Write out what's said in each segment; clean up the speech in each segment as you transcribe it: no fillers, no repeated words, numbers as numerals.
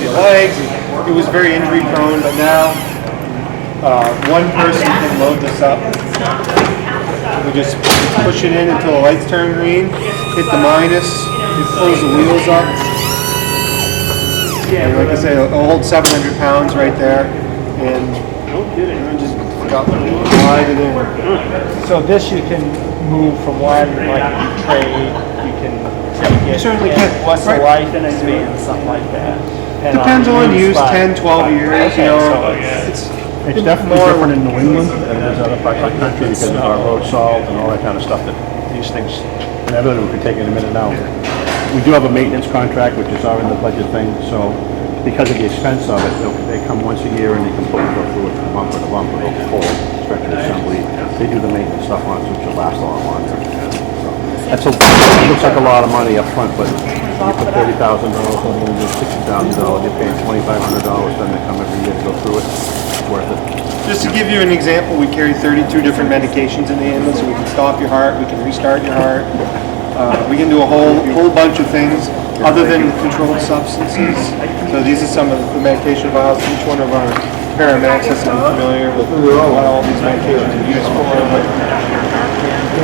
with your legs. It was very injury prone, but now one person can load this up. We just push it in until the lights turn green, hit the minus, it pulls the wheels up. And like I say, it'll hold 700 pounds right there, and just slide it in. So this you can move from one, like trade, you can take it. You certainly can. What's the life in span, something like that? And depends on use, 10, 12 years, you know. It's definitely different in New England than it is other parts of the country because of our road salt and all that kind of stuff that these things, inevitably we could take in a minute now. We do have a maintenance contract, which is our in the budget thing, so because of the expense of it, they come once a year and they completely go through it from bumper to bumper, the whole structure assembly. They do the maintenance stuff on it, which will last a lot longer. That's looks like a lot of money up front, but you put $30,000 on it, $60,000, you're paying $2,500, then they come every year to go through it. It's worth it. Just to give you an example, we carry 32 different medications in the ambulance, so we can stop your heart, we can restart your heart. We can do a whole bunch of things other than controlled substances. So these are some of the medication vials. Each one of our paramedics has to be familiar with what all these medications are used for.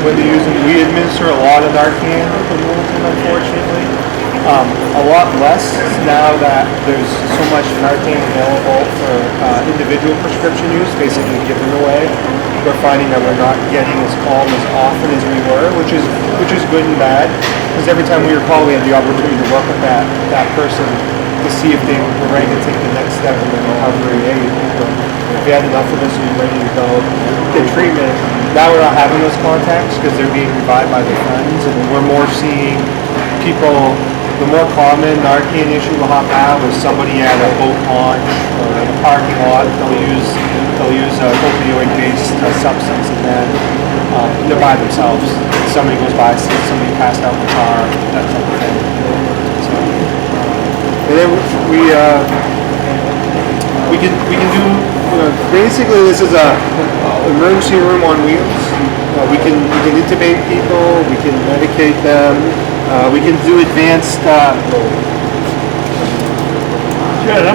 When they're using, we administer a lot of Narcan in Littleton, unfortunately. A lot less now that there's so much Narcan available for individual prescription use, basically given away. We're finding that we're not getting as called as often as we were, which is good and bad. Because every time we were called, we had the opportunity to work with that person to see if they were ready to take the next step in their recovery. Hey, if you had enough of this, are you ready to go get treatment? Now we're not having those contacts because they're being revived by their friends, and we're more seeing people. The more common Narcan issue we'll have is somebody at a boat launch or in a parking lot. They'll use an opioid-based substance, and then they're by themselves. Somebody goes by, sees somebody passed out in the car, that type of thing. So, and then we can do basically this is a emergency room on wheels. We can intubate people, we can medicate them. We can do advanced. How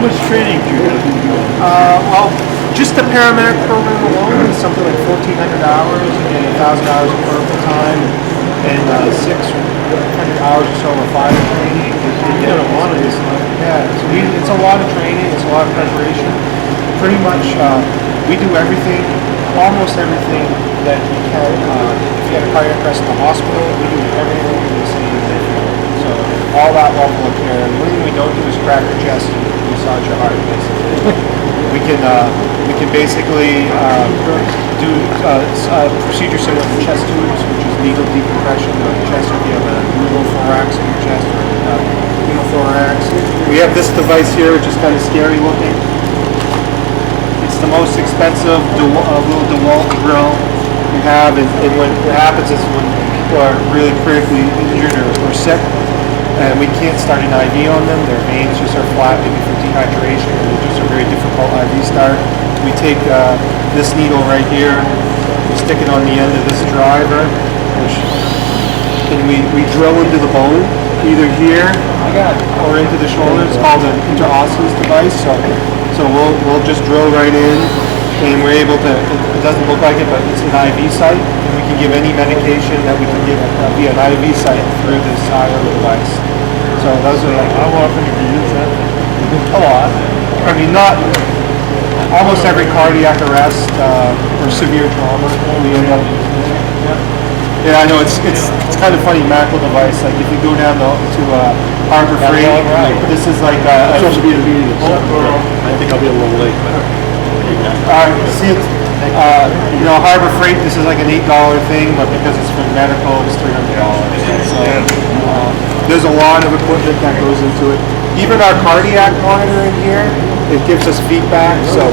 much training do you have? Well, just the paramedic program alone is something like 1,400 hours and 1,000 hours of clinical time, and 600 hours or so of fire training. Yeah, a lot of this. Yeah, it's a lot of training. It's a lot of preparation. Pretty much, we do everything, almost everything that we can. If you had a cardiac arrest in the hospital, we do everything in the same. So all that level of care. The only thing we don't do is crack your chest and massage your heart, basically. We can basically do a procedure similar to chest tubes, which is needle decompression of the chest if you have a pneumothorax in your chest or pneumothorax. We have this device here, which is kind of scary looking. It's the most expensive little DeWalt drill we have, and what happens is when people are really critically injured or sick, and we can't start an IV on them, their veins just are flat, maybe from dehydration, or they're just a very difficult IV start. We take this needle right here, we stick it on the end of this driver, and we drill into the bone, either here or into the shoulder. It's called an interosseous device. So we'll just drill right in, and we're able to. It doesn't look like it, but it's an IV site, and we can give any medication that we can give via an IV site through this IO device. So those are like, How often do you use that? a lot. I mean, not almost every cardiac arrest or severe trauma we end up using it. Yeah, I know it's kind of funny medical device. Like if you go down to Harbor Freight, this is like It's supposed to be a meeting at 7. I think I'll be a little late. see it's Harbor Freight. This is like an $8 thing, but because it's for medical, it's $300. So there's a lot of equipment that goes into it. Even our cardiac monitor in here, it gives us feedback. So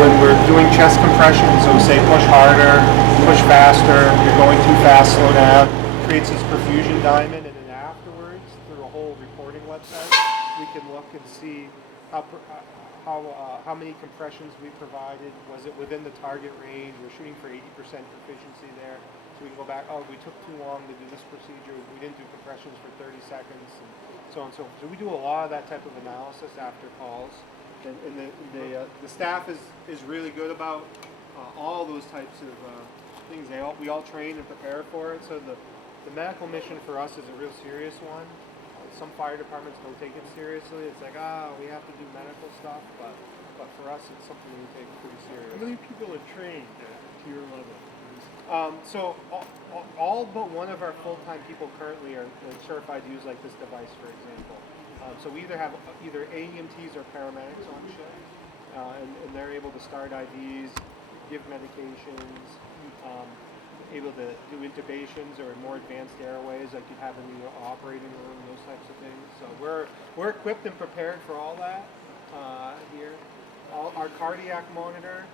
when we're doing chest compression, so say push harder, push faster, you're going too fast, slow down, creates this perfusion diamond, and then afterwards, through a whole reporting website, we can look and see how many compressions we provided. Was it within the target range? We're shooting for 80% efficiency there. So we can go back, oh, we took too long to do this procedure, we didn't do compressions for 30 seconds, and so on and so forth. So we do a lot of that type of analysis after calls. And the staff is really good about all those types of things. We all train and prepare for it. So the medical mission for us is a real serious one. Some fire departments don't take it seriously. It's like, we have to do medical stuff, but for us, it's something we take pretty serious. How many people are trained to your level? So all but one of our full-time people currently are certified to use like this device, for example. So we either have AEMTs or paramedics on shift, and they're able to start IVs, give medications, able to do intubations or more advanced airways like you'd have in the operating room, those types of things. So we're equipped and prepared for all that here. Our cardiac monitor,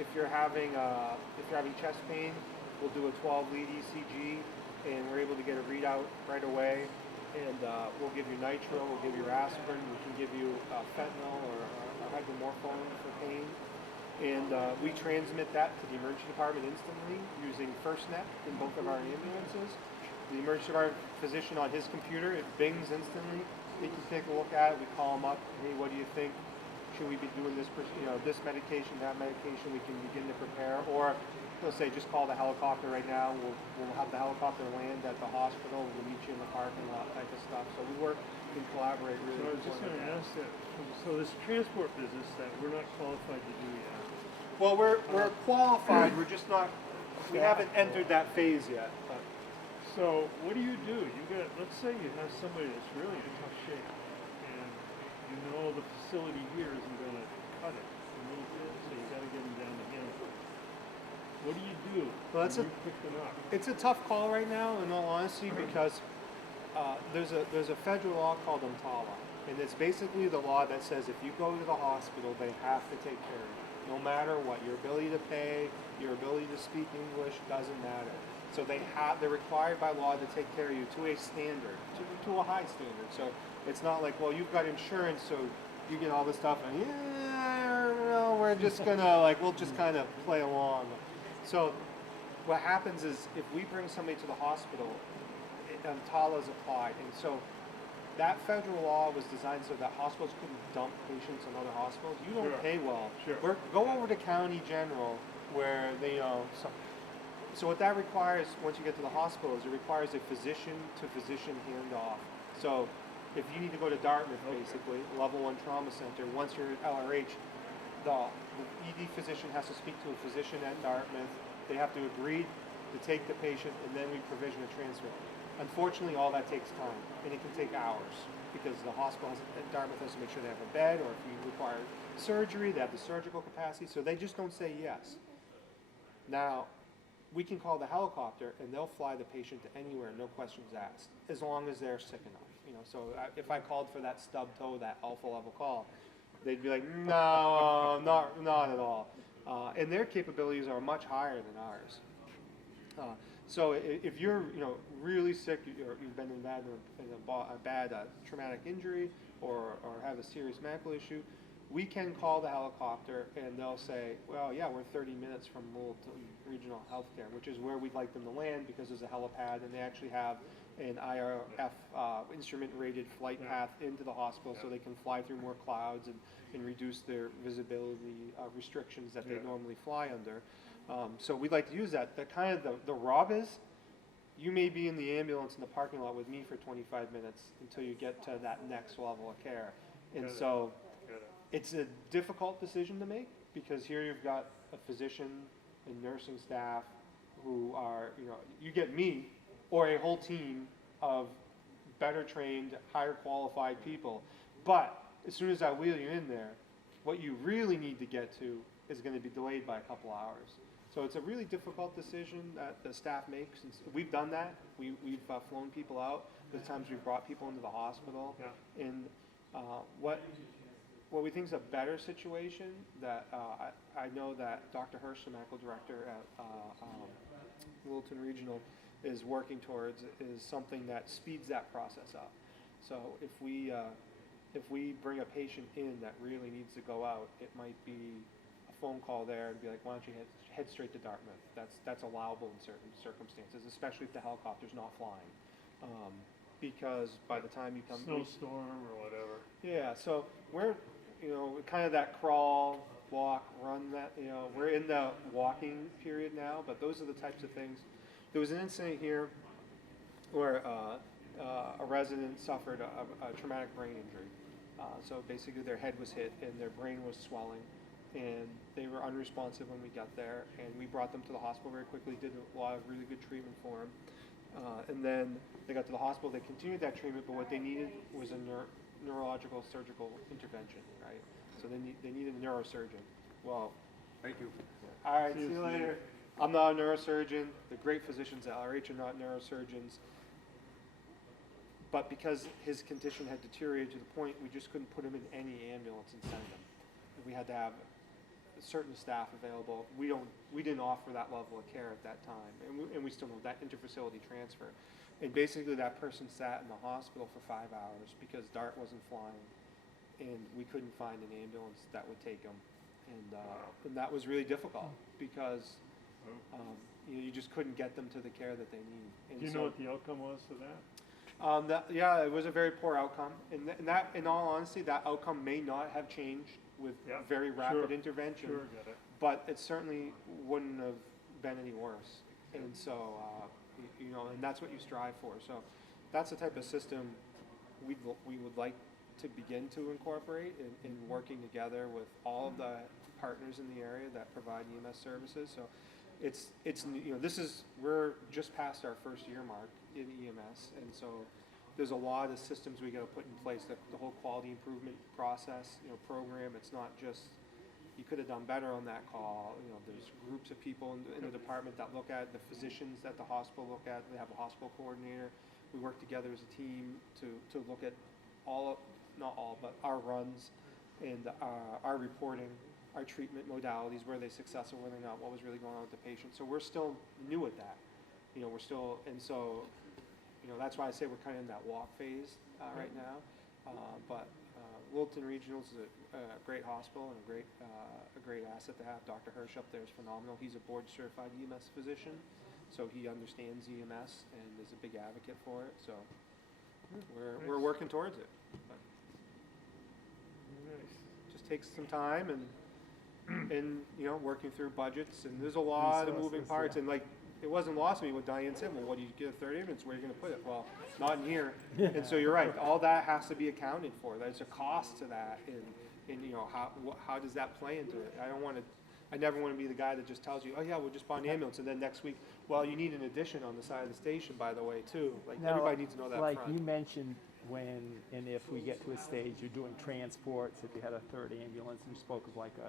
if you're having chest pain, we'll do a 12-lead ECG, and we're able to get a readout right away. And we'll give you nitro, we'll give you aspirin, we can give you fentanyl or hydromorphone for pain. And we transmit that to the emergency department instantly using FirstNet in both of our ambulances. The emergency department physician on his computer, it bings instantly. He can take a look at it. We call him up. Hey, what do you think? Should we be doing this? This medication, that medication? We can begin to prepare. Or he'll say, just call the helicopter right now. We'll have the helicopter land at the hospital. We'll meet you in the parking lot, type of stuff. So we work and collaborate really. So I was just going to ask that. So this transport business that we're not qualified to do yet. Well, we're qualified. We're just not. We haven't entered that phase yet. But. So what do? Let's say you have somebody that's really in tough shape, and you know the facility here isn't going to cut it a little bit, so you got to get them down to Hannibal. What do you do? Well, you pick them up? It's a tough call right now, in all honesty, because there's a federal law called EMTALA, and it's basically the law that says if you go to the hospital, they have to take care of you, no matter what. Your ability to pay, your ability to speak English doesn't matter. So they're required by law to take care of you to a standard, to a high standard. So it's not like, well, you've got insurance, so you get all this stuff, and we're just gonna we'll just kind of play along. So what happens is if we bring somebody to the hospital, EMTALA is applied, and so that federal law was designed so that hospitals couldn't dump patients on other hospitals. You don't pay well. Sure. Go over to County General where they So what that requires once you get to the hospital is it requires a physician-to-physician handoff. So if you need to go to Dartmouth, basically, level 1 trauma center, once you're at LRH, the ED physician has to speak to a physician at Dartmouth. They have to agree to take the patient, and then we provision a transfer. Unfortunately, all that takes time, and it can take hours because the hospital at Dartmouth has to make sure they have a bed, or if you require surgery, they have the surgical capacity, so they just don't say yes. Now, we can call the helicopter, and they'll fly the patient to anywhere, no questions asked, as long as they're sick enough. So if I called for that stub toe, that alpha level call, they'd be like, no, not at all. And their capabilities are much higher than ours. So if you're really sick, you've been in a bad traumatic injury or have a serious medical issue, we can call the helicopter and they'll say, well, yeah, we're 30 minutes from Littleton Regional Healthcare, which is where we'd like them to land because there's a helipad and they actually have an IRF instrument-rated flight path into the hospital so they can fly through more clouds and reduce their visibility restrictions that they normally fly under. So we'd like to use that. The rub is you may be in the ambulance in the parking lot with me for 25 minutes until you get to that next level of care. And so it's a difficult decision to make because here you've got a physician and nursing staff who are, you get me or a whole team of better trained, higher qualified people. But as soon as I wheel you in there, what you really need to get to is going to be delayed by a couple hours. So it's a really difficult decision that the staff makes. And we've done that. We've flown people out. The times we've brought people into the hospital. Yeah. And what we think is a better situation that I know that Dr. Hirsch, the medical director at Littleton Regional, is working towards is something that speeds that process up. So if we bring a patient in that really needs to go out, it might be a phone call there and be like, why don't you head straight to Dartmouth? That's allowable in certain circumstances, especially if the helicopter's not flying. Because by the time you come, Snowstorm or whatever. yeah, so we're, kind of that crawl, walk, run, that, we're in the walking period now, but those are the types of things. There was an incident here where a resident suffered a traumatic brain injury. So basically their head was hit and their brain was swelling, and they were unresponsive when we got there, and we brought them to the hospital very quickly, did a lot of really good treatment for them. And then they got to the hospital, they continued that treatment, but what they needed was a neurological surgical intervention, right? So they needed a neurosurgeon. Well, Thank you. all right, see you later. I'm not a neurosurgeon. The great physicians at LRH are not neurosurgeons. But because his condition had deteriorated to the point we just couldn't put him in any ambulance and send him. We had to have certain staff available. We didn't offer that level of care at that time, and we still don't, that interfacility transfer. And basically that person sat in the hospital for 5 hours because DART wasn't flying, and we couldn't find an ambulance that would take him. And that was really difficult because you just couldn't get them to the care that they need. And Do you know what the outcome was for that? Yeah, it was a very poor outcome, and that, in all honesty, that outcome may not have changed with very rapid intervention. Sure, got it. But it certainly wouldn't have been any worse. And so, and that's what you strive for. So that's the type of system we would like to begin to incorporate in working together with all of the partners in the area that provide EMS services. So we're just past our first year mark in EMS, and so there's a lot of systems we got to put in place. The whole quality improvement process, program. It's not just you could have done better on that call. There's groups of people in the department that look at, the physicians at the hospital look at. They have a hospital coordinator. We work together as a team to look at not all, but our runs and our reporting, our treatment modalities, were they successful, were they not, what was really going on with the patient. So we're still new at that. We're still, and so, that's why I say we're kind of in that walk phase right now. But Littleton Regional is a great hospital and a great asset to have. Dr. Hirsch up there is phenomenal. He's a board certified EMS physician, so he understands EMS and is a big advocate for it. So we're working towards it. But Nice. just takes some time and working through budgets, and there's a lot of moving parts, and like it wasn't lost to me what Diane said. Well, what do you get a third ambulance? Where are you going to put it? Well, not in here. And so you're right. All that has to be accounted for. There's a cost to that, and how does that play into it? I never want to be the guy that just tells you, oh yeah, we'll just buy an ambulance, and then next week, well, you need an addition on the side of the station, by the way, too. Like Now, everybody needs to know that like front. you mentioned, when and if we get to a stage you're doing transports, if you had a third ambulance, and you spoke of like the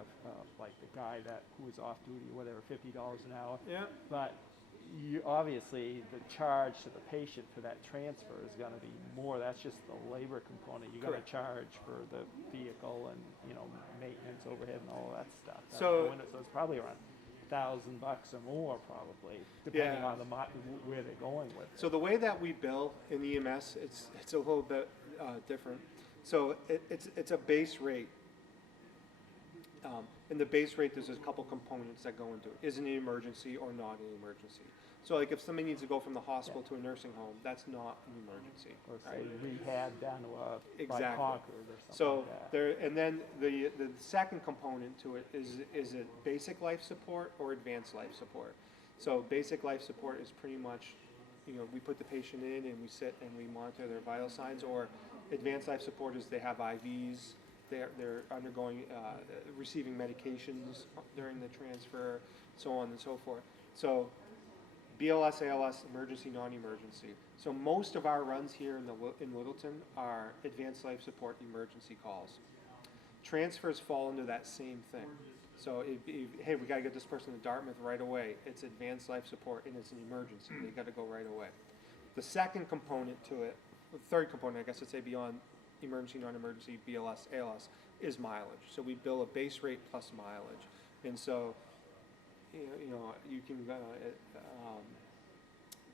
guy who was off duty or whatever, $50 an hour. Yeah. But you obviously the charge to the patient for that transfer is going to be more. That's just the labor component. You're going to charge for the vehicle and maintenance overhead and all of that stuff. So it's probably around $1,000 or more, probably, depending on where they're going with it. So the way that we bill in EMS, it's a little bit different. So it's a base rate. In the base rate, there's a couple components that go into it. Is it an emergency or not an emergency? So like if somebody needs to go from the hospital to a nursing home, that's not an emergency. Or say right? rehab down to by Exactly. Concord or something So like that. and then the second component to it is it basic life support or advanced life support? So basic life support is pretty much, we put the patient in and we sit and we monitor their vital signs, or advanced life support is they have IVs, they're undergoing, receiving medications during the transfer, so on and so forth. So BLS, ALS, emergency, non-emergency. So most of our runs here in Littleton are advanced life support emergency calls. Transfers fall into that same thing. So hey, we got to get this person to Dartmouth right away. It's advanced life support and it's an emergency. They got to go right away. The second component to it, the third component, I guess I'd say beyond emergency, non-emergency, BLS, ALS, is mileage. So we bill a base rate plus mileage. And so, you can,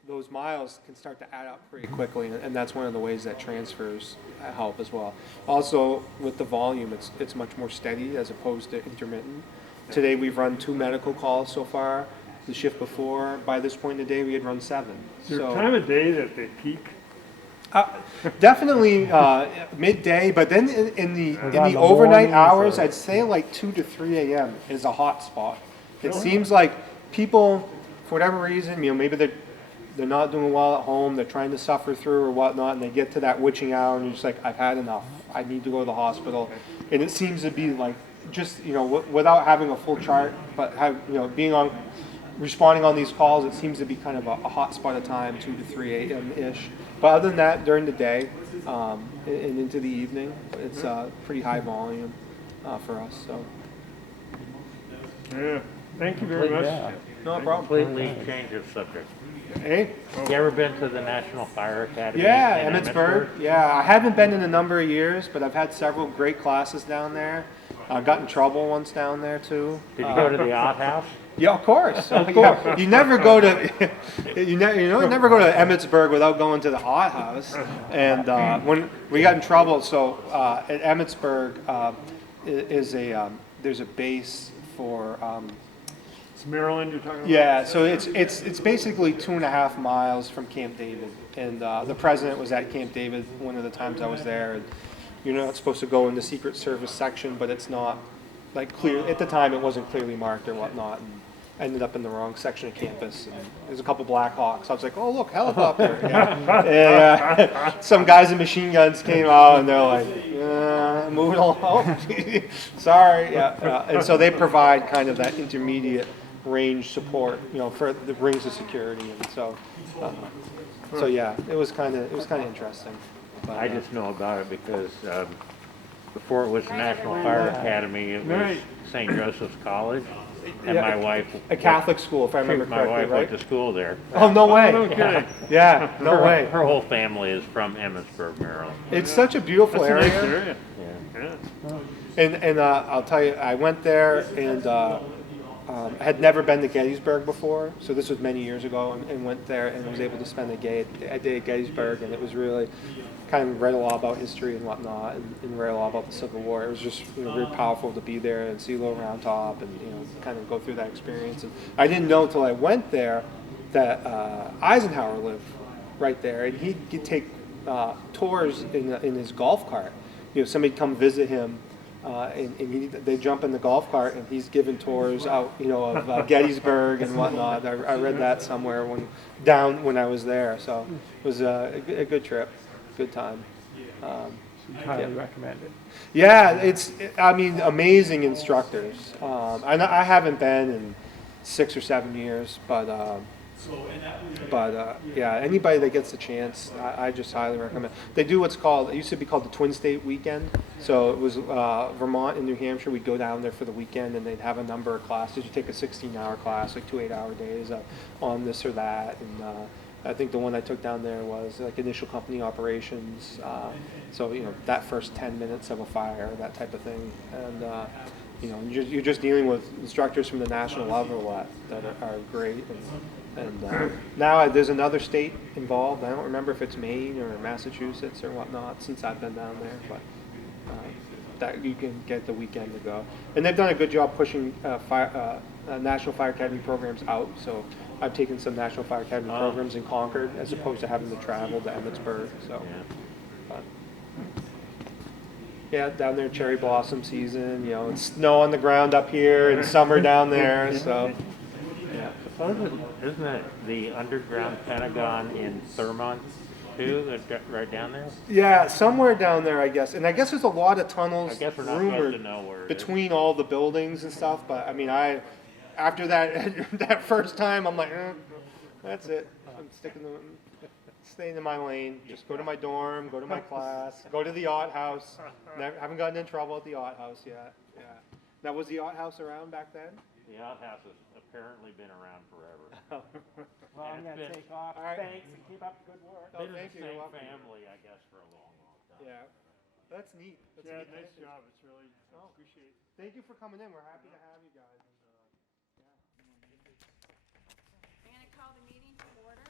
those miles can start to add up pretty quickly, and that's one of the ways that transfers help as well. Also, with the volume, it's much more steady as opposed to intermittent. Today we've run 2 medical calls so far. The shift before, by this point in the day, we had run 7. Is there a time of day that they peak? Definitely midday, but then in the overnight mornings, hours, or- I'd say like 2 to 3 a.m. is a hot spot. It seems like people, for whatever reason, maybe they're not doing well at home, they're trying to suffer through or whatnot, and they get to that witching hour and you're just like, I've had enough. I need to go to the hospital. And it seems to be like just, without having a full chart, but responding on these calls, it seems to be kind of a hot spot of time, 2 to 3 a.m.-ish. But other than that, during the day and into the evening, it's pretty high volume for us. So, Yeah. Thank you very much. Yeah. no problem. Completely change of subject. Hey, You ever been to the National Fire Academy? yeah, in Emmitsburg. Yeah, I haven't been in a number of years, but I've had several great classes down there. I got in trouble once down there too. Did you go to the outhouse? Yeah, of course. Yeah. You never go to never go to Emmitsburg without going to the Odd House. And when we got in trouble, so at Emmitsburg there's a base for It's Maryland you're talking about? yeah. So it's basically 2.5 miles from Camp David, and the president was at Camp David one of the times I was there. And you're not supposed to go in the Secret Service section, but it's not like clear at the time. It wasn't clearly marked or whatnot. And I ended up in the wrong section of campus. And there's a couple Black Hawks. I was like, oh, look, helicopter. Yeah. Some guys in machine guns came out, and they're like, moving along. Sorry. Yeah. And so they provide kind of that intermediate range support, for the rings of security. And so yeah, it was kind of interesting. But, I just know about it because before it was the National Fire Academy, it was Right. St. Joseph's College. And Yeah, my wife, a Catholic school, if I remember my correctly, wife right? went to school there. Oh, no way. No kidding. Yeah, no way. Her whole family is from Emmitsburg, Maryland. It's such a beautiful That's a nice area. area. Yeah. Yeah. And I'll tell you, I went there and I had never been to Gettysburg before, so this was many years ago, and went there and was able to spend a day at Gettysburg, and it was really kind of read a lot about history and whatnot, and read a lot about the Civil War. It was just very powerful to be there and see Little Round Top and kind of go through that experience. And I didn't know until I went there that Eisenhower lived right there, and he'd take tours in his golf cart. Somebody'd come visit him. And they jump in the golf cart, and he's giving tours out, of Gettysburg and whatnot. I read that somewhere when I was there, so it was a good trip, good time. Highly recommend it. Yeah, amazing instructors. I haven't been in 6 or 7 years, but yeah, anybody that gets the chance, I just highly recommend. They do it used to be called the Twin State Weekend. So it was Vermont and New Hampshire. We'd go down there for the weekend, and they'd have a number of classes. You take a 16-hour class, like 2 8-hour days on this or that. And I think the one I took down there was like initial company operations. So that first 10 minutes of a fire, that type of thing. And you're just dealing with instructors from the national level that are great. And now there's another state involved. I don't remember if it's Maine or Massachusetts or whatnot since I've been down there, but that you can get the weekend to go. And they've done a good job pushing National Fire Academy programs out. So I've taken some National Fire Academy programs in Concord as opposed to having to travel to Emmitsburg. So, but, yeah, down there cherry blossom season. It's snow on the ground up here and summer down there. So, yeah. Isn't it the underground Pentagon in Thurmont too, right down there? Yeah, somewhere down there, I guess. And I guess there's a lot of tunnels I guess we're not rumored supposed to know where it is. between all the buildings and stuff. But I mean, after that first time, I'm like, that's it. I'm staying in my lane. Just go to my dorm, go to my class, go to the Yacht House. Haven't gotten in trouble at the Yacht House yet. Yeah. Now, was the Yacht House around back then? The outhouse has apparently been around forever. Well, I'm And gonna it's take off. All right. Thanks, and keep up the good work. Oh, Been in thank the you. same You're welcome. family, I guess, for a long, long time. Yeah. That's neat. That's Yeah, neat. nice job. It's really appreciate it. Thank you for coming in. We're happy to have you guys. I'm going to call the meeting to order,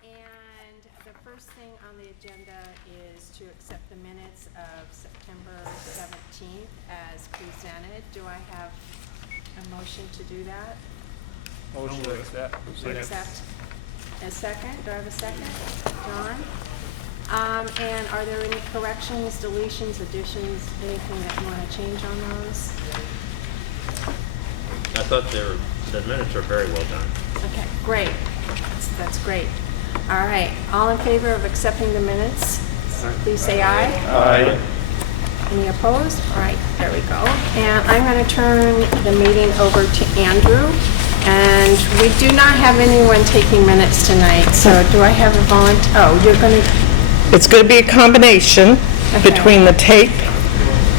and the first thing on the agenda is to accept the minutes of September 17th as presented. Do I have a motion to do that? Motion to accept. Accept. A second, do I have a second? John? And are there any corrections, deletions, additions, anything that you want to change on those? I thought the minutes are very well done. Okay, great. That's great. All right, all in favor of accepting the minutes, please say aye. Aye. Any opposed? All right, there we go. And I'm going to turn the meeting over to Andrew. And we do not have anyone taking minutes tonight, so do I have a volunteer? Oh, you're going to, It's going to be a combination Okay. between the tape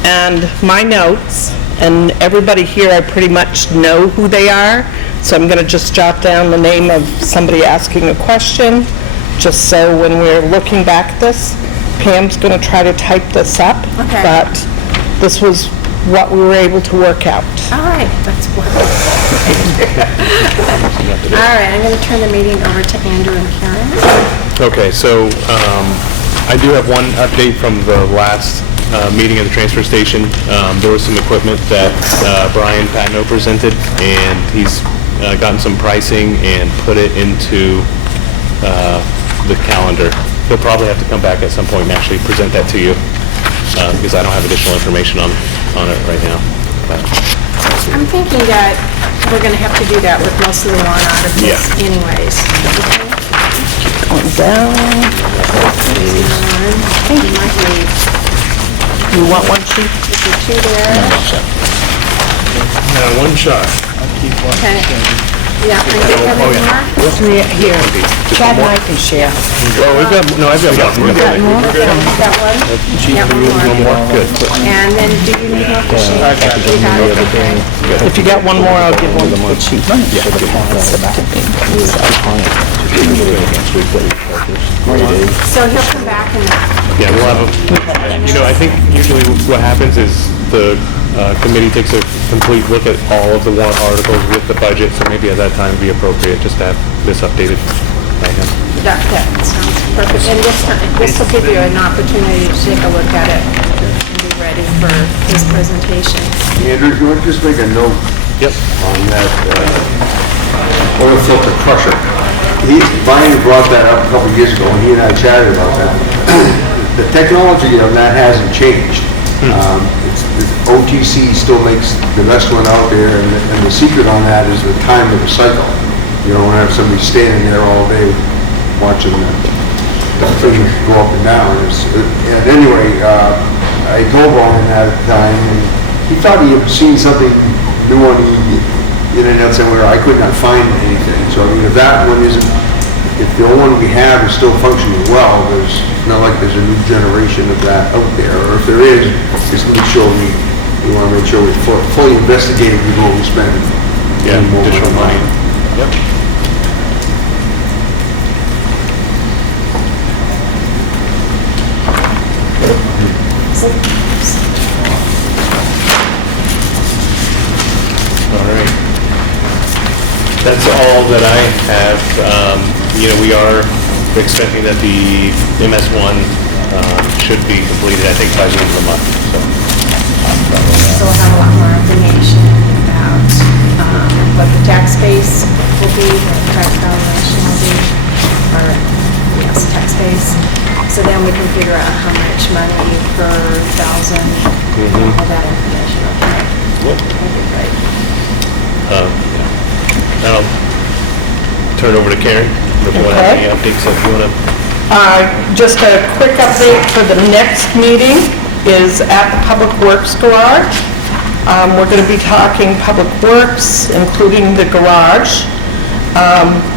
and my notes, and everybody here, I pretty much know who they are, so I'm going to just jot down the name of somebody asking a question, just so when we're looking back at this, Pam's going to try to type this up, Okay. but this was what we were able to work out. all right, that's wonderful. All right, I'm going to turn the meeting over to Andrew and Karen. Okay, so I do have one update from the last meeting at the transfer station. There was some equipment that Brian Patno presented, and he's gotten some pricing and put it into the calendar. He'll probably have to come back at some point and actually present that to you, because I don't have additional information on it right now. But I'm thinking that we're going to have to do that with most of the warrant articles Yeah. anyways. Going down. You might need, You want one sheet? is there two there? one shot. Okay. Yeah, and do you have any more? Three here. Chad and I can share. Oh, I've got one. Got more? Got one? Yeah, one more. Good. And then do you need more for Shane? You got it, okay. If you got one more, I'll give one to the chief. So he'll come back and, Yeah, we'll have I think usually what happens is the committee takes a complete look at all of the warrant articles with the budget, so maybe at that time it'd be appropriate just to have this updated by him. that sounds perfect. And this will give you an opportunity to take a look at it and be ready for his presentation. Andrew, you want to just make a note Yep. on that oil filter crusher? Brian brought that up a couple of years ago, and he and I chatted about that. The technology on that hasn't changed. OTC still makes the best one out there, and the secret on that is the time of the cycle. You don't want to have somebody standing there all day watching the thing go up and down. And anyway, I told Brian that at the time, and he thought he had seen something new on the internet somewhere. I could not find anything. So I mean, if that one isn't, if the old one we have is still functioning well, it's not like there's a new generation of that out there. Or if there is, just make sure we want to make sure we fully investigate it before we spend Yeah, any more additional money. Yep. All right. That's all that I have. We are expecting that the MS1 should be completed, I think, by the end of the month. So we'll have a lot more information about what the tax base will be, what the tax valuation will be, or, yes, tax base. So then we can figure out how much money per thousand, all that information, okay? That'd be great. I'll turn it over to Karen. If you want to have any updates, if you want to. Just a quick update for the next meeting is at the Public Works Garage. We're going to be talking Public Works, including the garage,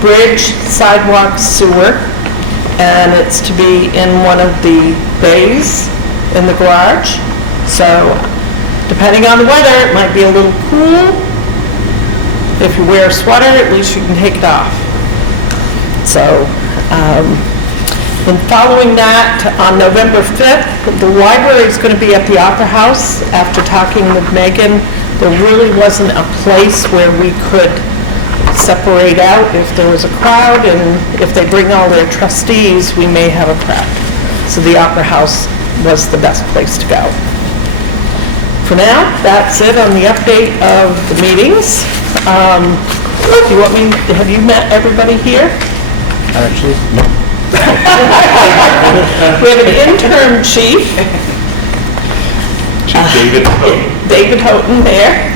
bridge, sidewalk, sewer, and it's to be in one of the bays in the garage. So depending on the weather, it might be a little cool. If you wear a sweater, at least you can take it off. So, and following that, on November 5th, the library is going to be at the Opera House. After talking with Megan, there really wasn't a place where we could separate out if there was a crowd, and if they bring all their trustees, we may have a crowd. So the Opera House was the best place to go. For now, that's it on the update of the meetings. Do you want me, have you met everybody here? Actually, no. We have an interim chief, David. David Houghton there.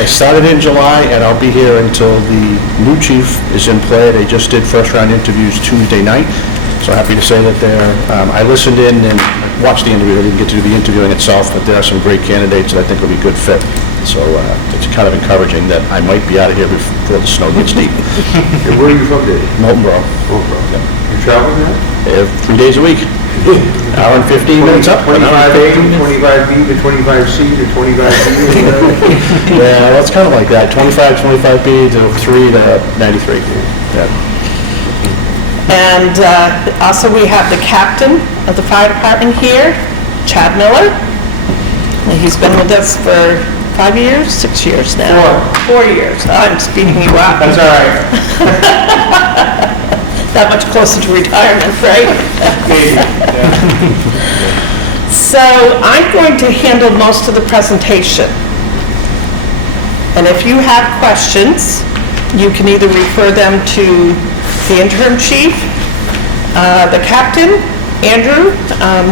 I started in July, and I'll be here until the new chief is in play. They just did first-round interviews Tuesday night, so happy to say that I listened in and watched the interview. I didn't get to do the interviewing itself, but there are some great candidates that I think will be a good fit. So it's kind of encouraging that I might be out of here before the snow gets deep. And where are you from, Dave? Moltenboro. You travel there? 3 days a week. Hour and 15 minutes up. 25A to 25B to 25C to 25D? Yeah, well, it's kind of like that. 25, 25B to 3 to 93. Yeah. And also we have the captain of the fire department here, Chad Miller. And he's been with us for 5 years, 6 years now. 4 years. I'm speeding you up. That's all right. That much closer to retirement, right? Maybe, yeah. So I'm going to handle most of the presentation. And if you have questions, you can either refer them to the interim chief, the captain, Andrew.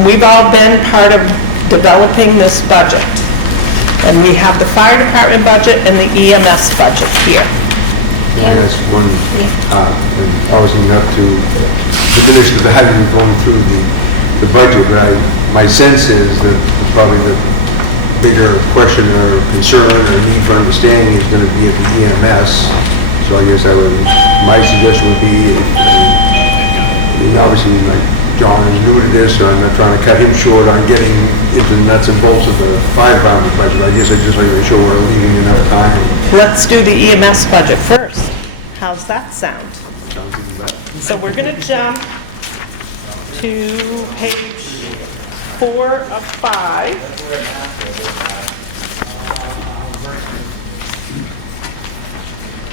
We've all been part of developing this budget. And we have the fire department budget and the EMS budget here. Yeah, that's one, and obviously not to diminish the value of going through the budget, but my sense is that probably the bigger question or concern or need for understanding is going to be at the EMS. So I guess my suggestion would be, obviously, like John is new to this, so I'm not trying to cut him short on getting into the nuts and bolts of the fire department budget. I guess I'd just like to make sure we're leaving enough time. Let's do the EMS budget first. How's that sound? Sounds even better. So we're going to jump to page 4 of 5.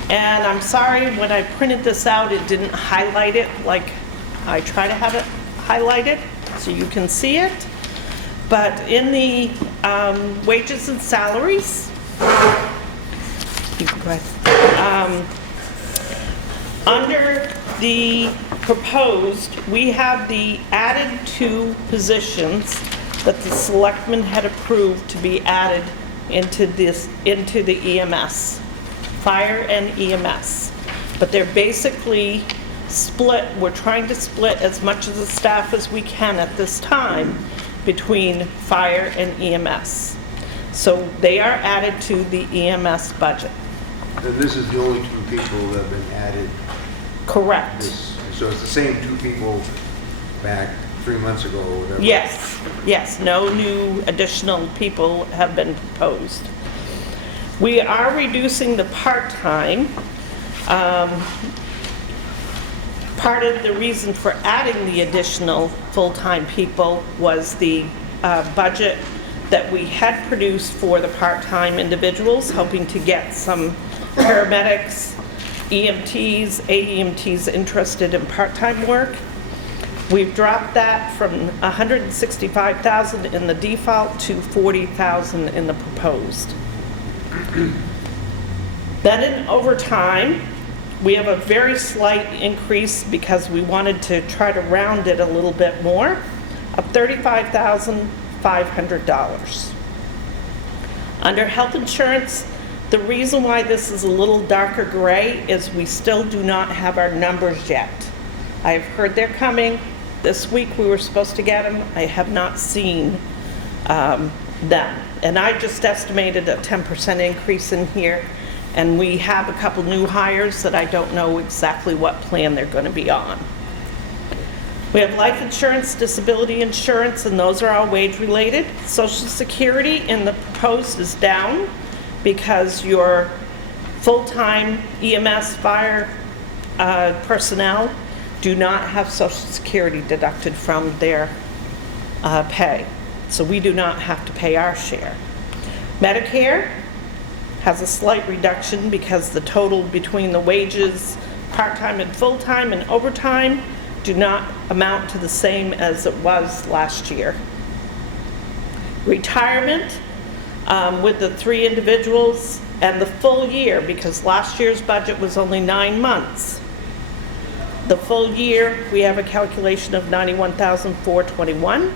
And I'm sorry, when I printed this out, it didn't highlight it like I try to have it highlighted so you can see it. But in the wages and salaries, you can go ahead. Under the proposed, we have the added 2 positions that the selectmen had approved to be added into the EMS, fire and EMS. But they're basically split, we're trying to split as much of the staff as we can at this time between fire and EMS. So they are added to the EMS budget. And this is the only 2 people that have been added. Correct. So it's the same 2 people back 3 months ago or whatever? Yes, no new additional people have been proposed. We are reducing the part-time. Part of the reason for adding the additional full-time people was the budget that we had produced for the part-time individuals, hoping to get some paramedics, EMTs, AEMTs interested in part-time work. We've dropped that from $165,000 in the default to $40,000 in the proposed. Then in overtime, we have a very slight increase because we wanted to try to round it a little bit more, of $35,500. Under health insurance, the reason why this is a little darker gray is we still do not have our numbers yet. I've heard they're coming. This week we were supposed to get them. I have not seen them. And I just estimated a 10% increase in here. And we have a couple new hires that I don't know exactly what plan they're going to be on. We have life insurance, disability insurance, and those are all wage related. Social Security in the proposed is down because your full-time EMS fire personnel do not have Social Security deducted from their pay. So we do not have to pay our share. Medicare has a slight reduction because the total between the wages, part-time and full-time and overtime, do not amount to the same as it was last year. Retirement, with the 3 individuals and the full year, because last year's budget was only 9 months. The full year, we have a calculation of $91,421.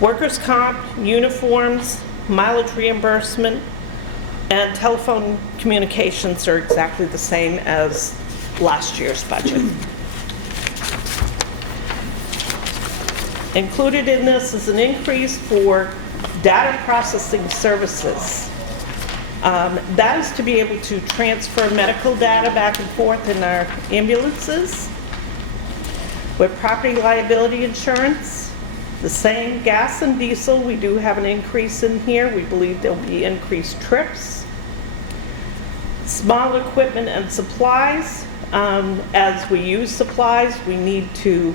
Workers' comp, uniforms, mileage reimbursement, and telephone communications are exactly the same as last year's budget. Included in this is an increase for data processing services. That is to be able to transfer medical data back and forth in our ambulances. With property liability insurance, the same. Gas and diesel, we do have an increase in here. We believe there'll be increased trips. Small equipment and supplies, as we use supplies, we need to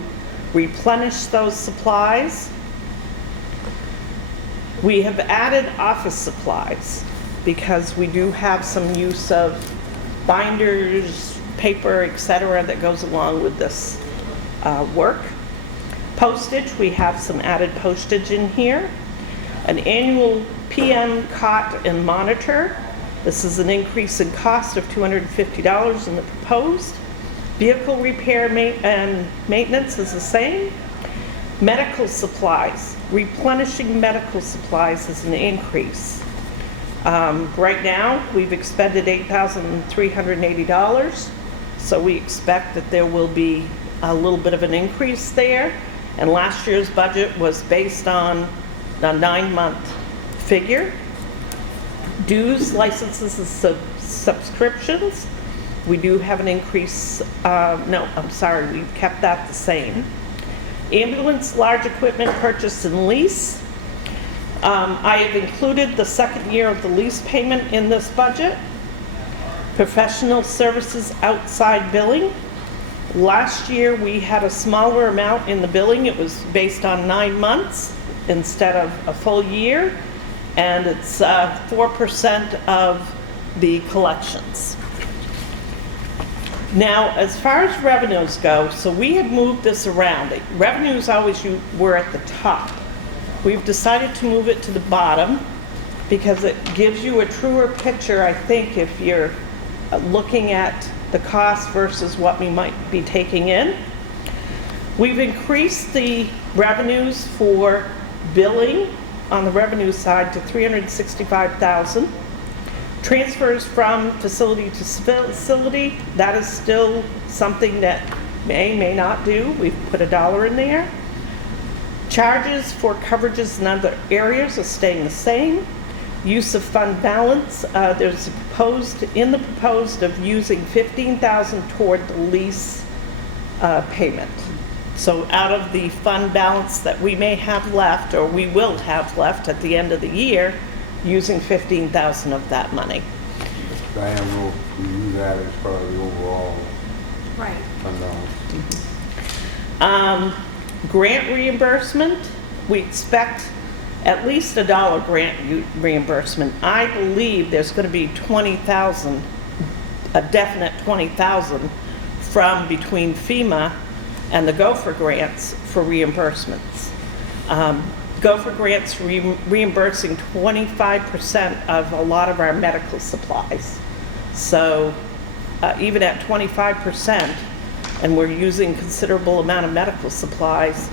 replenish those supplies. We have added office supplies because we do have some use of binders, paper, etc. that goes along with this work. Postage, we have some added postage in here. An annual PM cot and monitor. This is an increase in cost of $250 in the proposed. Vehicle repair and maintenance is the same. Medical supplies, replenishing medical supplies is an increase. Right now, we've expended $8,380, so we expect that there will be a little bit of an increase there. And last year's budget was based on a 9-month figure. Dues, licenses, and subscriptions, we do have an increase. No, I'm sorry, we've kept that the same. Ambulance, large equipment purchase and lease. I have included the second year of the lease payment in this budget. Professional services outside billing. Last year we had a smaller amount in the billing. It was based on 9 months instead of a full year, and it's 4% of the collections. Now, as far as revenues go, so we had moved this around. Revenues always were at the top. We've decided to move it to the bottom because it gives you a truer picture, I think, if you're looking at the cost versus what we might be taking in. We've increased the revenues for billing on the revenue side to $365,000. Transfers from facility to facility, that is still something that may not do. We've put $1 in there. Charges for coverages in other areas are staying the same. Use of fund balance, there's a proposed of using $15,000 toward the lease payment. So out of the fund balance that we may have left, or we will have left at the end of the year, using $15,000 of that money. Diane will review that as part of the overall Right. fund balance. Grant reimbursement, we expect at least $1 grant reimbursement. I believe there's going to be 20,000, a definite 20,000 from between FEMA and the Gopher grants for reimbursements. Gopher grants reimbursing 25% of a lot of our medical supplies. So even at 25%, and we're using considerable amount of medical supplies,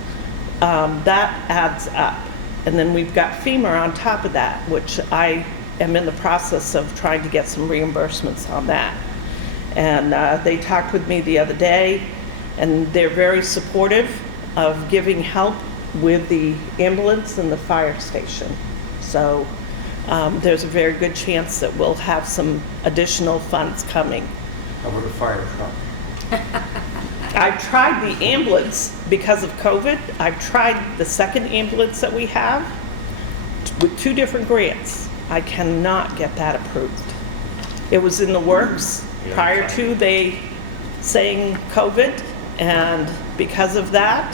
that adds up. And then we've got FEMA on top of that, which I am in the process of trying to get some reimbursements on that. And they talked with me the other day, and they're very supportive of giving help with the ambulance and the fire station. So there's a very good chance that we'll have some additional funds coming. How about a fire truck? I've tried the ambulance because of COVID. I've tried the second ambulance that we have with 2 different grants. I cannot get that approved. It was in the works prior to they saying COVID, and because of that,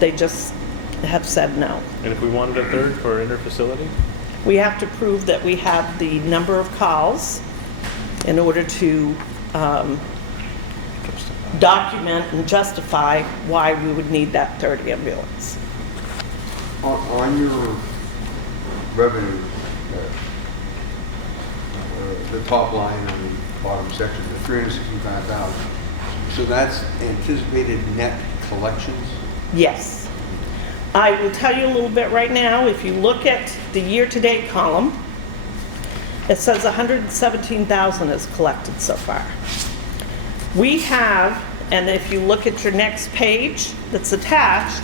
they just have said no. And if we wanted a third for inter-facility? We have to prove that we have the number of calls in order to document and justify why we would need that third ambulance. On your revenue the top line on the bottom section, the 365,000. So that's anticipated net collections? Yes. I will tell you a little bit right now. If you look at the year-to-date column, it says 117,000 is collected so far. We have, and if you look at your next page that's attached,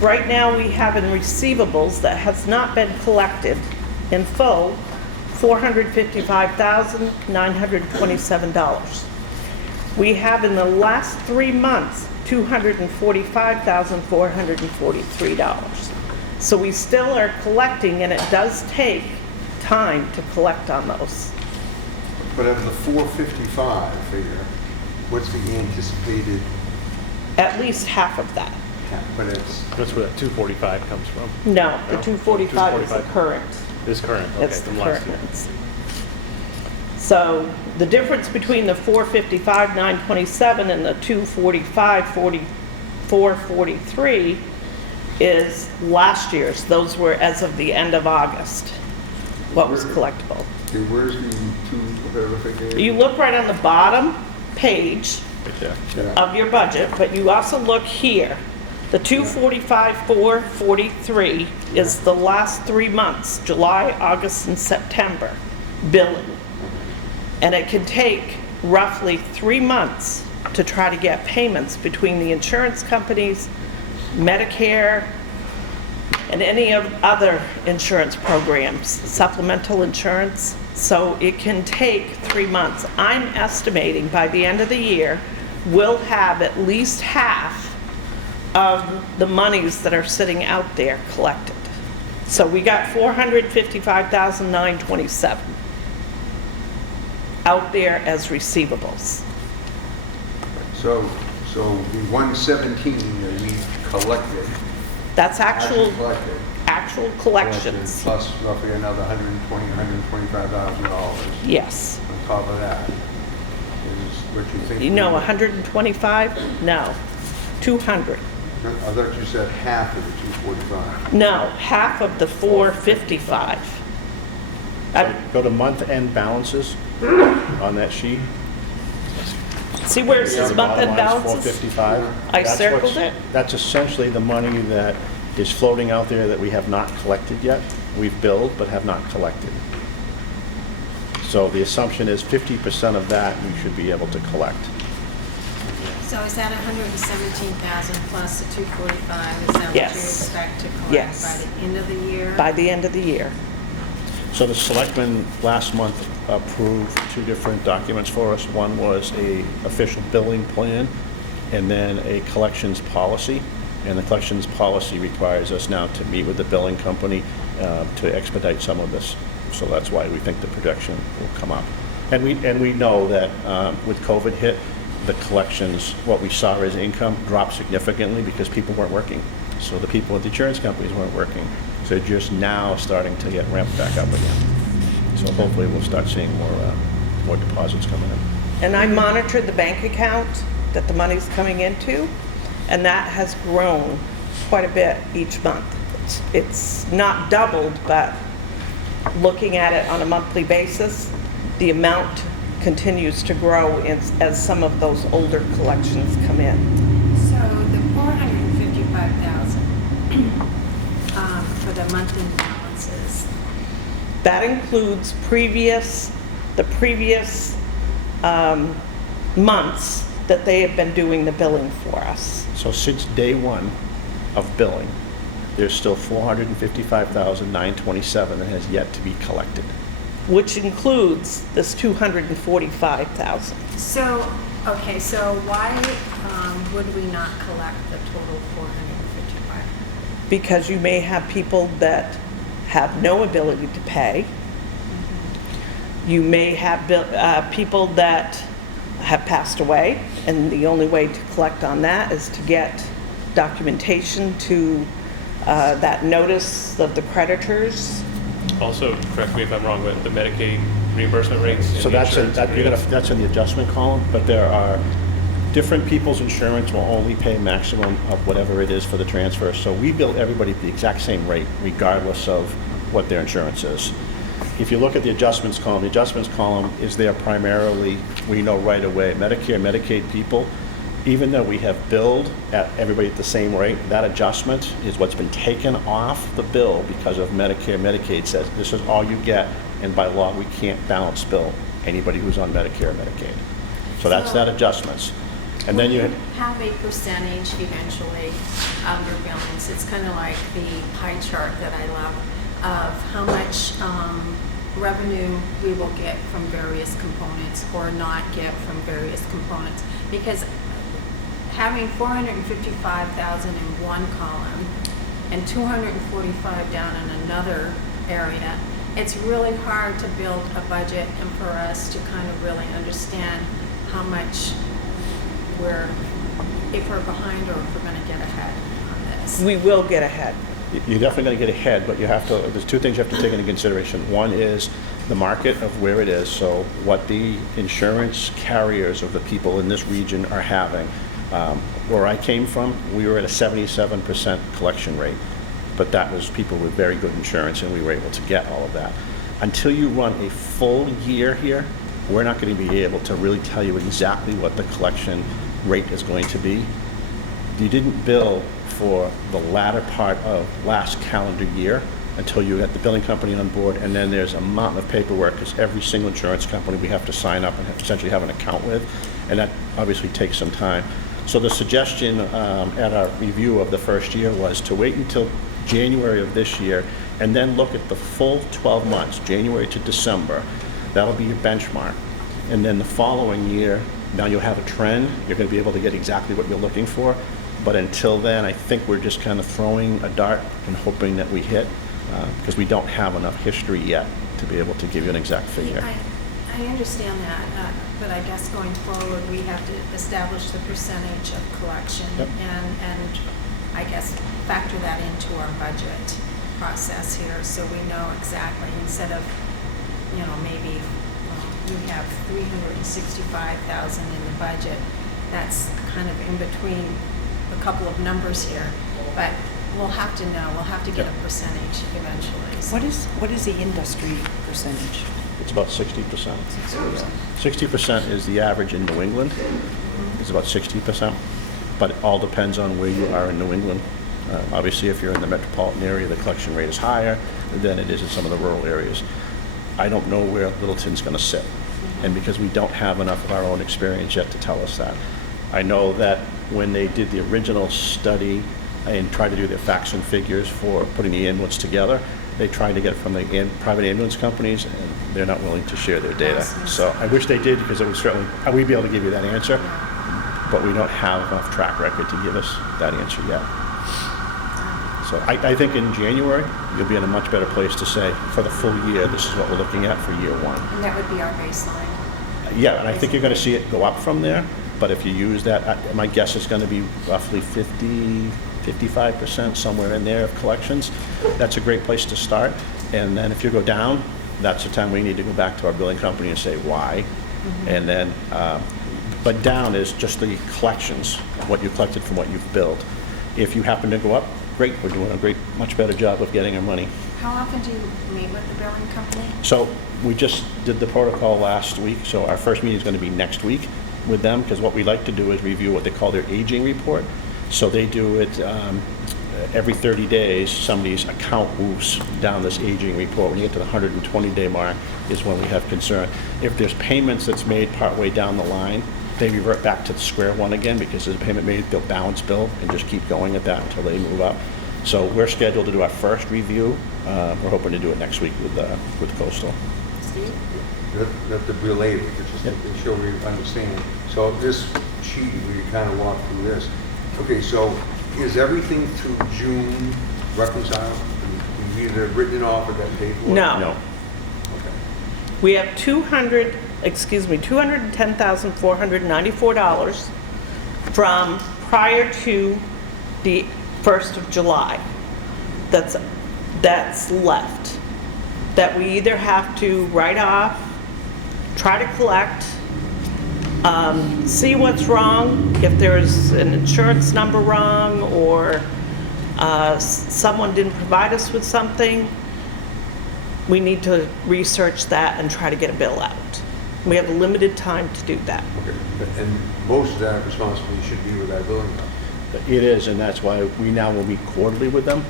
right now we have in receivables that has not been collected in full, $455,927. We have in the last 3 months, $245,443. So we still are collecting, and it does take time to collect on those. But of the 455 figure, what's the anticipated, At least half of that. but it's, That's where that 245 comes from. No, the 245 is the 245. current. This current, okay, It's the from last current year. ones. So the difference between the 455,927 and the 245,443 is last year's. Those were as of the end of August, what was collectible. okay, where's the whatever figure? You look right on the bottom page Right there. Yeah. of your budget, but you also look here. The 245,443 is the last 3 months, July, August, and September billing. And it can take roughly 3 months to try to get payments between the insurance companies, Medicare, and any of other insurance programs, supplemental insurance. So it can take 3 months. I'm estimating by the end of the year, we'll have at least half of the monies that are sitting out there collected. So we got 455,927 out there as receivables. So the 117 that we collected, That's actually collected, collections. plus roughly another $125,000 Yes. on top of that, is what you think? You know, 125? No. 200. I thought you said half of the 245. No, half of the 455. Go to month-end balances on that sheet. See where it says The bottom month-end line is balances? 455. I That's circled what's- it. That's essentially the money that is floating out there that we have not collected yet. We've billed but have not collected. So the assumption is 50% of that we should be able to collect. So is that 117,000 plus the 245? Is that what you Yes. expect to collect Yes. by the end of the year? By the end of the year. So the selectmen last month approved 2 different documents for us. One was a official billing plan and then a collections policy. And the collections policy requires us now to meet with the billing company to expedite some of this. So that's why we think the projection will come up. And we know that with COVID hit, the collections, what we saw as income dropped significantly because people weren't working. So the people at the insurance companies weren't working. So they're just now starting to get ramped back up again. So hopefully we'll start seeing more deposits coming in. And I monitor the bank account that the money's coming into, and that has grown quite a bit each month. It's not doubled, but looking at it on a monthly basis, the amount continues to grow as some of those older collections come in. So the 455,000 for the month-end balances, That includes the previous months that they have been doing the billing for us. So since day one of billing, there's still $455,927 that has yet to be collected. Which includes this 245,000. so, okay, so why would we not collect the total 455? Because you may have people that have no ability to pay. You may have people that have passed away, and the only way to collect on that is to get documentation to that notice of the creditors. Also, correct me if I'm wrong, but the Medicaid reimbursement rates. and So the that's in, insurance rates. that's in the adjustment column, but there are, different people's insurance will only pay maximum of whatever it is for the transfer. So we bill everybody at the exact same rate regardless of what their insurance is. if you look at the adjustments column is there primarily, we know right away, Medicare, Medicaid people, even though we have billed at everybody at the same rate, that adjustment is what's been taken off the bill because of Medicare, Medicaid says this is all you get, and by law, we can't balance bill anybody who's on Medicare, Medicaid. So that's that adjustments. And then you have a percentage eventually of your billings. It's kind of like the pie chart that I love of how much revenue we will get from various components or not get from various components. Because having 455,000 in one column and 245 down in another area, it's really hard to build a budget and for us to kind of really understand how much if we're behind or if we're going to get ahead on this. We will get ahead. You're definitely going to get ahead, but you have to, there's two things you have to take into consideration. One is the market of where it is, so what the insurance carriers of the people in this region are having. Where I came from, we were at a 77% collection rate, but that was people with very good insurance and we were able to get all of that. Until you run a full year here, we're not going to be able to really tell you exactly what the collection rate is going to be. You didn't bill for the latter part of last calendar year until you got the billing company on board, and then there's a mountain of paperwork because every single insurance company we have to sign up and essentially have an account with, and that obviously takes some time. So the suggestion at our review of the first year was to wait until January of this year and then look at the full 12 months, January to December. That'll be your benchmark. And then the following year, now you'll have a trend. You're going to be able to get exactly what you're looking for. But until then, I think we're just kind of throwing a dart and hoping that we hit because we don't have enough history yet to be able to give you an exact figure. I understand that, but I guess going forward, we have to establish the percentage of collection and I guess factor that into our budget process here so we know exactly instead of, maybe we have 365,000 in the budget. That's kind of in between a couple of numbers here, but we'll have to know. We'll have to get a percentage eventually. So. What is the industry percentage? It's about 60%. 60% is the average in New England. It's about 60%, but it all depends on where you are in New England. Obviously, if you're in the metropolitan area, the collection rate is higher than it is in some of the rural areas. I don't know where Littleton's going to sit, and because we don't have enough of our own experience yet to tell us that. I know that when they did the original study and tried to do their facts and figures for putting the ambulance together, they tried to get it from the private ambulance companies, and they're not willing to share their data. So I wish they did, because it would certainly, we'd be able to give you that answer, but we don't have enough track record to give us that answer yet. So I think in January, you'll be in a much better place to say, for the full year, this is what we're looking at for year one. And that would be our baseline. Yeah, and I think you're going to see it go up from there, but if you use that, my guess is going to be roughly 55%, somewhere in there of collections. That's a great place to start. And then if you go down, that's the time we need to go back to our billing company and say why. And then, but down is just the collections, what you collected from what you've billed. If you happen to go up, great, we're doing a much better job of getting our money. How often do you meet with the billing company? So we just did the protocol last week, so our first meeting is going to be next week with them, because what we like to do is review what they call their aging report. So they do it every 30 days, somebody's account moves down this aging report. When you get to the 120-day mark is when we have concern. If there's payments that's made partway down the line, they revert back to the square one again, because there's a payment made, they'll balance bill and just keep going at that until they move up. So we're scheduled to do our first review. We're hoping to do it next week with Coastal. Steve? Not to belabor, but just to show we understand. So this sheet, where you kind of walk through this. Okay, so is everything through June reconciled? We've either written it off or got paid for it? No. Okay. We have $210,494 from prior to the 1st of July. That's left. That we either have to write off, try to collect, see what's wrong, if there's an insurance number wrong, or someone didn't provide us with something. we need to research that and try to get a bill out. We have a limited time to do that. Okay, and most of that responsibility should be with our building company. It is, and that's why we now will meet quarterly with them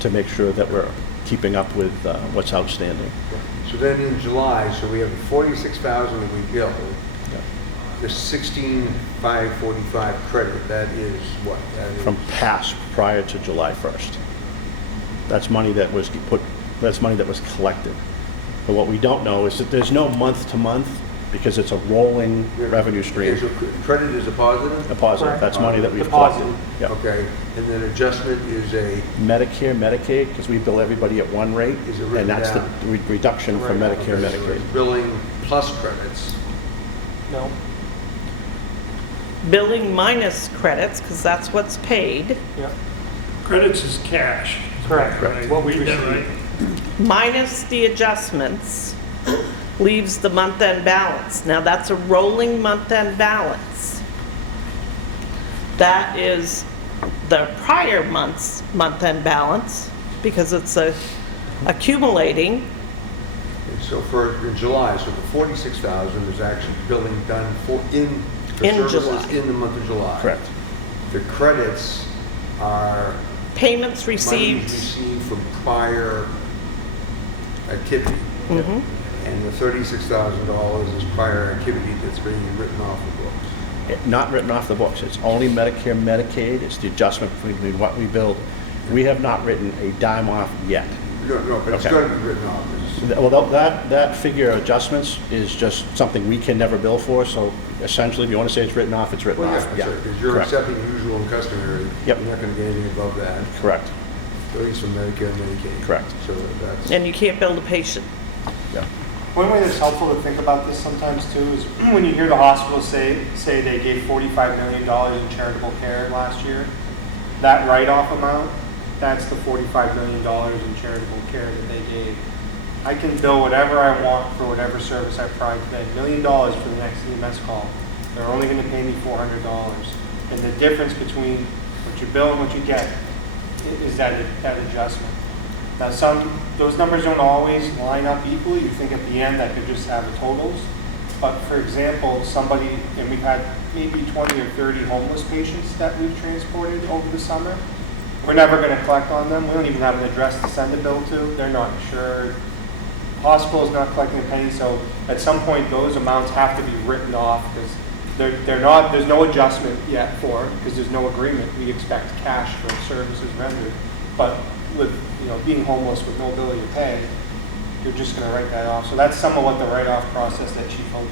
to make sure that we're keeping up with what's outstanding. So then in July, so we have the 46,000 that we billed, the 16,545 credit, that is what? That is From past, prior to July 1st. That's money that was that's money that was collected. But what we don't know is that there's no month to month because it's a rolling revenue stream. Okay, so credit is a positive? A positive, that's money that we've Deposit. collected. Yeah. Okay, and then adjustment is a, Medicare, Medicaid, because we bill everybody at one rate, Is it written and that's the down? reduction for Medicare, so Medicaid. it's billing plus credits. No. Billing minus credits, because that's what's paid, Yeah. Credits is cash. Correct. Right. What we Read that receive. right? minus the adjustments, leaves the month-end balance. Now, that's a rolling month-end balance. That is the prior month's month-end balance, because it's accumulating. And so in July, so the 46,000 is actually billing done for In services July. in the month of July. Correct. The credits are Payments monies received, received from prior activity. Mhm. And the $36,000 is prior activity that's being written off the books. Not written off the books, it's only Medicare, Medicaid, it's the adjustment between what we build. We have not written a dime off yet. No, but it's Okay. going to be written off. Well, that figure of adjustments is just something we can never bill for, so essentially, if you want to say it's written off, it's written Well, off. yeah, because you're correct. accepting usual and customary. Yep. You're not going to get anything above that, Correct, at least from Medicare and Medicaid. Correct. So that's. and you can't bill the patient. yeah. One way that's helpful to think about this sometimes too is when you hear the hospitals say they gave $45 million in charitable care last year, that write-off amount, that's the $45 million in charitable care that they gave. I can bill whatever I want for whatever service I provide today, $1 million for the next EMS call. They're only going to pay me $400. And the difference between what you bill and what you get is that adjustment. Now, those numbers don't always line up equally. You think at the end that could just have the totals. But for example, and we've had maybe 20 or 30 homeless patients that we've transported over the summer. We're never going to collect on them. We don't even have an address to send a bill to. They're not insured. Hospital's not collecting a penny. So at some point, those amounts have to be written off because they're not. There's no adjustment yet for it because there's no agreement. We expect cash for services rendered, but with being homeless with no ability to pay, you're just going to write that off. So that's some of what the write-off process that Chief Hogan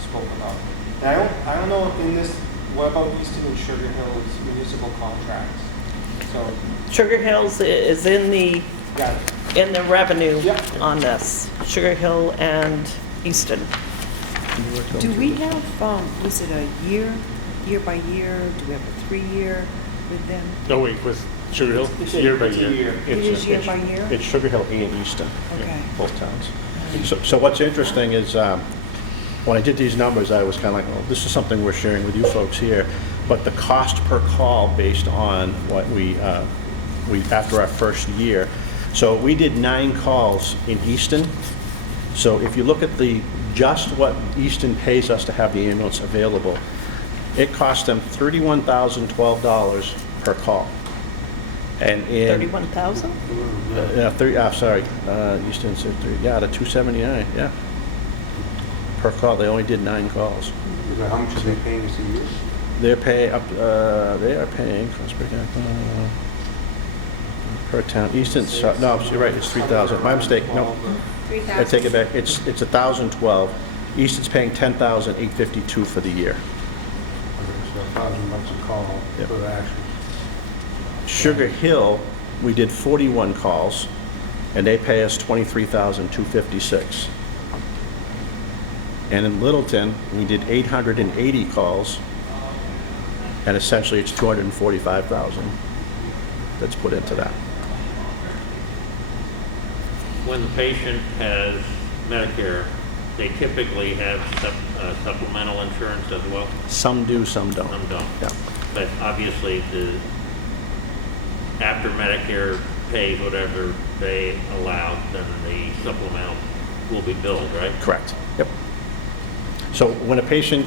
spoke about. And I don't know in this. What about Easton and Sugar Hill's municipal contracts? So Sugar Hills is in the got it. revenue Yep. on this, Sugar Hill and Easton. Do we have, was it a year by year? Do we have a 3-year with them? No, wait, with Sugar Hill, It's year by a year. year. It is year by year? It's Sugar Hill and Easton, yeah, Okay. both towns. So what's interesting is, when I did these numbers, I was kind of like, well, this is something we're sharing with you folks here, but the cost per call based on what we after our first year. So we did 9 calls in Easton. So if you look at just what Easton pays us to have the ambulance available, it cost them $31,012 per call. And in 31,000? Easton said the 279, yeah. Per call, they only did 9 calls. How much are they paying us a year? They are paying, cost per cap, per town, Easton, no, you're right, it's 3,000, my mistake, no. I take it back, it's 1,012. Easton's paying 10,852 for the year. So $1,000 a call Yep. for the action. Sugar Hill, we did 41 calls, and they pay us $23,256. And in Littleton, we did 880 calls, and essentially it's $245,000 that's put into that. When the patient has Medicare, they typically have supplemental insurance as well. Some do, some don't. Some don't. Yeah. But obviously, after Medicare pays whatever they allow, then the supplemental will be billed, right? Correct. Yep. So when a patient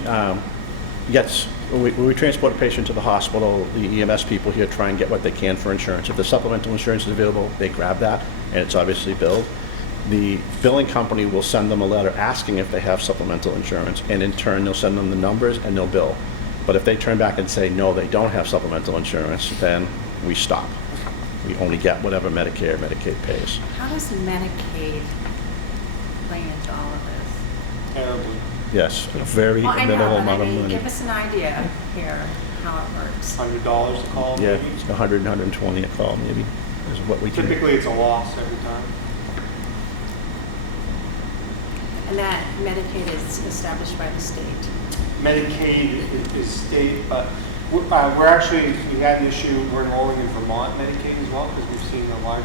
when we transport a patient to the hospital, the EMS people here try and get what they can for insurance. If the supplemental insurance is available, they grab that, and it's obviously billed. The billing company will send them a letter asking if they have supplemental insurance, and in turn, they'll send them the numbers and they'll bill. But if they turn back and say, no, they don't have supplemental insurance, then we stop. We only get whatever Medicare, Medicaid pays. How does Medicaid play into all of this? Terribly. Yes, a very Well, I know, minimal but amount of money. give us an idea here, how it works. $100 a call, Yeah, maybe? it's 100, 120 a call maybe, is what we can. Typically, it's a loss every time. And that Medicaid is established by the state. Medicaid is state, but we're actually, we had an issue, we're enrolling in Vermont Medicaid as well, because we've seen a large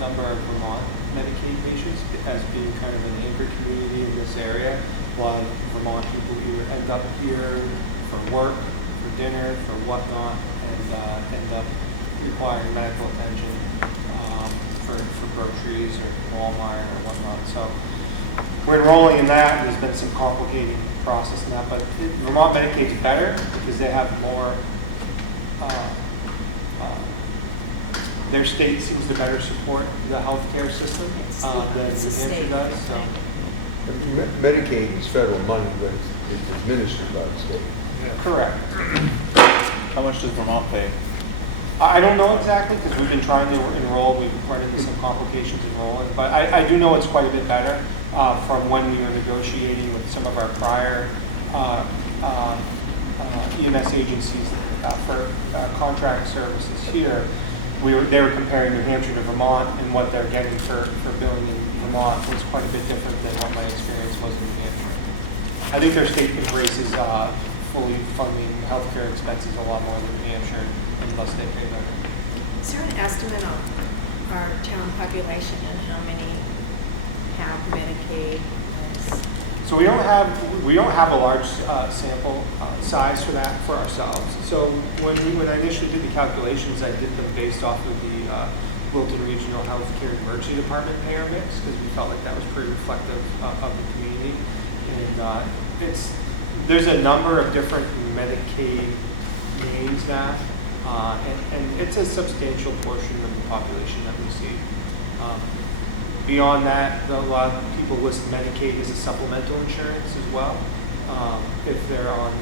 number of Vermont Medicaid patients as being kind of an anchor community in this area. A lot of Vermont people either end up here for work, for dinner, for whatnot, and end up requiring medical attention for groceries or Walmart or whatnot. So we're enrolling in that, and there's been some complicating process in that, but Vermont Medicaid's better because they have more, their state seems to better support the healthcare system than New Hampshire does, so. Medicaid is federal money, but it's administered by the state. Correct. How much does Vermont pay? I don't know exactly because we've been trying to enroll, we've run into some complications enrolling, but I do know it's quite a bit better from when we were negotiating with some of our prior EMS agencies for contract services here. They were comparing New Hampshire to Vermont, and what they're getting for billing in Vermont was quite a bit different than what my experience was in New Hampshire. I think their state embraces fully funding healthcare expenses a lot more than New Hampshire, unless they pay better. Is there an estimate of our town population and how many have Medicaid? So we don't have a large sample size for that for ourselves. So when I initially did the calculations, I did them based off of the Littleton Regional Healthcare Emergency Department payer mix because we felt like that was pretty reflective of the community. And there's a number of different Medicaid names now, and it's a substantial portion of the population that we see. Beyond that, a lot of people list Medicaid as a supplemental insurance as well. If they're on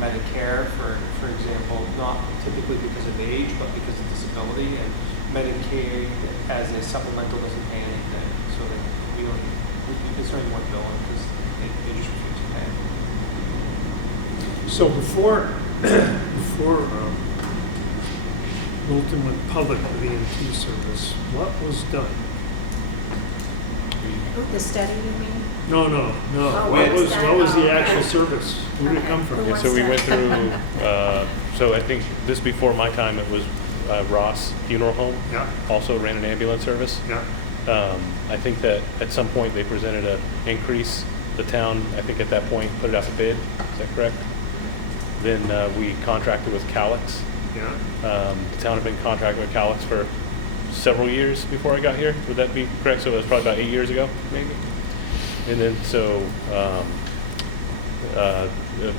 Medicare, for example, not typically because of age, but because of disability, and Medicaid as a supplemental doesn't pay anything, so that it's not even worth billing because they just refuse to pay. So before Littleton went public with the EMT service, what was done? The study, you mean? No. Oh, What was the okay. actual service? Where did it Okay. come from? Who Yeah, wants so we that? went through, so I think this before my time, it was Ross Funeral Home. Yeah. Also ran an ambulance service. Yeah. I think that at some point they presented an increase. The town, I think at that point, put it out to bid. Is that correct? Then we contracted with Calix. Yeah. The town had been contracted with Calix for several years before I got here. Would that be correct? So it was probably about 8 years ago, maybe. And then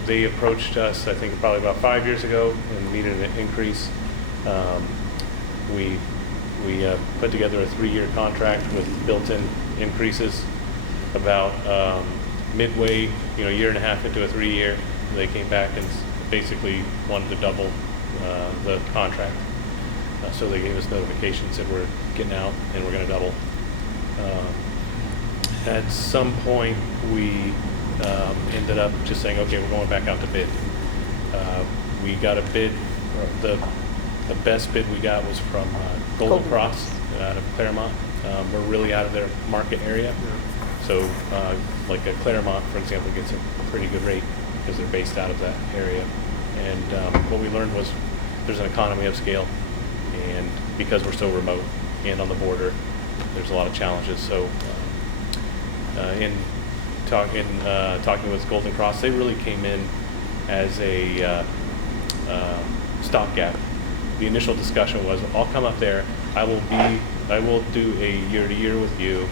they approached us, I think probably about 5 years ago, and needed an increase. We put together a 3-year contract with built-in increases. About midway, a year and a half into a 3-year, they came back and basically wanted to double the contract. So they gave us notification, said we're getting out and we're going to double. At some point, we ended up just saying, okay, we're going back out to bid. We got a bid. The best bid we got was from Golden Cross out of Claremont. We're really out of their market area. So like a Claremont, for example, gets a pretty good rate because they're based out of that area. And what we learned was there's an economy of scale. And because we're so remote and on the border, there's a lot of challenges. So in talking with Golden Cross, they really came in as a stopgap. The initial discussion was, I'll come up there I will do a year-to-year with you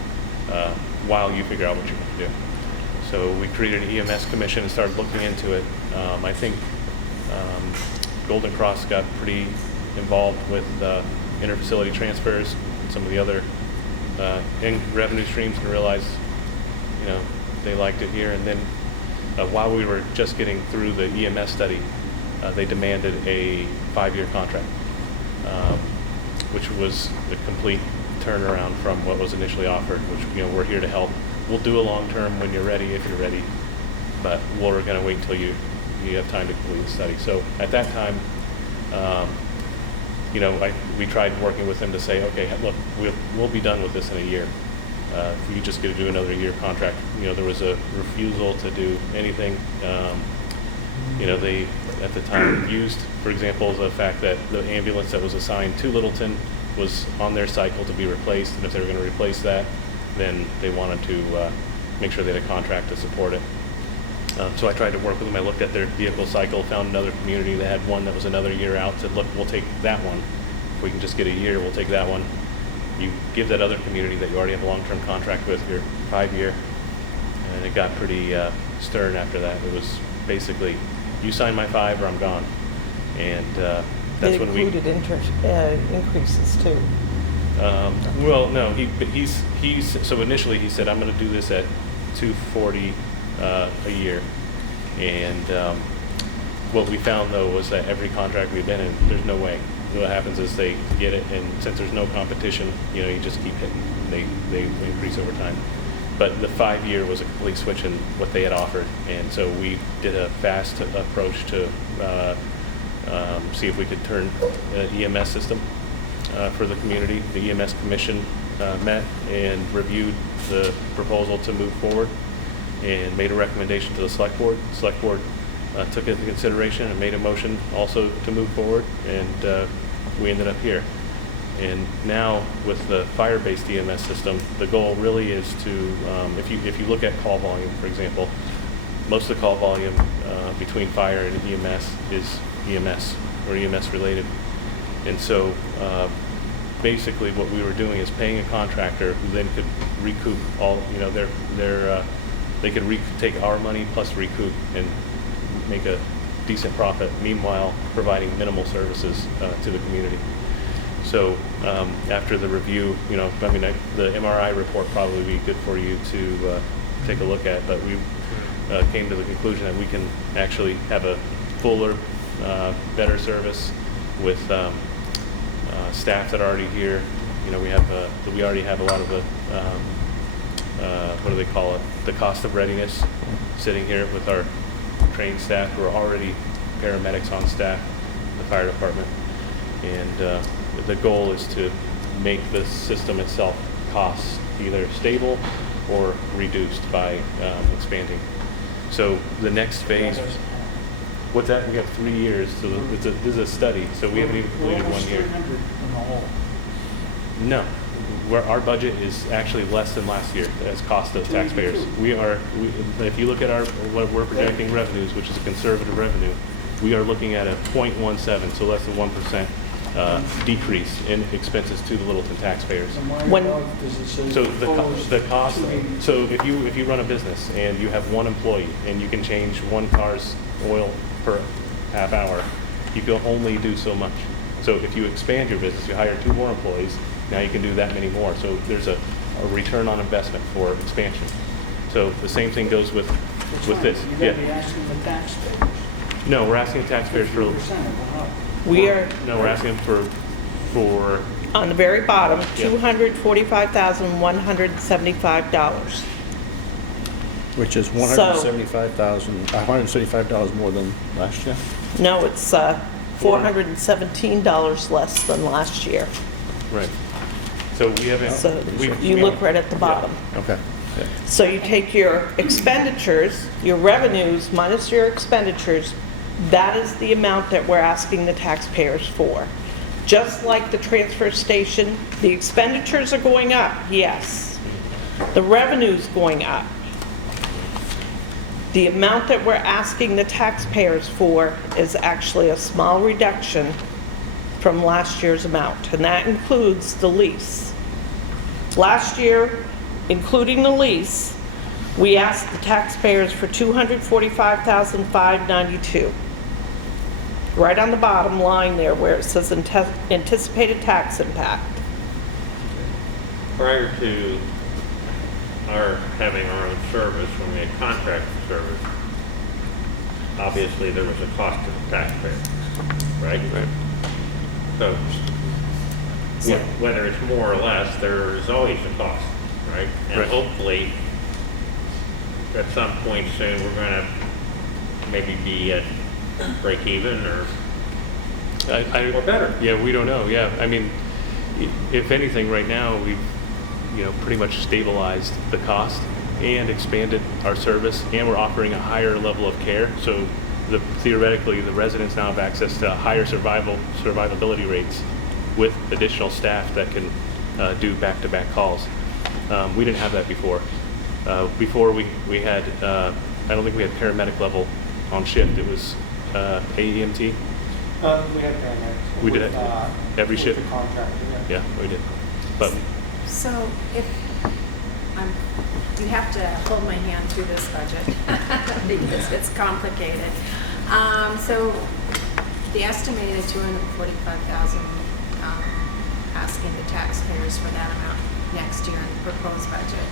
while you figure out what you're going to do. So we created an EMS commission and started looking into it. I think Golden Cross got pretty involved with interfacility transfers and some of the other revenue streams and realized, they liked it here. And then while we were just getting through the EMS study, they demanded a 5-year contract, which was a complete turnaround from what was initially offered, which, we're here to help. We'll do a long-term when you're ready, if you're ready, but we're going to wait until you have time to complete the study. So at that time, we tried working with them to say, okay, look, we'll be done with this in a year. You just get to do another year contract. There was a refusal to do anything. They at the time used, for example, the fact that the ambulance that was assigned to Littleton was on their cycle to be replaced, and if they were going to replace that, then they wanted to make sure they had a contract to support it. So I tried to work with them. I looked at their vehicle cycle, found another community that had one that was another year out, said, look, we'll take that one. If we can just get a year, we'll take that one. You give that other community that you already have a long-term contract with your 5-year. And it got pretty stern after that. It was basically, you sign my 5 or I'm gone. And that's when we... It included increases too. Well, no, so initially he said, I'm going to do this at $240 a year. And what we found, though, was that every contract we've been in, there's no way. What happens is they get it, and since there's no competition, you just keep hitting. They increase over time. But the 5-year was a complete switch in what they had offered. And so we did a fast approach to see if we could turn an EMS system for the community. The EMS commission met and reviewed the proposal to move forward and made a recommendation to the select board. The select board took it into consideration and made a motion also to move forward, and we ended up here. And now with the fire-based EMS system, the goal really is to, if you look at call volume, for example, most of the call volume between fire and EMS is EMS or EMS related. And so basically what we were doing is paying a contractor who then could recoup all, they could take our money plus recoup and make a decent profit, meanwhile providing minimal services to the community. So after the review, the MRI report probably would be good for you to take a look at, but we came to the conclusion that we can actually have a fuller, better service with staff that are already here. We already have a lot of the, what do they call it, the cost of readiness sitting here with our trained staff who are already paramedics on staff, the fire department. And the goal is to make the system itself cost either stable or reduced by expanding. So the next phase, what's that? We have 3 years, so this is a study, so we haven't even completed 1 year. No, our budget is actually less than last year as cost of taxpayers. If you look at what we're projecting revenues, which is a conservative revenue, we are looking at a 0.17, so less than 1%. Decrease in expenses to the Littleton taxpayers. So the cost. So if you run a business and you have 1 employee and you can change 1 car's oil per half hour, you can only do so much. So if you expand your business, you hire 2 more employees. Now you can do that many more. So there's a return on investment for expansion. So the same thing goes with this. You're going to be asking the taxpayers. No, we're asking the taxpayers for. We're asking for on the very bottom, Yeah. $245,175. Which is $175 more than last year? No, it's $417 less than last year. Right. So we haven't. So you look right at the bottom. Okay. Yeah. So you take your expenditures, your revenues minus your expenditures, that is the amount that we're asking the taxpayers for. Just like the transfer station, the expenditures are going up, yes. The revenue's going up. The amount that we're asking the taxpayers for is actually a small reduction from last year's amount, and that includes the lease. Last year, including the lease, we asked the taxpayers for $245,592. Right on the bottom line there where it says anticipated tax impact. Prior to our having our own service, when we had contracted service, obviously there was a cost to the taxpayer, right? Right. So, whether it's more or less, there is always a cost, right? And hopefully, at some point soon, we're going to maybe be at break even or better. Yeah, we don't know. Yeah, I mean, if anything, right now we've pretty much stabilized the cost and expanded our service, and we're offering a higher level of care. So theoretically, the residents now have access to higher survivability rates with additional staff that can do back-to-back calls. We didn't have that before. Before we had, I don't think we had paramedic level on shift. It was AEMT. We had paramedics. We did it every shift. With the contractor, yeah, we did. But So if, you have to hold my hand through this budget because it's complicated. So the estimated $245,000, asking the taxpayers for that amount next year in the proposed budget.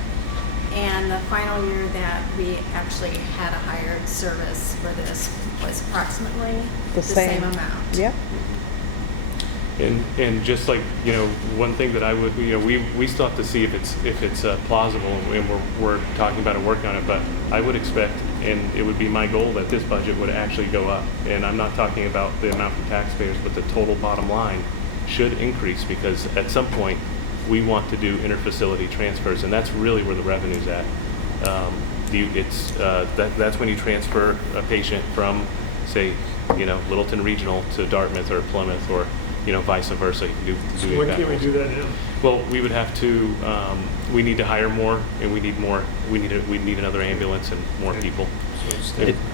And the final year that we actually had a hired service for this was approximately the same amount. Yep. And just like, one thing that I would, we still have to see if it's plausible, and we're talking about and working on it, but I would expect, and it would be my goal, that this budget would actually go up. And I'm not talking about the amount from taxpayers, but the total bottom line should increase, because at some point we want to do interfacility transfers, and that's really where the revenue's at. That's when you transfer a patient from, say, Littleton Regional to Dartmouth or Plymouth, or vice versa. You can do So it why that can't we way. do that now? Well, we would have to. We need to hire more, and we need more. We need another ambulance and more people.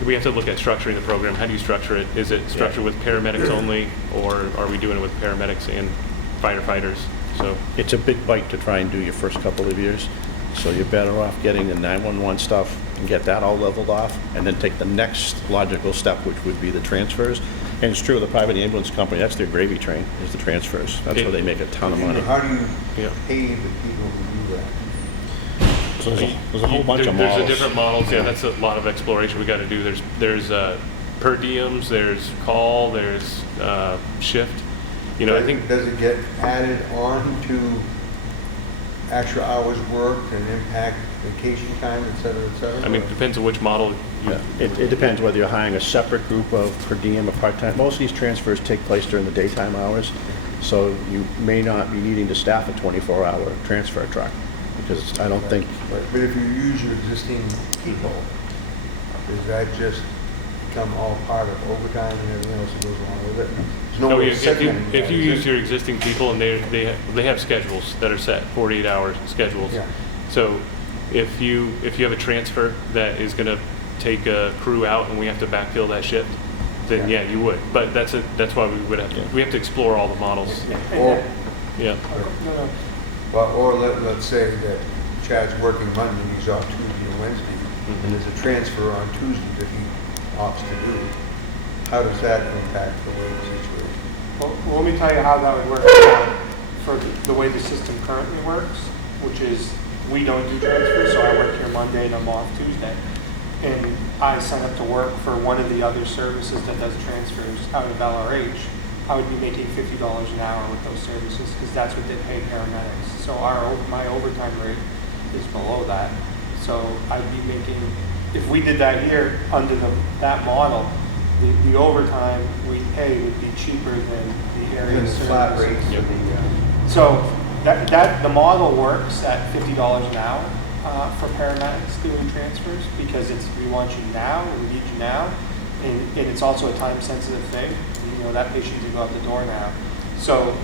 We have to look at structuring the program. How do you structure it? Is it structured with paramedics only, or are we doing it with paramedics and firefighters? So It's a big bite to try and do your first couple of years, so you're better off getting the 911 stuff and get that all leveled off, and then take the next logical step, which would be the transfers. And it's true, the private ambulance company, that's their gravy train, is the transfers. That's where they make a ton of money. How do you pay the people who do that? So there's a whole bunch of models. There's different models. Yeah, that's a lot of exploration we got to do. There's per diems, there's call, there's shift. I think. Does it get added on to extra hours worked and impact vacation time, et cetera, et cetera? I mean, it depends on which model. It depends whether you're hiring a separate group of per diem or part-time. Most of these transfers take place during the daytime hours, so you may not be needing to staff a 24-hour transfer truck, because I don't think. But if you use your existing people, does that just become all part of overtime and everything else that goes along with it? There's no way of segmenting if that, you is use there? your existing people, and they have schedules that are set, 48-hour schedules. Yeah. So if you have a transfer that is going to take a crew out and we have to backfill that shift, then yeah, you would. But that's why we would have to. We have to explore all the models. Or, let's say that Chad's working Monday, he's off Tuesday and Wednesday, and there's a transfer on Tuesday that he opts to do. How does that impact the labor situation? Well, let me tell you how that would work for the way the system currently works, which is we don't do transfers, so I work here Monday and I'm off Tuesday. And I sign up to work for one of the other services that does transfers out of LRH. I would be making $50 an hour with those services, because that's what they pay paramedics. So my overtime rate is below that. So I'd be making, if we did that here under that model, the overtime we pay would be cheaper than the area And the flat rates services. of the, So that the model works at $50 an hour for paramedics doing transfers, because we want you now, and we need you now, and it's also a time-sensitive thing. That patient can go out the door now. So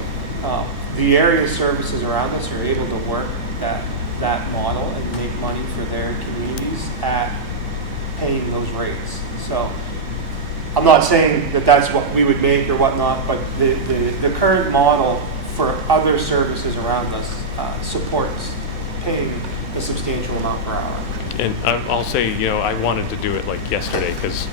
the area services around us are able to work that model and make money for their communities at paying those rates. So I'm not saying that that's what we would make or whatnot, but the current model for other services around us supports paying a substantial amount per hour. And I'll say, I wanted to do it like yesterday because,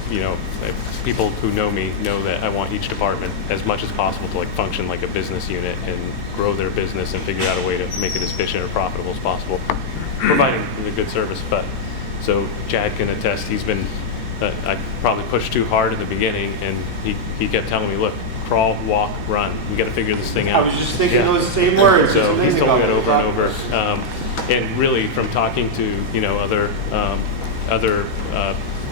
people who know me know that I want each department as much as possible to like function like a business unit and grow their business and figure out a way to make it as efficient or profitable as possible, providing a good service. But so Chad can attest, he's been, I probably pushed too hard in the beginning, and he kept telling me, look, crawl, walk, run. We got to figure this thing out. I was just thinking those same words. So he's told me that over and over. And really, from talking to other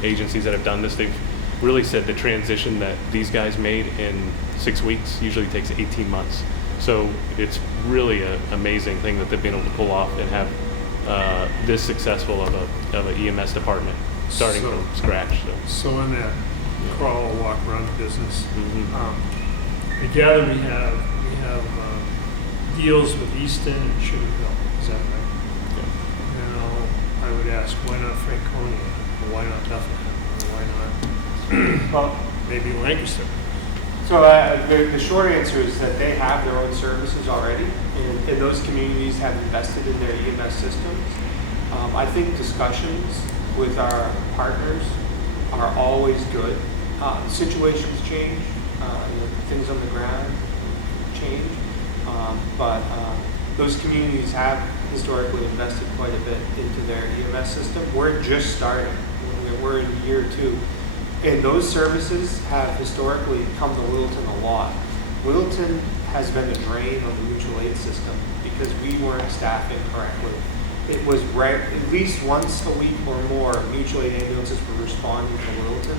agencies that have done this, they've really said the transition that these guys made in 6 weeks usually takes 18 months. So it's really an amazing thing that they've been able to pull off and have this successful of an EMS department starting from scratch. So in that crawl, walk, run business, I gather we have deals with Easton and Sugar Hill. Is that right? I would ask, why not Franconia? Or why not Littleton? Or why not well, maybe Lancaster? So the short answer is that they have their own services already, and those communities have invested in their EMS systems. I think discussions with our partners are always good. Situations change, things on the ground change, but those communities have historically invested quite a bit into their EMS system. We're just starting. We're in year 2. And those services have historically come to Littleton a lot. Littleton has been a drain on the mutual aid system because we weren't staffing correctly. It was at least once a week or more, mutual aid ambulances were responding to Littleton.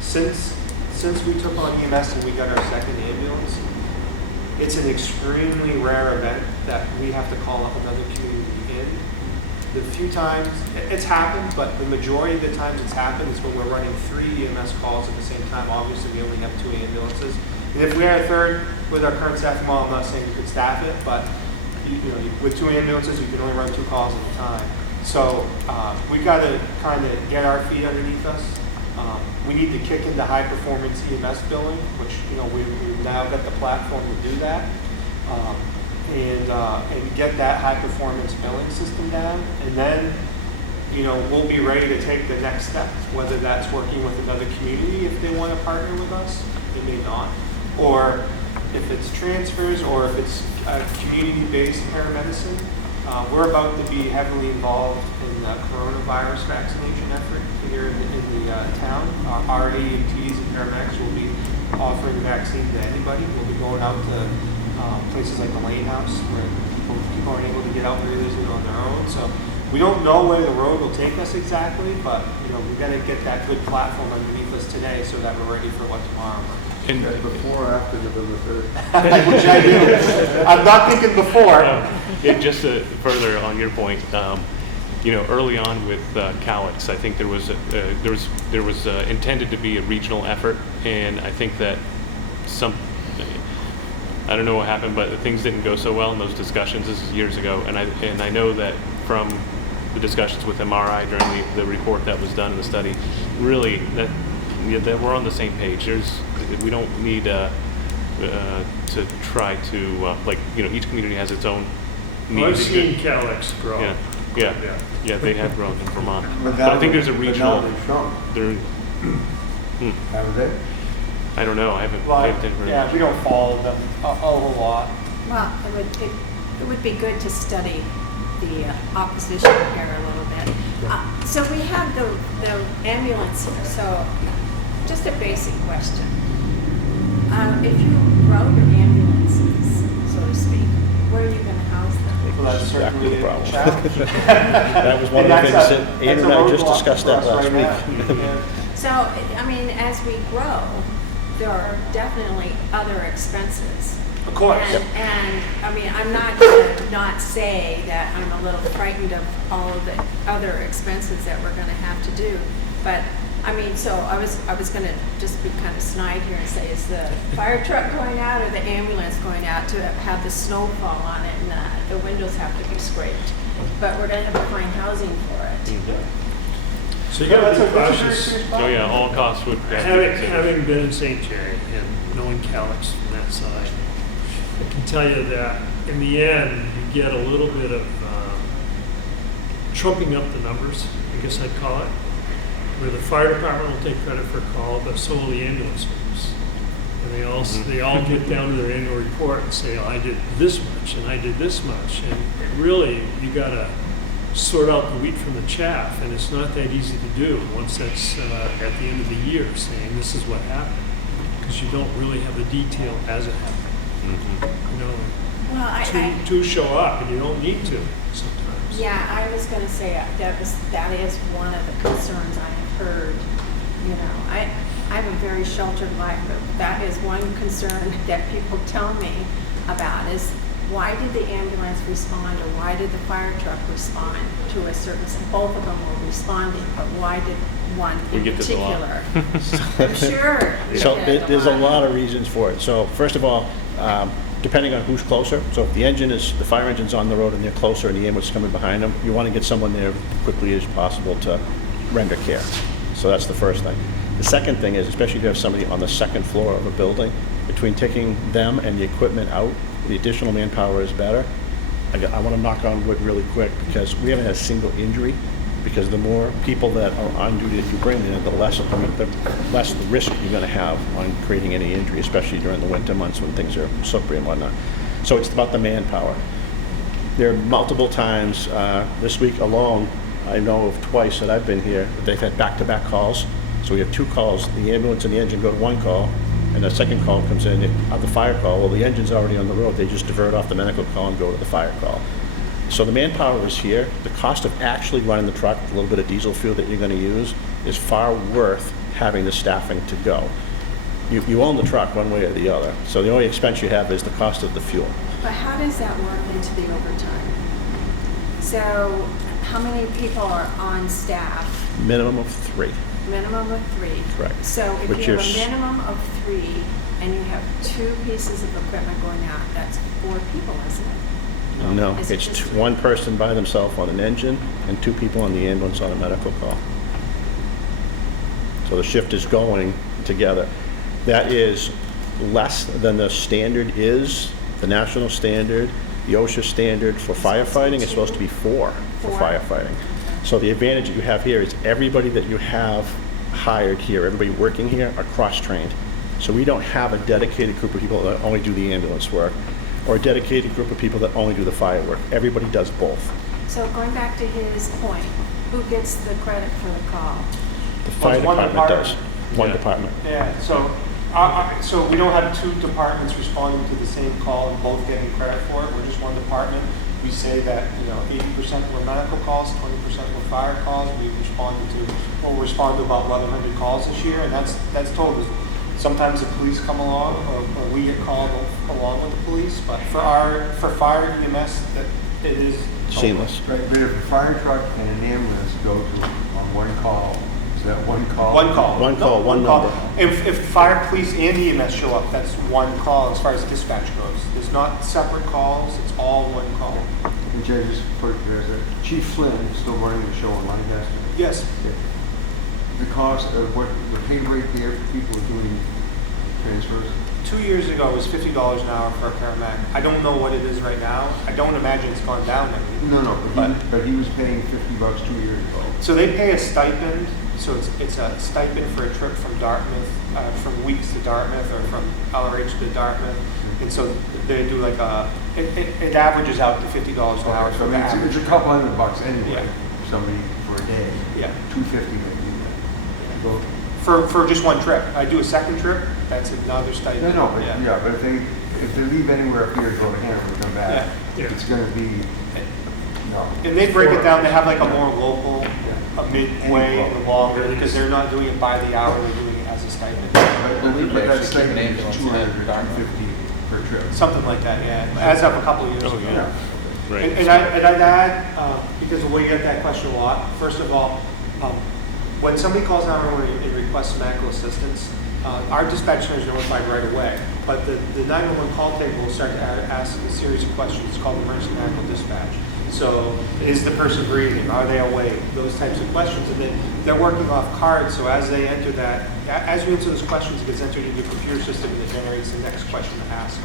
Since we took on EMS and we got our second ambulance, it's an extremely rare event that we have to call up another community in. The few times it's happened, but the majority of the times it's happened is when we're running 3 EMS calls at the same time. Obviously, we only have 2 ambulances. And if we had a third with our current staffing model, I'm not saying we could staff it, but with 2 ambulances, you can only run 2 calls at a time. So we've got to kind of get our feet underneath us. We need to kick into high performance EMS billing, which we've now got the platform to do that, and get that high performance billing system down, and then we'll be ready to take the next step. Whether that's working with another community if they want to partner with us, they may not, or if it's transfers, or if it's community-based paramedicine. We're about to be heavily involved in the coronavirus vaccination effort here in the town. Our AMTs and paramedics will be offering the vaccine to anybody. We'll be going out to places like the Lane House where people aren't able to get out very easily on their own. So we don't know where the road will take us exactly, but we've got to get that good platform underneath us today so that we're ready for what tomorrow brings. And before or after November 3rd? Which I do. I'm not thinking before. Just further on your point, early on with Calix, I think there was intended to be a regional effort, and I think that I don't know what happened, but things didn't go so well in those discussions. This is years ago, and I know that from the discussions with MRI during the report that was done in the study, really that we're on the same page. We don't need to try to each community has its own need. I've seen Calix grow. Yeah, they have grown in Vermont. But I think there's a regional. Haven't they? I don't know. I haven't. We don't follow them a whole lot. Well, it would be good to study the opposition here a little bit. So we have the ambulance here. So just a basic question. If you grow your ambulances, so to speak, where are you going to house them? Well, that's certainly a challenge. That was one of the things that Ann and I just discussed that last week. So, I mean, as we grow, there are definitely other expenses. Of course. And I mean, I'm not going to not say that I'm a little frightened of all of the other expenses that we're going to have to do, but I mean, so I was going to just be kind of snide here and say, is the fire truck going out or the ambulance going out to have the snow fall on it and the windows have to be scraped? But we're going to have to find housing for it. So you gotta be That's a very cautious. serious Oh, problem. yeah, all costs would. Having been in St. Jerry and knowing Calix from that side, I can tell you that in the end, you get a little bit of trumping up the numbers, I guess I'd call it, where the fire department will take credit for a call, but so will the ambulance service. And they all get down to their annual report and say, oh, I did this much and I did this much. And really, you gotta sort out the wheat from the chaff, and it's not that easy to do once that's at the end of the year, saying this is what happened, because you don't really have the detail as it happened. You know, Well, two show up, and you don't need to sometimes. yeah, I was gonna say, that is one of the concerns I have heard, you know. I have a very sheltered life, but that is one concern that people tell me about is, why did the ambulance respond, or why did the fire truck respond to a certain, both of them were responding, but why did one in get this a lot. particular? I'm sure. we So get there's a lot of reasons for it. So first of all, depending on who's closer, so if the fire engine's on the road and they're closer and the ambulance is coming behind them, you want to get someone there as quickly as possible to render care. So that's the first thing. The second thing is, especially if you have somebody on the second floor of a building, between taking them and the equipment out, the additional manpower is better. I want to knock on wood really quick, because we haven't had a single injury, because the more people that are on duty that you bring in, the less the risk you're going to have on creating any injury, especially during the winter months when things are slippery and whatnot. So it's about the manpower. There are multiple times this week alone, I know of twice that I've been here, they've had back-to-back calls. So we have two calls, the ambulance and the engine go to one call, and the second call comes in, the fire call. Well, the engine's already on the road, they just divert off the medical call and go to the fire call. So the manpower is here. The cost of actually running the truck, a little bit of diesel fuel that you're going to use, is far worth having the staffing to go. You own the truck one way or the other, so the only expense you have is the cost of the fuel. But how does that work into the overtime? So how many people are on staff? Minimum of 3. Minimum of 3. Correct. So if Which you have is- a minimum of 3 and you have 2 pieces of equipment going out, that's 4 people, isn't it? No, Is it it's just- one person by themselves on an engine and 2 people on the ambulance on a medical call. So the shift is going together. That is less than the standard is, the national standard, the OSHA standard for firefighting is supposed to be 4 for 4? firefighting. So the advantage that you have here is everybody that you have hired here, everybody working here are cross-trained. So we don't have a dedicated group of people that only do the ambulance work, or a dedicated group of people that only do the fire work. Everybody does both. So going back to his point, who gets the credit for the call? The fire it's one department does. department. One Yeah. department. Yeah, so we don't have 2 departments responding to the same call and both getting credit for it. We're just one department. We say that, 80% were medical calls, 20% were fire calls. We'll respond to about 1,100 calls this year, and that's total. Sometimes the police come along, or we get called along with the police, but for fire EMS, it is Seamless. Right, but if a fire truck and an ambulance go to on one call, is that one call? One call. One call, No, one call. number. If fire, police, and EMS show up, that's one call as far as dispatch goes. There's not separate calls, it's all one call. And Jay, just put there's a Chief Flynn is still running the show on Lancaster. Yes, The cost of what the pay rate there for people doing transfers. 2 years ago, it was $50 an hour for a paramedic. I don't know what it is right now. I don't imagine it's gone down lately. No, but he was paying $50 2 years ago. So they pay a stipend, so it's a stipend for a trip from Dartmouth, from Weeks to Dartmouth, or from LRH to Dartmouth. And so they do like it averages out to $50 an hour So for I the mean, average. it's a couple $100 anyway, Yeah. for somebody for a day. Yeah. $250 maybe. So, For just one trip. I do a second trip, that's another stipend. no, but but if they leave anywhere up here to go to Hanover and come back, Yeah. it's gonna be, And they break it down, they have like a more local, a midway, and a longer, because they're not doing it by the hour, they're doing it as a stipend. but that's stipend is 200 or 250 per trip. Something like that, yeah. As of a couple of years ago. Yeah. Right. And I'd add, because we get that question a lot, first of all, when somebody calls 911 and requests medical assistance, our dispatch center is notified right away. But the 911 call table will start to ask a series of questions. It's called emergency medical dispatch. So is the person breathing? Are they awake? Those types of questions. And then they're working off cards, so as they enter that, as you answer those questions, it gets entered into your computer system and it generates the next question to ask.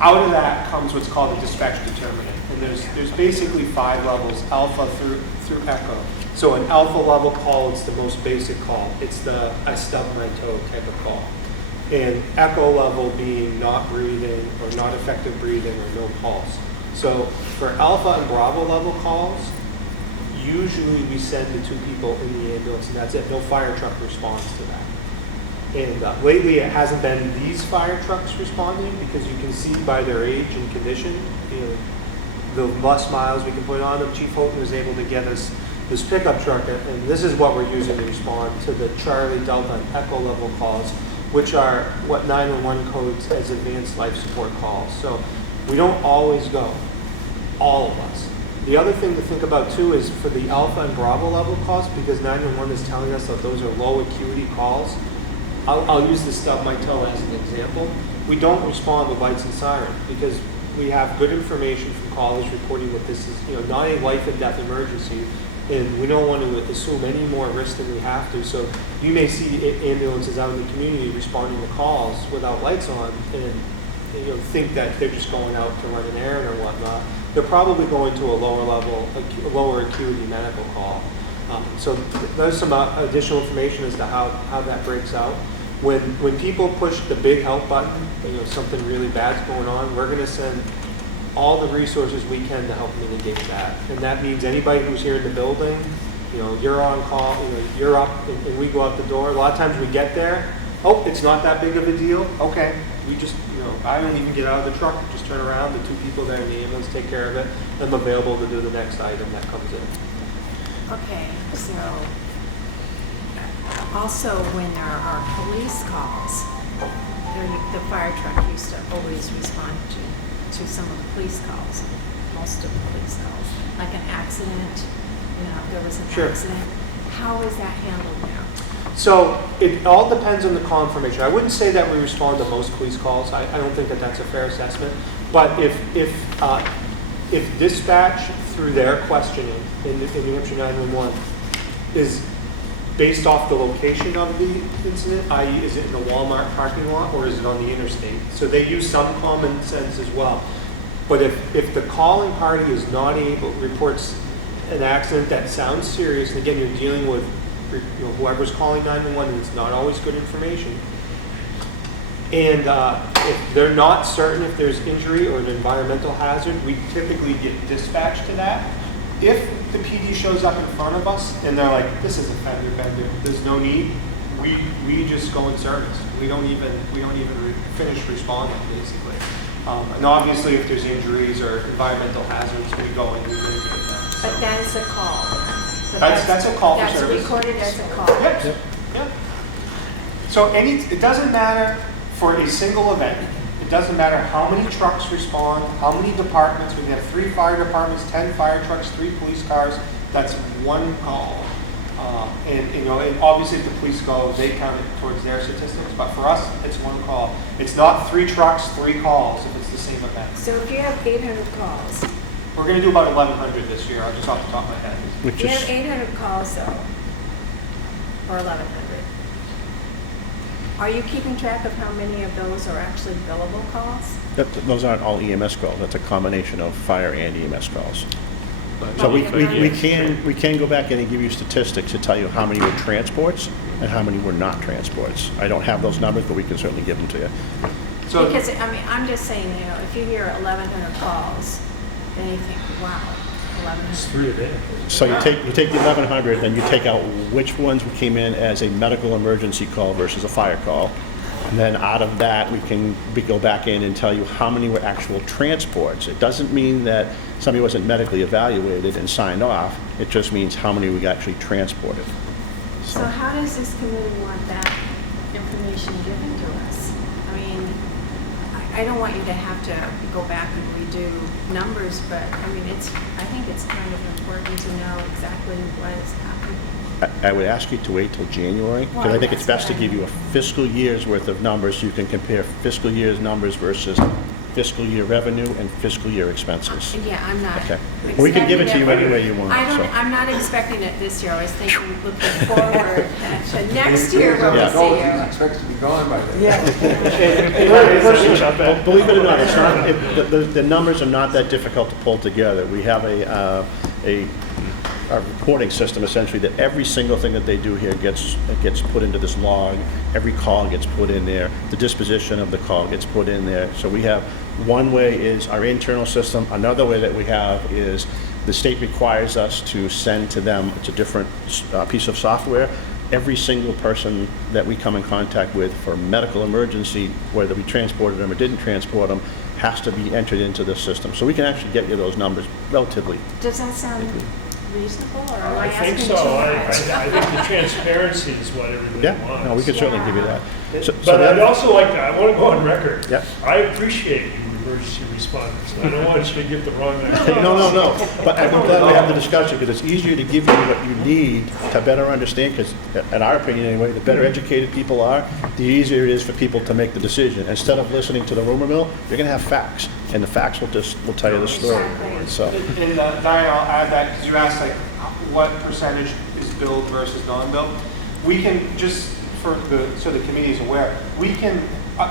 Out of that comes what's called a dispatch determinant. And there's basically 5 levels, alpha through echo. So an alpha level call, it's the most basic call. It's the I stub my toe type of call. And echo level being not breathing or not effective breathing or no pulse. So for alpha and bravo level calls, usually we send the 2 people in the ambulance and that's it. No fire truck responds to that. And lately it hasn't been these fire trucks responding because you can see by their age and condition, you know, the less miles we can put on them. Chief Houghton was able to get us this pickup truck, and this is what we're using to respond to the Charlie, Delta, and Echo level calls, which are what 911 codes as advanced life support calls. So we don't always go, all of us. The other thing to think about too is for the Alpha and Bravo level calls, because 911 is telling us that those are low acuity calls. I'll use the stub my toe as an example. We don't respond with lights and sirens because we have good information from callers reporting that this is, you know, not a life and death emergency, and we don't want to assume any more risk than we have to. So you may see ambulances out in the community responding to calls without lights on, and you know, think that they're just going out to run an errand or whatnot. They're probably going to a lower level, a lower acuity medical call. So there's some additional information as to how that breaks out. When people push the big help button, you know, something really bad's going on, we're going to send all the resources we can to help mitigate that. And that means anybody who's here in the building, you know, you're on call, you know, you're up and we go out the door. A lot of times we get there, oh, it's not that big of a deal. Okay, we just, you know, I don't even get out of the truck, just turn around, the 2 people there in the ambulance take care of it. I'm available to do the next item that comes in. Okay, so also when there are police calls, the fire truck used to always respond to some of the police calls, most of the police calls, like an accident, you know, if there was an accident. How is that handled now? So it all depends on the call information. I wouldn't say that we respond to most police calls. I don't think that that's a fair assessment. But if dispatch through their questioning in New Hampshire 911 is based off the location of the incident, i.e. is it in the Walmart parking lot or is it on the interstate? So they use some common sense as well. But if the calling party is not able, reports an accident that sounds serious, and again, you're dealing with, you know, whoever's calling 911, and it's not always good information. And if they're not certain if there's injury or an environmental hazard, we typically get dispatched to that. If the PD shows up in front of us and they're like, this is a fender bender, there's no need, we just go in service. We don't even finish responding, basically. And obviously, if there's injuries or environmental hazards, we go and we mitigate them. So. But that is a call. That's a call for service. That's recorded as a call. Yep. Yep. So it doesn't matter for a single event. It doesn't matter how many trucks respond, how many departments. We have 3 fire departments, 10 fire trucks, 3 police cars. That's one call. And you know, and obviously if the police go, they count it towards their statistics. But for us, it's one call. It's not 3 trucks, 3 calls if it's the same event. So if you have 800 calls. We're going to do about 1,100 this year. I'll just off the top of my head. You have 800 calls though, or 1,100. Are you keeping track of how many of those are actually billable calls? Those aren't all EMS calls. That's a combination of fire and EMS calls. So we can go back in and give you statistics to tell you how many were transports and how many were not transports. I don't have those numbers, but we can certainly give them to you. So, because, I mean, I'm just saying, you know, if you hear 1,100 calls, then you think, wow, 1,100. It's 3 a day. So you take the 1,100, then you take out which ones came in as a medical emergency call versus a fire call. And then out of that, we go back in and tell you how many were actual transports. It doesn't mean that somebody wasn't medically evaluated and signed off. It just means how many we actually transported. So how does this committee want that information given to us? I mean, I don't want you to have to go back and redo numbers, but I mean, I think it's kind of important to know exactly what is happening. I would ask you to wait till January, because I think it's best to give you a fiscal year's worth of numbers so you can compare fiscal year's numbers versus fiscal year revenue and fiscal year expenses. Yeah, I'm not. Okay. We can give it to you expecting any way you want. so. I'm not expecting it this year. I was thinking, looking forward to next year when we Yeah. see He's you. expected to be gone by then. Believe it or not, it's not, the numbers are not that difficult to pull together. We have a reporting system essentially that every single thing that they do here gets put into this log. Every call gets put in there. The disposition of the call gets put in there. So we have, one way is our internal system. Another way that we have is the state requires us to send to them, it's a different piece of software. Every single person that we come in contact with for medical emergency, whether we transported them or didn't transport them, has to be entered into the system. So we can actually get you those numbers relatively. Does that sound reasonable, or am I I think asking so. too I much? think the transparency is what everybody Yeah, wants. no, we can certainly give you that. So But I'd that- also like to, I want to go on record. Yeah. I appreciate you emergency responders. I don't want you to get the wrong idea. No. But I'm glad we have the discussion, because it's easier to give you what you need to better understand, because in our opinion anyway, the better educated people are, the easier it is for people to make the decision. Instead of listening to the rumor mill, you're gonna have facts, and the facts will tell you the story. So, And Diane, I'll add that, because you asked like what percentage is billed versus non-billed. We can, just so the committee is aware, we can,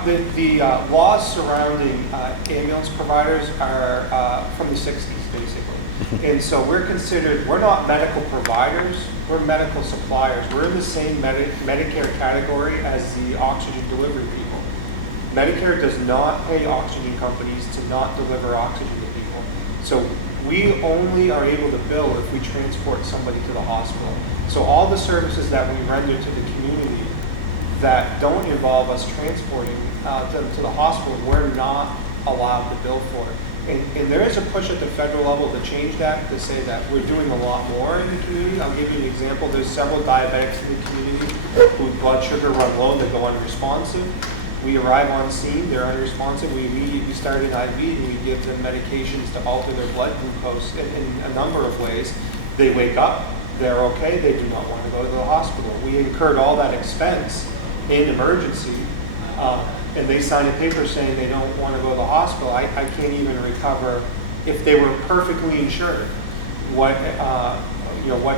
the laws surrounding ambulance providers are from the 60s, basically. And so we're not medical providers, we're medical suppliers. We're in the same Medicare category as the oxygen delivery people. Medicare does not pay oxygen companies to not deliver oxygen to people. So we only are able to bill if we transport somebody to the hospital. So all the services that we render to the community that don't involve us transporting them to the hospital, we're not allowed to bill for. And there is a push at the federal level to change that, to say that we're doing a lot more in the community. I'll give you an example. There's several diabetics in the community whose blood sugar run low, they go unresponsive. We arrive on scene, they're unresponsive. We immediately start an IV and we give them medications to alter their blood glucose in a number of ways. They wake up, they're okay, they do not want to go to the hospital. We incurred all that expense in emergency, and they sign a paper saying they don't want to go to the hospital. I can't even recover, if they were perfectly insured, what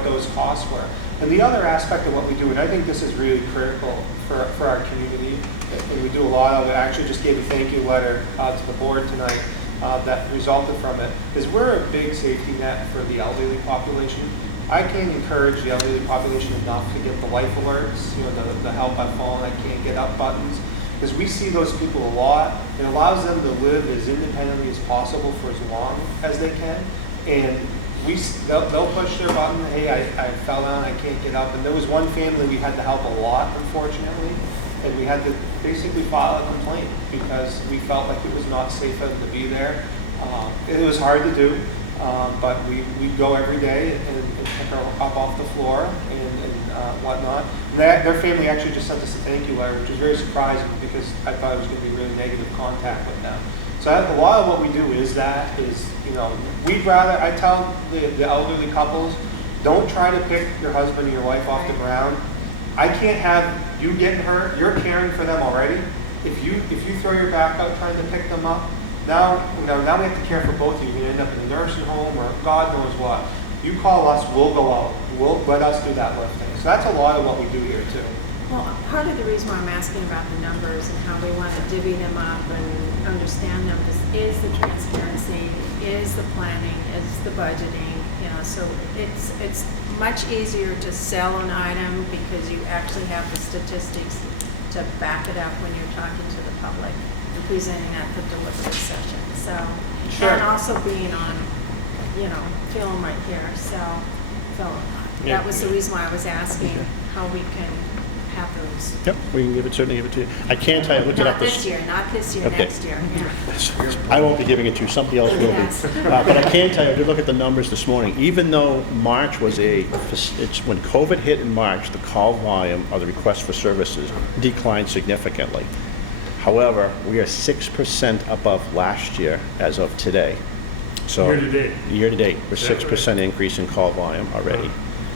those costs were. And the other aspect of what we do, and I think this is really critical for our community, and we do a lot of it. I actually just gave a thank you letter to the board tonight that resulted from it, is we're a big safety net for the elderly population. I can't encourage the elderly population enough to get the life alerts, the help I've fallen, I can't get up buttons, because we see those people a lot. It allows them to live as independently as possible for as long as they can, and they'll push their button, hey, I fell down, I can't get up. And there was one family we had to help a lot, unfortunately, and we had to basically file a complaint because we felt like it was not safe for them to be there. It was hard to do, but we'd go every day and pick her up off the floor and whatnot. And their family actually just sent us a thank you letter, which was very surprising because I thought it was going to be really negative contact with them. So a lot of what we do is we'd rather, I tell the elderly couples, don't try to pick your husband or your wife off the ground. I can't have you getting hurt. You're caring for them already. If you throw your back out trying to pick them up, now we have to care for both of you. You're going to end up in a nursing home or God knows what. You call us, we'll go out. Let us do that lifting. So that's a lot of what we do here too. Well, part of the reason why I'm asking about the numbers and how we want to divvy them up and understand them is the transparency, is the planning, is the budgeting. So it's much easier to sell an item because you actually have the statistics to back it up when you're talking to the public and presenting at the delivery session. So, Sure. and also being on, film right here. So that was the reason why I was asking how we can have those. yep, we can certainly give it to you. I can tell you, I looked it up. Not this year, Okay. next year, yeah. I won't be giving it to you, somebody else will Yes. be. But I can tell you, I did look at the numbers this morning. Even though March was when COVID hit in March, the call volume or the request for services declined significantly. However, we are 6% above last year as of today. So Year to date. Year to date, we're Is that 6% increase in call volume already.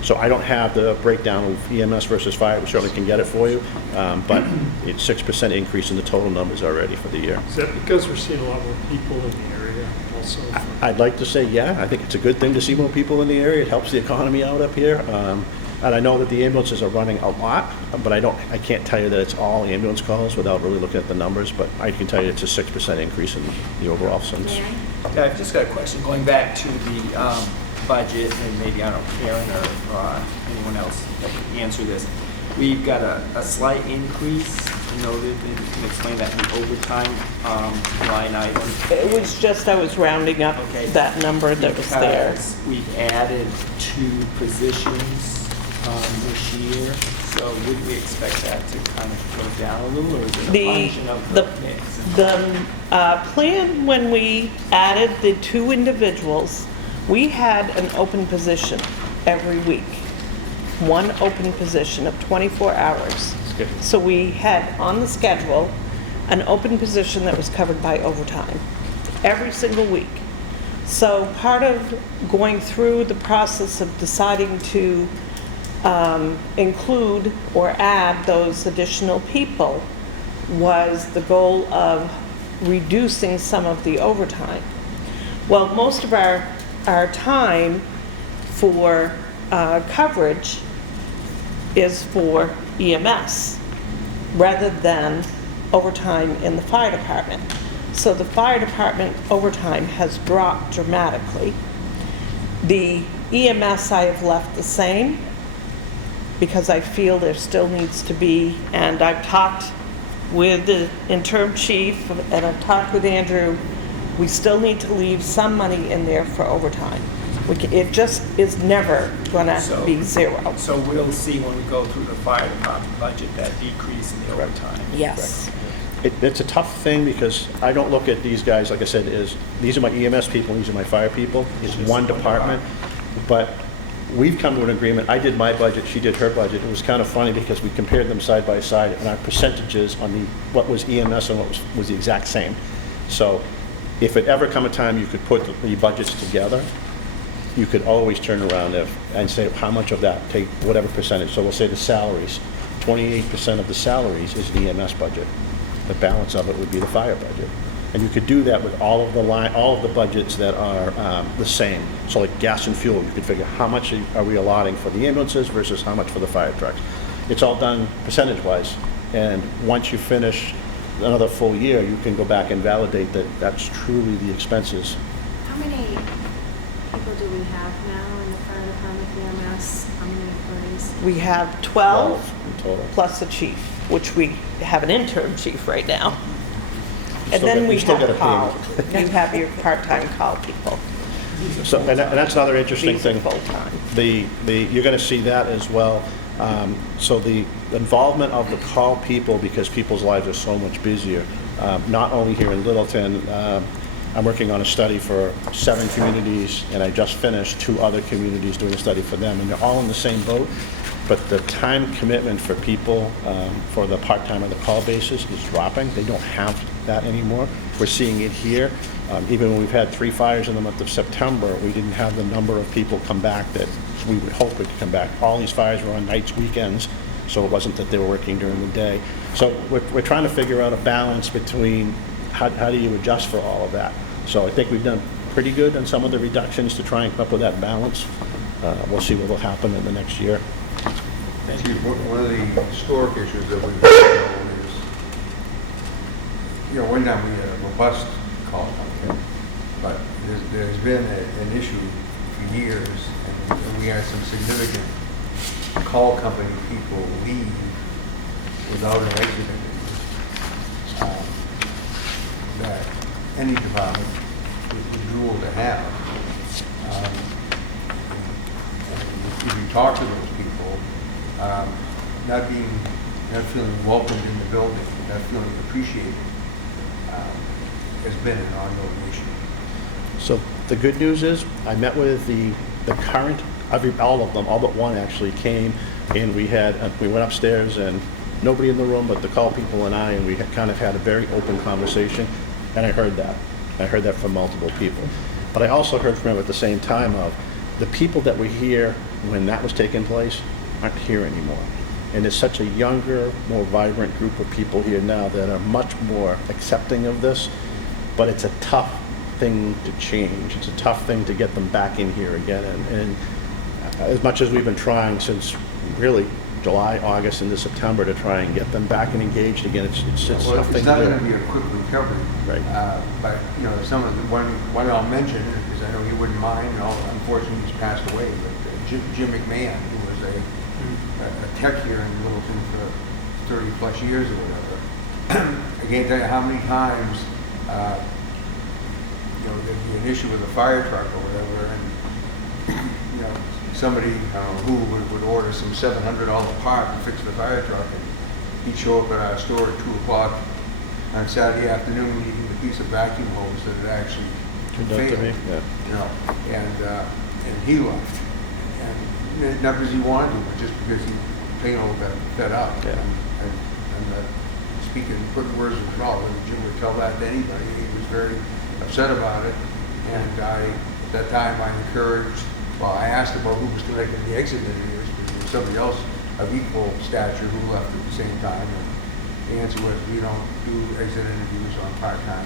So I don't have the breakdown of EMS versus fire. We certainly can get it for you, but it's 6% increase in the total numbers already for the year. Is that because we're seeing a lot more people in the area also? I'd like to say, yeah, I think it's a good thing to see more people in the area. It helps the economy out up here. And I know that the ambulances are running a lot, but I can't tell you that it's all ambulance calls without really looking at the numbers, but I can tell you it's a 6% increase in the overall sense. Mary? Yeah, I've just got a question, going back to the budget, and maybe, I don't know, Karen or anyone else that can answer this. We've got a slight increase noted, maybe you can explain that in the overtime line item. It was just, I was rounding up Okay. that number that was there. Because we've added 2 positions this year, so would we expect that to kind of go down a little, or is it a function of the mix? The plan, when we added the 2 individuals, we had an open position every week. 1 open position of 24 hours. So we had on the schedule an open position that was covered by overtime every single week. So part of going through the process of deciding to include or add those additional people was the goal of reducing some of the overtime. Well, most of our time for coverage is for EMS rather than overtime in the fire department. So the fire department overtime has dropped dramatically. The EMS I have left the same because I feel there still needs to be, and I've talked with the interim chief and I've talked with Andrew, we still need to leave some money in there for overtime. It just is never gonna be zero. So we'll see when we go through the fire department budget, that decrease in the overtime. Yes. It's a tough thing because I don't look at these guys, like I said, as these are my EMS people, these are my fire people. It's one department, but we've come to an agreement. I did my budget, she did her budget. It was kind of funny because we compared them side by side, and our percentages on what was EMS and what was the exact same. So if it ever come a time you could put the budgets together, you could always turn around and say how much of that, take whatever percentage. So we'll say the salaries, 28% of the salaries is the EMS budget. The balance of it would be the fire budget. And you could do that with all of the budgets that are the same. So like gas and fuel, you could figure how much are we allotting for the ambulances versus how much for the fire trucks. It's all done percentage-wise. And once you finish another full year, you can go back and validate that that's truly the expenses. How many people do we have now in the fire department, EMS? How many employees? We have 12 in total. plus a chief, which we have an interim chief right now. And Still then got- we you still have gotta call. pay You have your part-time call people. So, and that's another interesting These are thing. full-time. You're going to see that as well. So the involvement of the call people, because people's lives are so much busier, not only here in Littleton, I'm working on a study for 7 communities, and I just finished 2 other communities doing a study for them, and they're all in the same boat. But the time commitment for people for the part-time or the call basis is dropping. They don't have that anymore. We're seeing it here. Even when we've had 3 fires in the month of September, we didn't have the number of people come back that we would hope would come back. All these fires were on nights, weekends, so it wasn't that they were working during the day. So we're trying to figure out a balance between how do you adjust for all of that. So I think we've done pretty good on some of the reductions to try and come up with that balance. We'll see what will happen in the next year. Chief, one of the historic issues that we've known is, one time we had a robust call company, but there's been an issue for years, and we had some significant call company people leave without an exit interview that any department would rule to have. And if you talk to those people, not feeling welcomed in the building, not feeling appreciated, has been an ongoing issue. So the good news is, I met with the current, all of them, all but one actually came, and we went upstairs, and nobody in the room but the call people and I, and we kind of had a very open conversation, and I heard that. I heard that from multiple people. But I also heard from him at the same time of, the people that were here when that was taking place aren't here anymore. And it's such a younger, more vibrant group of people here now that are much more accepting of this. But it's a tough thing to change. It's a tough thing to get them back in here again. And as much as we've been trying since really July, August, into September to try and get them back and engaged again, it's a Well, tough thing it's not to going to do. be a quick recovery. Right. But, you know, some of the, one I'll mention, because I know he wouldn't mind, you know, unfortunately he's passed away, but Jim McMahon, who was a tech here in Littleton for 30 plus years or whatever. I can't tell you how many times, you know, there'd be an issue with a fire truck or whatever, and, you know, somebody who would order some $700 part to fix the fire truck, and he'd show up at our store at 2 o'clock on Saturday afternoon needing a piece of vacuum hose that had actually Turned out to failed. be, yeah. You know, and he left. And not because he wanted to, but just because he plain old got fed up. Yeah. And speaking, putting words in his mouth, and Jim would tell that to anybody. He was very upset about it. And at that time I encouraged, well, I asked about who was conducting the exit interviews, because there was somebody else of equal stature who left at the same time. And the answer was, we don't do exit interviews on part-time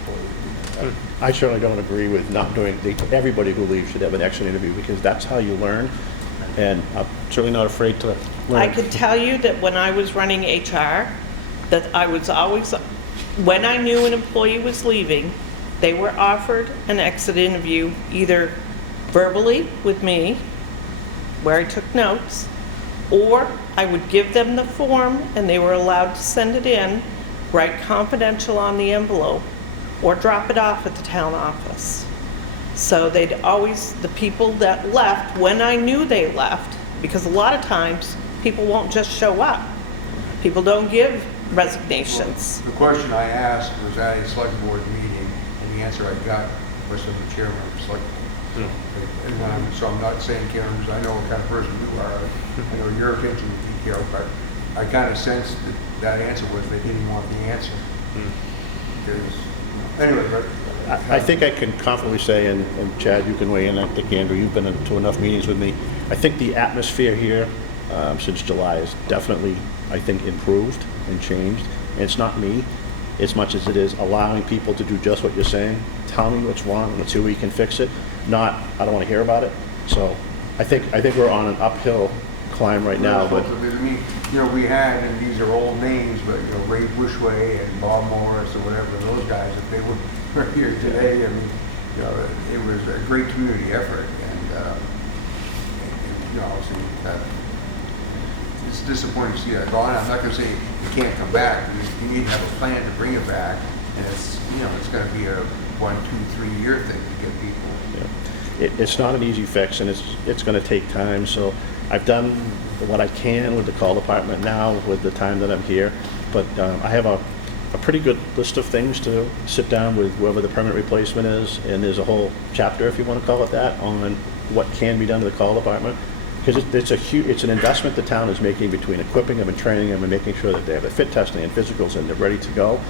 employees. I certainly don't agree with not doing, everybody who leaves should have an exit interview, because that's how you learn. And I'm certainly not afraid to learn. I could tell you that when I was running HR, that I was always, when I knew an employee was leaving, they were offered an exit interview, either verbally with me, where I took notes, or I would give them the form and they were allowed to send it in, write confidential on the envelope, or drop it off at the town office. So they'd always, the people that left, when I knew they left, because a lot of times people won't just show up. People don't give resignations. The question I asked was at a select board meeting, and the answer I got was from the chairman of the select board. And so I'm not saying, Karen, because I know what kind of person you are. I know your attention to detail, but I kind of sensed that answer was they didn't want the answer. Because, anyway, but I think I can confidently say, and Chad, you can weigh in, I think, Andrew, you've been to enough meetings with me. I think the atmosphere here since July is definitely, I think, improved and changed. And it's not me as much as it is allowing people to do just what you're saying. Tell me what's wrong and let's see where we can fix it. Not, I don't want to hear about it. So I think we're on an uphill climb right now. But I mean, you know, we had, and these are old names, but, you know, Ray Bushway and Bob Morris or whatever, those guys, if they were here today, I mean, you know, it was a great community effort. And you know, so it's disappointing to see that gone. I'm not going to say you can't come back. You need to have a plan to bring it back. And it's, you know, it's going to be a 1, 2, 3 year thing to get people. it's not an easy fix, and it's going to take time. So I've done what I can with the call department now with the time that I'm here, but I have a pretty good list of things to sit down with whoever the permanent replacement is, and there's a whole chapter, if you want to call it that, on what can be done to the call department, because it's an investment the town is making between equipping them and training them and making sure that they have the fit testing and physicals and they're ready to go.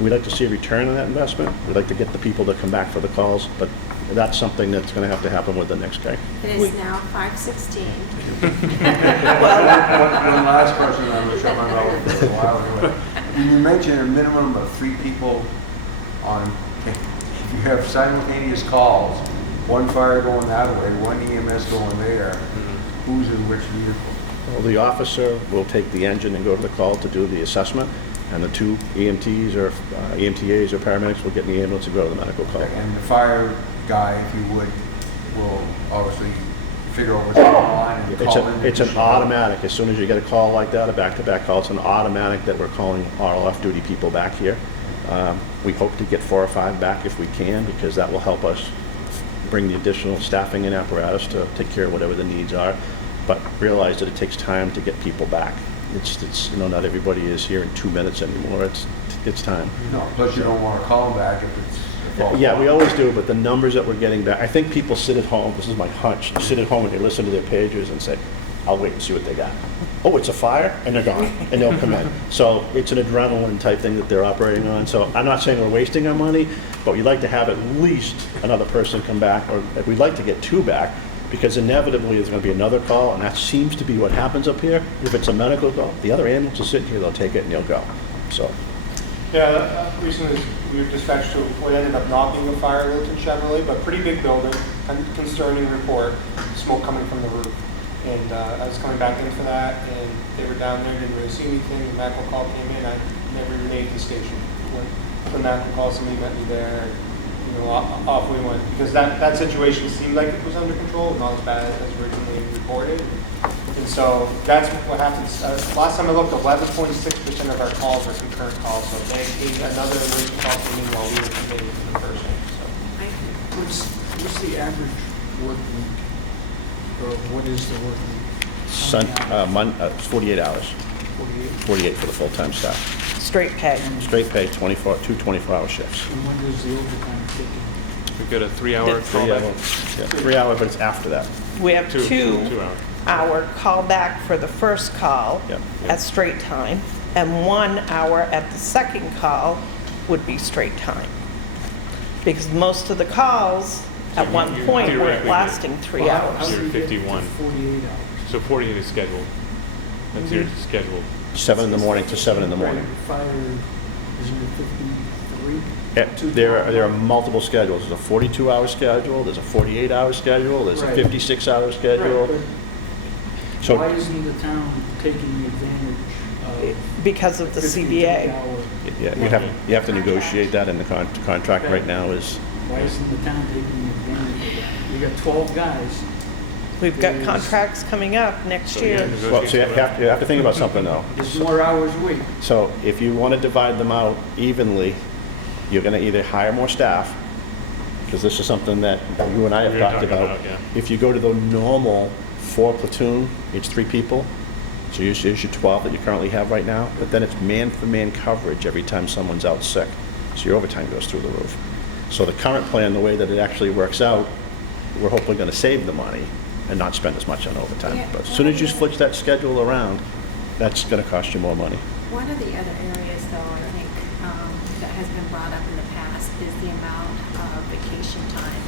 We'd like to see a return on that investment. We'd like to get the people to come back for the calls, but that's something that's going to have to happen with the next guy. It is now 5:16. One last question, I'm going to shut my mouth for a while anyway. You mentioned a minimum of 3 people on, if you have simultaneous calls, one fire going that way, one EMS going there, who's in which vehicle? Well, the officer will take the engine and go to the call to do the assessment, and the 2 EMTs or EMTAs or paramedics will get in the ambulance and go to the medical call. And the fire guy, if you would, will obviously figure out what's going on and call in. It's an automatic. As soon as you get a call like that, a back-to-back call, it's an automatic that we're calling our off-duty people back here. We hope to get 4 or 5 back if we can, because that will help us bring the additional staffing and apparatus to take care of whatever the needs are. But realize that it takes time to get people back. It's not everybody is here in 2 minutes anymore. It's time. No, plus you don't want to call them back if it's a false Yeah, we alarm. always do, but the numbers that we're getting back, I think people sit at home, this is my hunch, they sit at home and they listen to their pagers and say, I'll wait and see what they got. Oh, it's a fire, and they're gone, and they'll come in. So it's an adrenaline type thing that they're operating on. So I'm not saying we're wasting our money, but we'd like to have at least another person come back, or we'd like to get 2 back, Because inevitably, there's gonna be another call, and that seems to be what happens up here. If it's a medical call, the other ambulance will sit here, they'll take it and they'll go, so. Yeah, recently we were dispatched to what ended up not being a fire, Littleton Chevrolet, but pretty big building, concerning report, smoke coming from the roof. And I was coming back in for that, and they were down there, didn't really see anything. The medical call came in, I never even made the station. When the medical call, somebody met me there, and, you know, off we went. Because that situation seemed like it was under control, not as bad as originally reported. And so that's what happens. Last time I looked, 11.6% of our calls are concurrent calls. So they another emergency call came in while we were committed to the first thing. So. What's the average work week? Or what is the work week? It's 48 hours. 48? 48 for the full-time staff. Straight pay. Straight pay, 2 24-hour shifts. And when does the overtime kick in? We've got a 3-hour callback. 3 hour, but it's after that. We have Two 2 hour. hour callback for the first call Yep. at straight time, and 1 hour at the second call would be straight time. Because most of the calls at So one you point weren't theoretically lasting 3 Well, how hours. do You're you get to 51. 48 hours? So 48 is scheduled. That's your scheduled. 7 in the morning to 7 in the morning. Fire, isn't it 53? There are multiple schedules. There's a 42-hour schedule, there's a 48-hour schedule, there's a Right. 56-hour schedule. Right, but So why isn't the town taking advantage of Because of the CBA. 52-hour? yeah, you have to negotiate that in the contract right now is, Why isn't the town taking advantage of that? You got 12 guys. We've got Is- contracts coming up next So, yeah, year. well, so you have to think about something though. There's more hours a week. So if you want to divide them out evenly, you're going to either hire more staff, because this is something that you and I have We were talked talking about. about, yeah. If you go to the normal 4 platoon, it's 3 people. So here's your 12 that you currently have right now, but then it's man-for-man coverage every time someone's out sick. So your overtime goes through the roof. So the current plan, the way that it actually works out, we're hopefully going to save the money and not spend as much on overtime. Yeah. But as soon as you switch that schedule around, that's going to cost you more money. One of the other areas, though, I think, that has been brought up in the past is the amount of vacation time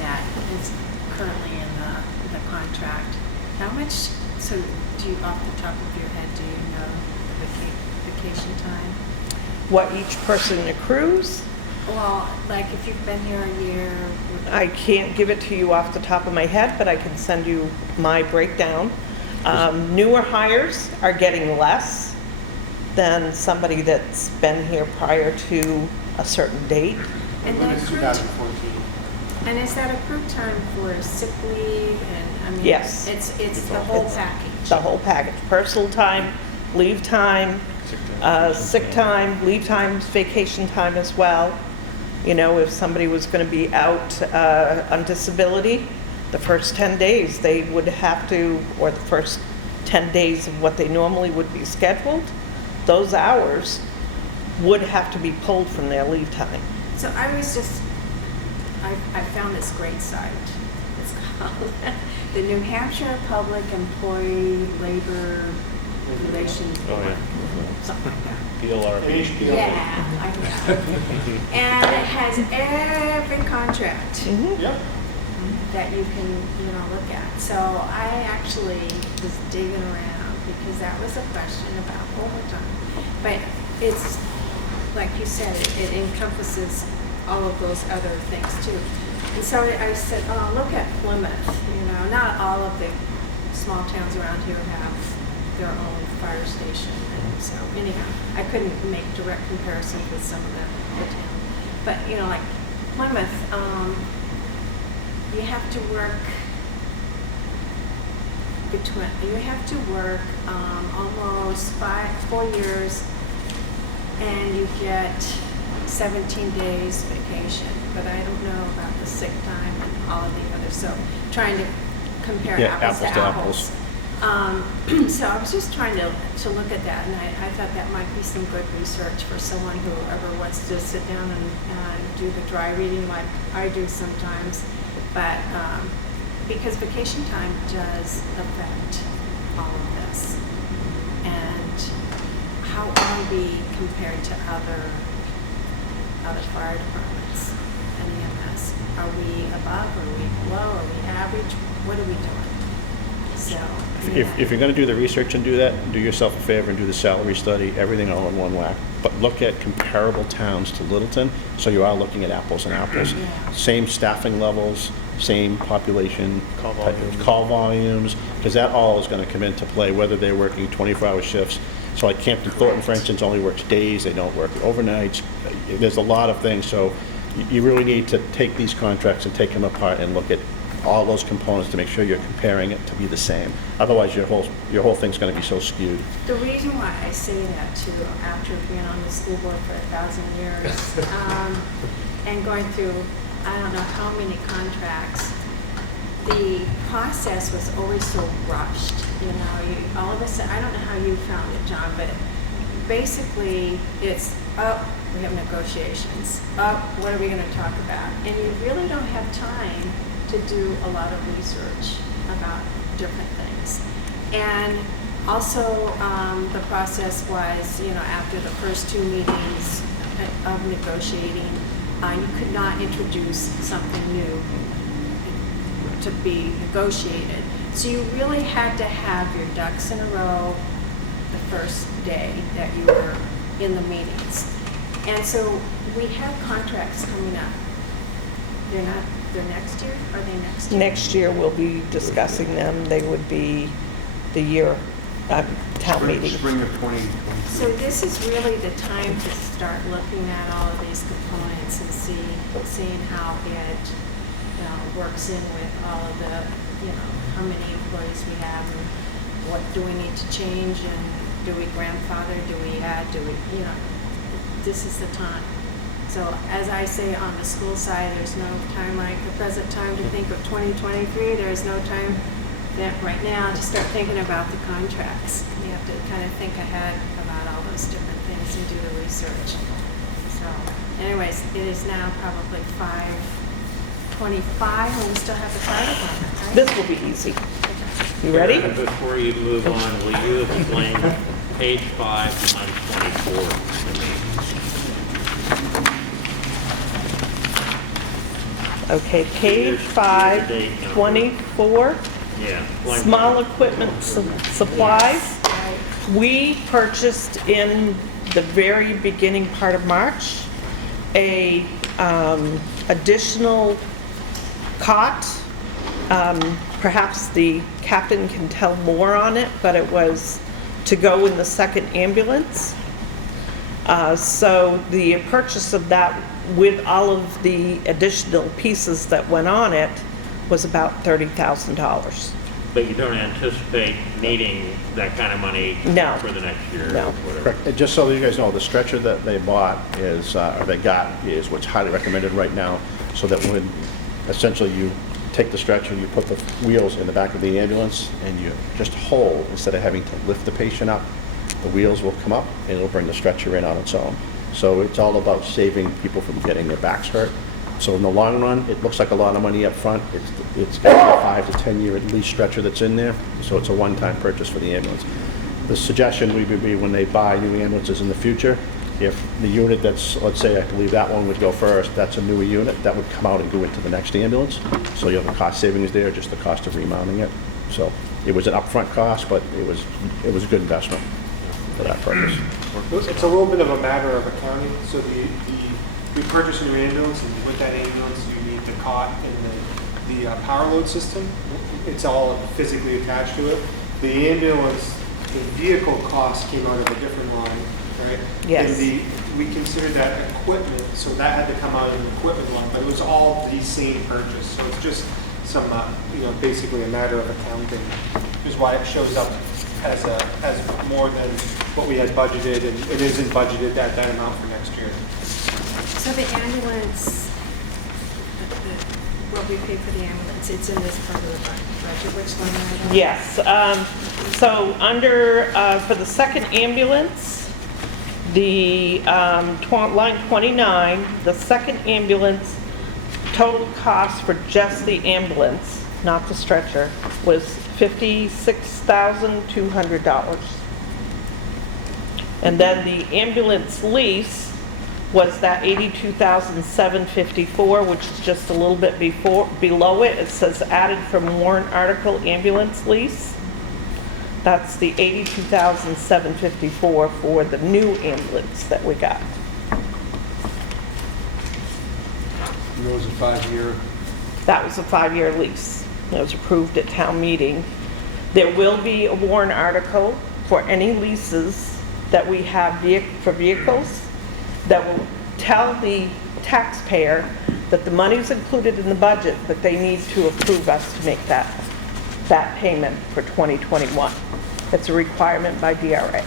that is currently in the contract. How much, so do you, off the top of your head, do you know the vacation time? What each person accrues, Well, like if you've been here a year. I can't give it to you off the top of my head, but I can send you my breakdown. Newer hires are getting less than somebody that's been here prior to a certain date. And When that it's accrued, 2014. and is that accrued time for sick leave and, I mean? Yes. It's the whole It's package. The whole package, personal time, leave time, sick time, leave times, vacation time as well. You know, if somebody was going to be out on disability, the first 10 days, they would have to, or the first 10 days of what they normally would be scheduled, those hours would have to be pulled from their leave time. So I was just, I found this great site. It's called the New Hampshire Public Employee Labor Relations Oh, Board. yeah. Something like that. PLRB. Yeah, I know. And it has every contract Yep. that you can, look at. So I actually was digging around because that was a question about overtime. But it's, like you said, it encompasses all of those other things too. And so I said, oh, look at Plymouth, not all of the small towns around here have their own fire station. And so anyhow, I couldn't make direct comparisons with some of the towns. But, like Plymouth, you have to work almost 4 years, and you get 17 days vacation. But I don't know about the sick time and all of the others. So trying to compare Yeah, apples to apples to apples. So I was just trying to look at that, and I thought that might be some good research for someone who ever wants to sit down and do the dry reading like I do sometimes. But because vacation time does affect all of this, and how are we compared to other fire departments and EMS? Are we above, are we below, are we average? What are we doing? So, If you're gonna do the research and do that, do yourself a favor and do the salary study, everything all in one whack. But look at comparable towns to Littleton, so you are looking at apples and apples. Same staffing levels, same population, call volumes, because that all is gonna come into play, whether they're working 24-hour shifts. So like Campton Thornton, for instance, only works days, they don't work overnights. There's a lot of things, so you really need to take these contracts and take them apart and look at all those components to make sure you're comparing it to be the same. Otherwise, your whole thing's gonna be so skewed. the reason why I say that too, after being on the school board for 1,000 years, and going through, I don't know how many contracts, the process was always so rushed. You know, all of a sudden, I don't know how you found it, John, but basically it's, oh, we have negotiations. Oh, what are we gonna talk about? And you really don't have time to do a lot of research about different things. And also, the process was, you know, after the first 2 meetings of negotiating, you could not introduce something new to be negotiated. So you really had to have your ducks in a row the first day that you were in the meetings. And so we have contracts coming up. They're next year? Are they next year? Next year, we'll be discussing them. They would be the year town meeting. Spring of 2022. So this is really the time to start looking at all of these components and seeing how it works in with all of the, you know, how many employees we have and what do we need to change and do we grandfather, do we add, do we, you know, this is the time. So as I say on the school side, there's no time like the present time to think of 2023. There's no time that right now to start thinking about the contracts. You have to kind of think ahead about all those different things and do the research. So anyways, it is now probably 5:25 and we still have the fire department, right? This will be easy. You ready? And before you move on, will you explain page 5, line 24 to me? Okay, page 5, 24. Yeah. line Small equipment supplies. We purchased in the very beginning part of March a additional cot. Perhaps the captain can tell more on it, but it was to go in the second ambulance. So the purchase of that with all of the additional pieces that went on it was about $30,000. But you don't anticipate needing that kind of money No. for the next year? No. Or whatever. Correct. And just so that you guys know, the stretcher that they bought is, or they got, is what's highly recommended right now, so that when essentially you take the stretcher, you put the wheels in the back of the ambulance, and you just hold, instead of having to lift the patient up, the wheels will come up, and it'll bring the stretcher in on its own. So it's all about saving people from getting their backs hurt. So in the long run, it looks like a lot of money up front. It's got a 5 to 10 year at least stretcher that's in there, so it's a one-time purchase for the ambulance. The suggestion would be when they buy new ambulances in the future, if the unit that's, let's say, I believe that one would go first, that's a newer unit, that would come out and go into the next ambulance. So you have the cost savings there, just the cost of remounting it. So it was an upfront cost, but it was a good investment for that purpose. It's a little bit of a matter of accounting. So we purchase a new ambulance, and with that ambulance, you need the cot and the power load system. It's all physically attached to it. The ambulance, the vehicle cost came out of a different line, right? Yes. And we considered that equipment, so that had to come out of an equipment line, but it was all the same purchase. So it's just some, basically a matter of accounting, is why it shows up as more than what we had budgeted, and it isn't budgeted at that amount for next year. So the ambulance, what we pay for the ambulance, it's in this part of the budget, which line item? Yes, so under, for the second ambulance, the line 29, the second ambulance, total cost for just the ambulance, not the stretcher, was $56,200. And then the ambulance lease was that 82,754, which is just a little bit below it. It says added from warrant article ambulance lease. That's the 82,754 for the new ambulance that we got. And it was a 5-year. That was a 5-year lease. It was approved at town meeting. There will be a warrant article for any leases that we have for vehicles that will tell the taxpayer that the money's included in the budget, but they need to approve us to make that payment for 2021. It's a requirement by DRA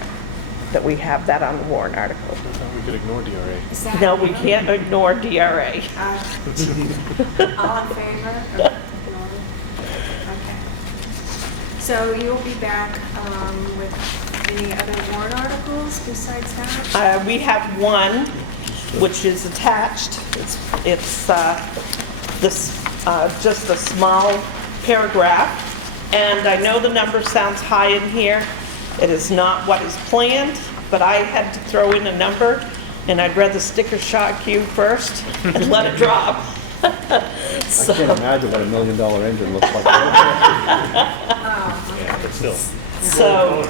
that we have that on the warrant article. We could ignore DRA. Is that- No, we can't ignore DRA. All in favor? Okay. So you'll be back with any other warrant articles besides that? We have one, which is attached. It's just a small paragraph. And I know the number sounds high in here. It is not what is planned, but I had to throw in a number, and I'd rather sticker shock you first and let it drop. I can't imagine what $1 million engine looks like. Yeah, but still. So,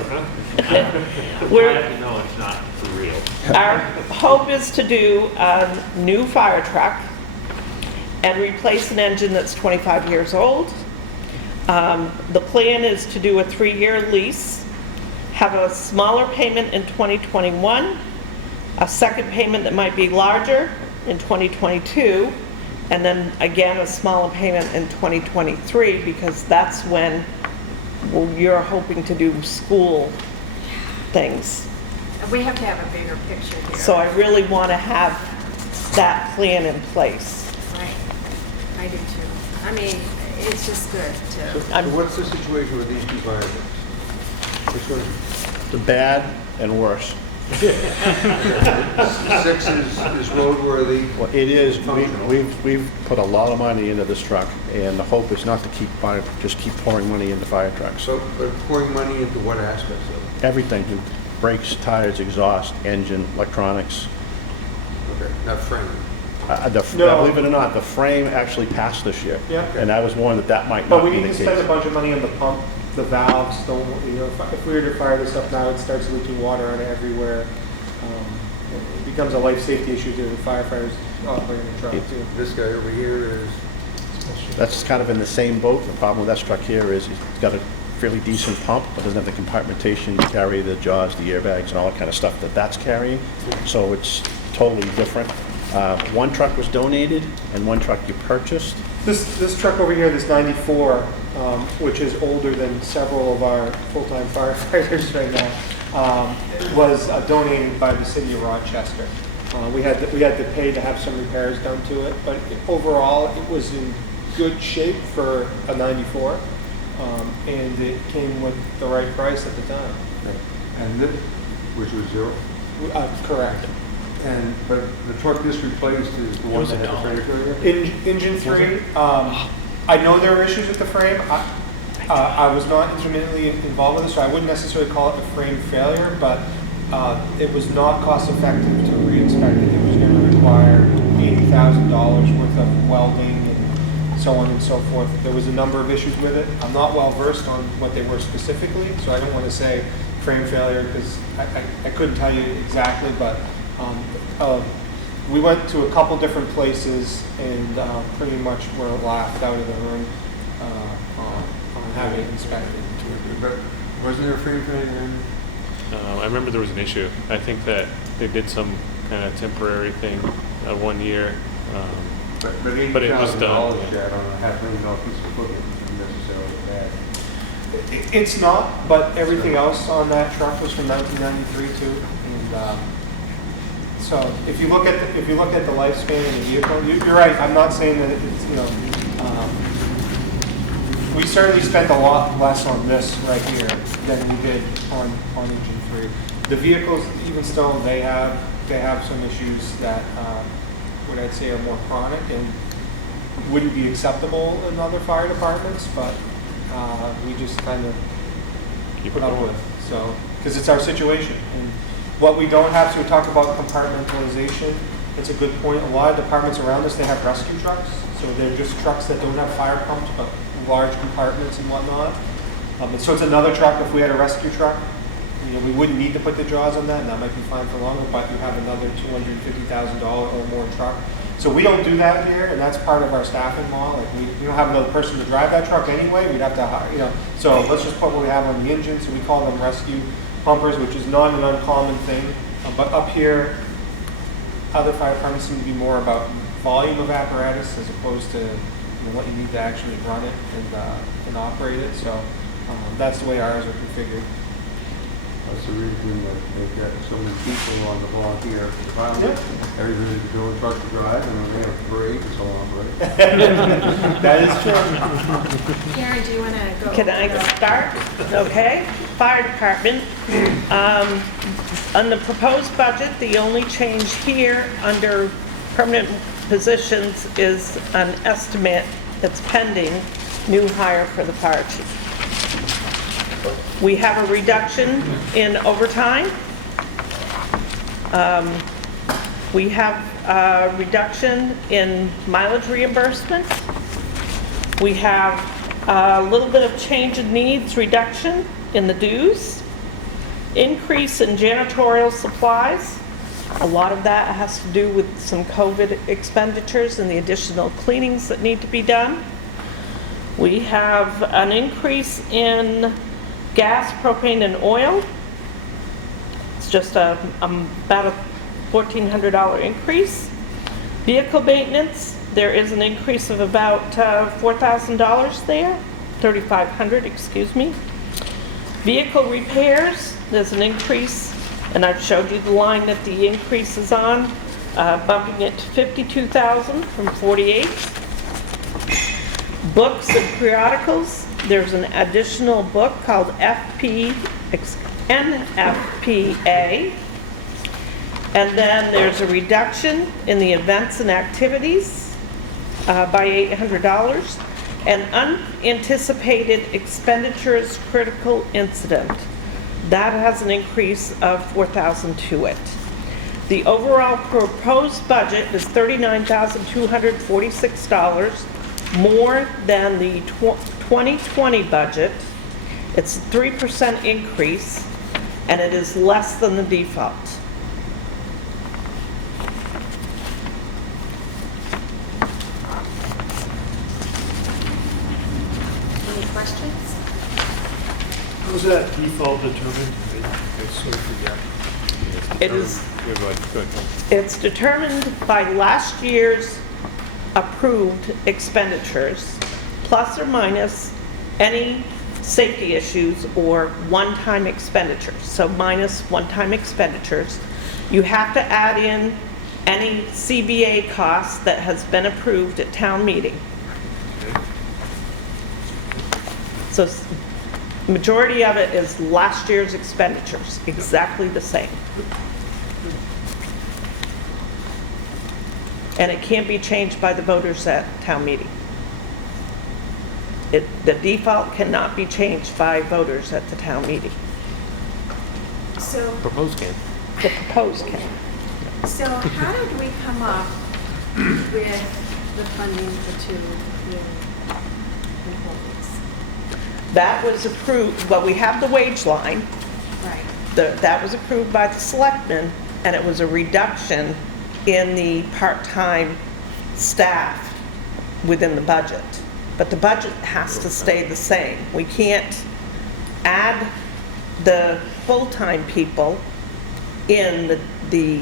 No, it's not for real. our hope is to do a new fire truck and replace an engine that's 25 years old. The plan is to do a 3-year lease, have a smaller payment in 2021, a second payment that might be larger in 2022, and then again a smaller payment in 2023, because that's when you're hoping to do school things. We have to have a bigger picture here. So I really want to have that plan in place. Right. I do too. I mean, it's just good to. So what's the situation with these two fire trucks? Which one? The bad and worse. 6 is roadworthy. Well, it is. Functional. We've put a lot of money into this truck, and the hope is not to just keep pouring money into fire trucks. So, but pouring money into what aspects of it? Everything, brakes, tires, exhaust, engine, electronics. Okay, not frame. No. Believe it or not, the frame actually passed this year. Yeah. And I was warned that might But not we be need the to case. spend a bunch of money on the pump, the valves, if we were to fire this up now, it starts leaking water out everywhere. It becomes a life safety issue to the firefighters operating the truck too. This guy over here is, That's kind of in the same boat. The problem with that truck here is it's got a fairly decent pump, but doesn't have the compartmentation to carry the jaws, the airbags, and all that kind of stuff that's carrying. So it's totally different. One truck was donated, and one truck you purchased. This truck over here, this 94, which is older than several of our full-time firefighters right now, was donated by the city of Rochester. We had to pay to have some repairs done to it, but overall it was in good shape for a 94, and it came with the right price at the time. and this, which was 0. Correct. But the truck this replaced is the one that had the frame failure? Engine 3, I know there are issues with the frame. I was not intimately involved with this, so I wouldn't necessarily call it a frame failure, but it was not cost effective to re-inspect it. It was going to require $80,000 worth of welding and so on and so forth. There was a number of issues with it. I'm not well versed on what they were specifically, so I don't want to say frame failure because I couldn't tell you exactly, but we went to a couple different places and pretty much were laughed out of the room on having it inspected. But wasn't there a frame failure? I remember there was an issue. I think that they did some kind of temporary thing 1 year. But it was done. That on a $500,000 piece of equipment isn't necessarily bad. It's not, but everything else on that truck was from 1993 too. And so if you look at the lifespan of the vehicle, you're right. I'm not saying that it's we certainly spent a lot less on this right here than we did on engine 3. The vehicles, even still, they have some issues that what I'd say are more chronic and wouldn't be acceptable in other fire departments, but we just kind of Keep put it up going. with. So, because it's our situation. And what we don't have to talk about compartmentalization. It's a good point. A lot of departments around us, they have rescue trucks. So they're just trucks that don't have fire pumps, but large compartments and whatnot. And so it's another truck. If we had a rescue truck, we wouldn't need to put the jaws on that, and that might be fine for longer, but you have another $250,000 or more truck. So we don't do that here, and that's part of our staffing model. Like we don't have another person to drive that truck anyway. We'd have to hire, so let's just put what we have on the engine. So we call them rescue pumpers, which is not an uncommon thing. But up here, other fire departments seem to be more about volume of apparatus as opposed to what you need to actually run it and operate it. So that's the way ours are configured. That's the reason that they've got so many people on the volunteer department. Everybody to go and truck to drive, and when they have a break, it's all on break. That is true. Karen, do you want to go? Can I start? Okay. Fire department. On the proposed budget, the only change here under permanent positions is an estimate that's pending, new hire for the fire chief. We have a reduction in overtime. We have a reduction in mileage reimbursement. We have a little bit of change in needs reduction in the dues. Increase in janitorial supplies. A lot of that has to do with some COVID expenditures and the additional cleanings that need to be done. We have an increase in gas, propane, and oil. It's just about a $1,400 increase. Vehicle maintenance, there is an increase of about $4,000 there, $3,500, excuse me. Vehicle repairs, there's an increase, and I've showed you the line that the increase is on, bumping it to $52,000 from $48,000. Books and periodicals, there's an additional book called NFPA, and then there's a reduction in the events and activities by $800, and unanticipated expenditures critical incident. That has an increase of $4,000 to it. The overall proposed budget is $39,246, more than the 2020 budget. It's a 3% increase, and it is less than the default. Any questions? How's that default determined? I sort of forget. It is, Go ahead. it's determined by last year's approved expenditures, plus or minus any safety issues or one-time expenditures. So minus one-time expenditures. You have to add in any CBA cost that has been approved at town meeting. So majority of it is last year's expenditures, exactly the same. And it can't be changed by the voters at town meeting. The default cannot be changed by voters at the town meeting. So, Proposed can. The proposed can. so how did we come up with the funding for 2 new employees? That was approved, well, we have the wage line. Right. That was approved by the selectmen, and it was a reduction in the part-time staff within the budget. But the budget has to stay the same. We can't add the full-time people in the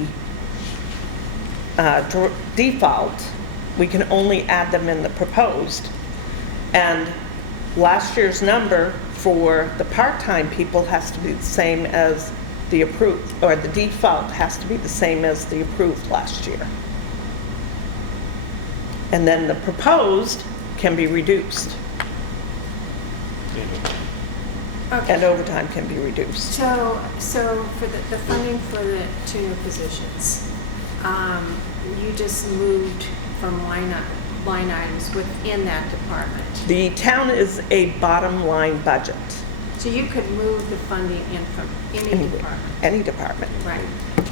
default. We can only add them in the proposed. And last year's number for the part-time people has to be the same as the approved, or the default has to be the same as the approved last year. And then the proposed can be reduced. And overtime can be reduced. So for the funding for the 2 new positions, you just moved from line items within that department. The town is a bottom line budget. So you could move the funding in from any Anywhere, department. any department. Right.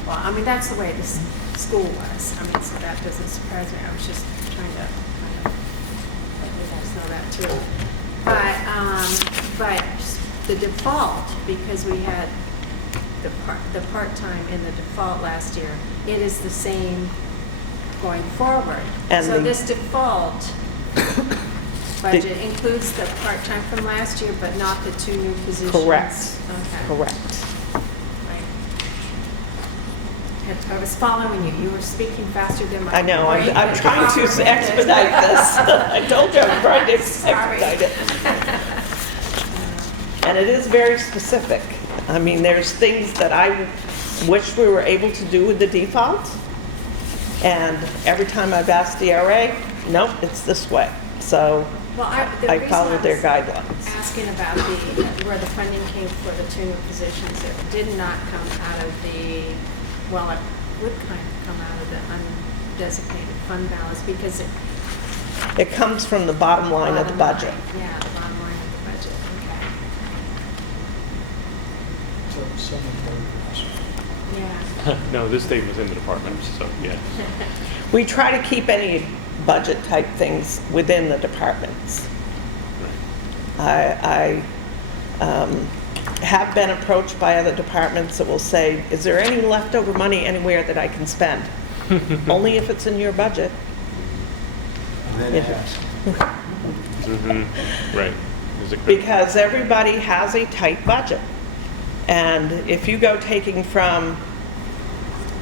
Well, I mean, that's the way this school was. I mean, so that doesn't surprise me. I was just trying to kind of let you guys know that too. But the default, because we had the part-time in the default last year, it is the same going forward. And so the- this default budget includes the part-time from last year, but not the 2 new positions? Correct. Okay. Correct. Right. I was following you. You were speaking faster than my I know, brain I'm could trying to comprehend. expedite this. I told you I'm trying to Sorry. expedite it. And it is very specific. I mean, there's things that I wish we were able to do with the default. And every time I've asked DRA, nope, it's this way. So Well, the I reason followed their was guidelines. asking about where the funding came for the 2 new positions, it did not come out of the, well, it would kind of come out of the undesignated fund balance because it. It comes from the bottom line of the bottom budget. line, yeah, the bottom line of the budget, okay. Yeah. No, this thing was in the department, so, yeah. We try to keep any budget type things within the departments. I have been approached by other departments that will say, is there any leftover money anywhere that I can spend? Only if it's in your budget. And then If- ask. Right. Is it correct? Because everybody has a tight budget. And if you go taking from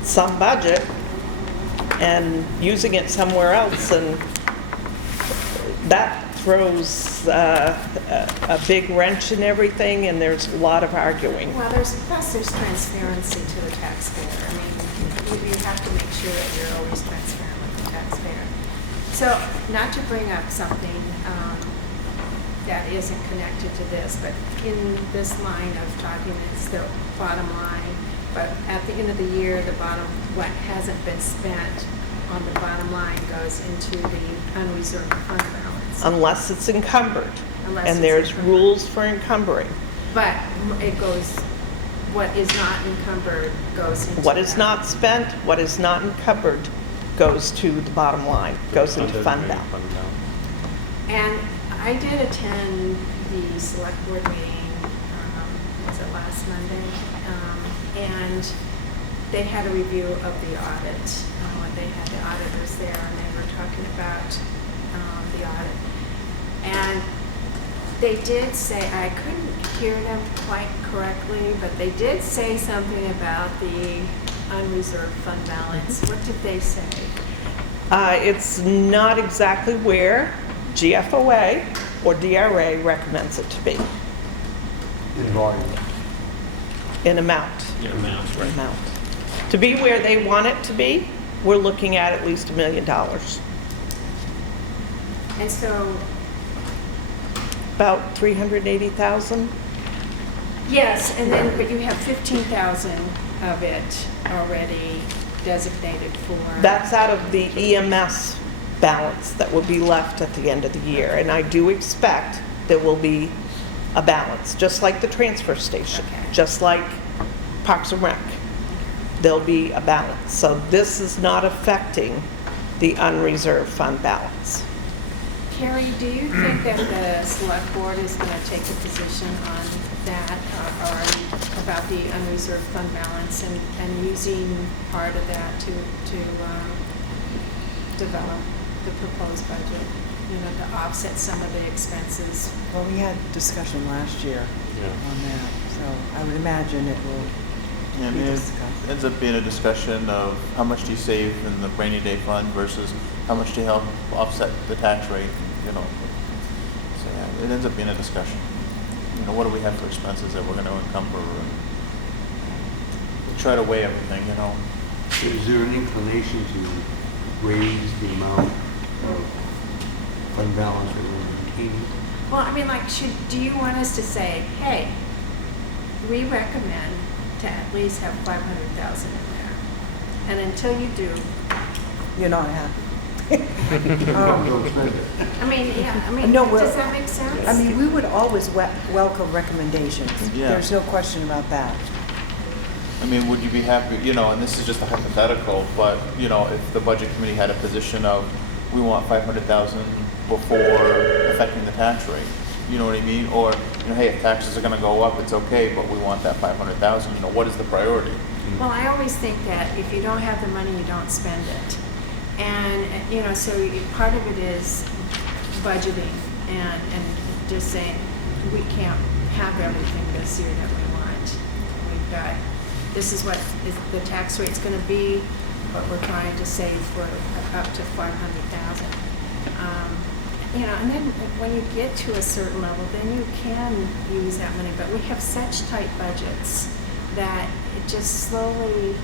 some budget and using it somewhere else, and that throws a big wrench in everything, and there's a lot of arguing. Well, there's transparency to the taxpayer. I mean, you have to make sure that you're always transparent with the taxpayer. So, not to bring up something that isn't connected to this, but in this line of talking, it's the bottom line. But at the end of the year, what hasn't been spent on the bottom line goes into the unreserved fund balance. Unless it's encumbered. Unless And it's there's encumbered. rules for encumbering. But it goes, what is not encumbered goes into What is that. not spent, what is not encumbered goes to the bottom line, goes into fund balance. And I did attend the select board meeting, was it last Monday? And they had a review of the audit. They had the auditors there and they were talking about the audit. And they did say, I couldn't hear them quite correctly, but they did say something about the unreserved fund balance. What did they say? It's not exactly where GFOA or DRA recommends it to be In volume. in amount. Your amounts, right? Amount. To be where they want it to be, we're looking at least $1 million. And so, About 380,000. yes, and then, but you have 15,000 of it already designated for. That's out of the EMS balance that will be left at the end of the year. And I do expect there will be a balance, just like the transfer station, Okay. just like Parks and Rec. There'll be a balance. So this is not affecting the unreserved fund balance. Carrie, do you think that the select board is going to take a position on that or about the unreserved fund balance and using part of that to develop the proposed budget, to offset some of the expenses? Well, we had discussion last year on that, so I would imagine it will Yeah, I be mean, it discussed. ends up being a discussion of how much do you save in the rainy day fund versus how much to help offset the tax rate, So yeah, it ends up being a discussion. What do we have for expenses that we're going to encumber? And try to weigh everything, Is there an inclination to raise the amount of fund balance that we're maintaining? Well, I mean, do you want us to say, hey, we recommend to at least have 500,000 in there, and until you do, You're not happy. Don't spend it. I mean, No, we're- does that make sense? I mean, we would always welcome recommendations. Yeah. There's no question about that. I mean, would you be happy, you know, and this is just a hypothetical, but, you know, if the budget committee had a position of, we want 500,000 before affecting the tax rate, you know what I mean? Or, you know, hey, if taxes are gonna go up, it's okay, but we want that 500,000, you know, what is the priority? Well, I always think that if you don't have the money, you don't spend it. And, you know, so part of it is budgeting and just saying, we can't have everything this year that we want. We've got, this is what the tax rate's gonna be, but we're trying to save for up to 500,000. You know, and then when you get to a certain level, then you can use that money. But we have such tight budgets that it just slowly,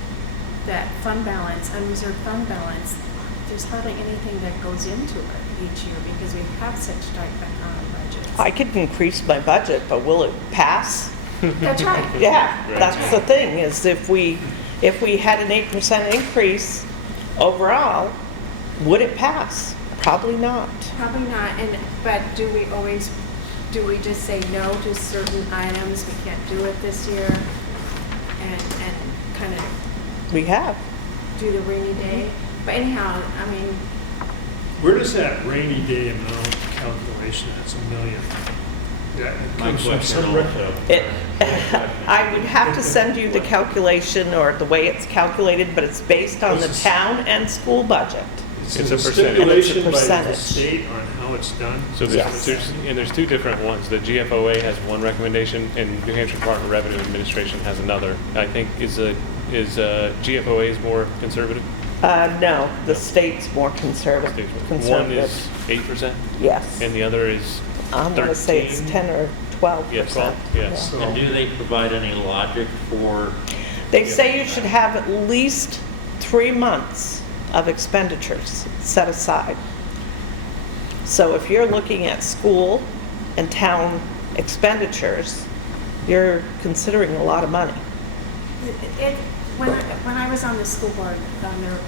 that fund balance, unreserved fund balance, there's hardly anything that goes into it each year because we have such tight budgets. I could increase my budget, but will it pass? That's right. Yeah, that's the thing, is if we had an 8% increase overall, would it pass? Probably not. Probably not, but do we just say no to certain items, we can't do it this year, and kind of We have. do the rainy day? But anyhow, I mean, Where does that rainy day amount calculation, that's $1 million? That My comes from question some also. I would have to send you the calculation or the way it's calculated, but it's based on the town and school budget. It's a percentage. Stipulation by the percentage. state on how it's done. So Yes. there's two different ones. The GFOA has one recommendation, and New Hampshire Department of Revenue Administration has another. I think is GFOA is more conservative. No, the state's more conservative. One is 8%, Yes. and the other is I'm gonna say it's 13. 10 or 12%. Yeah, 12, yes. And do they provide any logic for, They say you should have at least 3 months of expenditures set aside. So if you're looking at school and town expenditures, you're considering a lot of money. when I was on the school board, there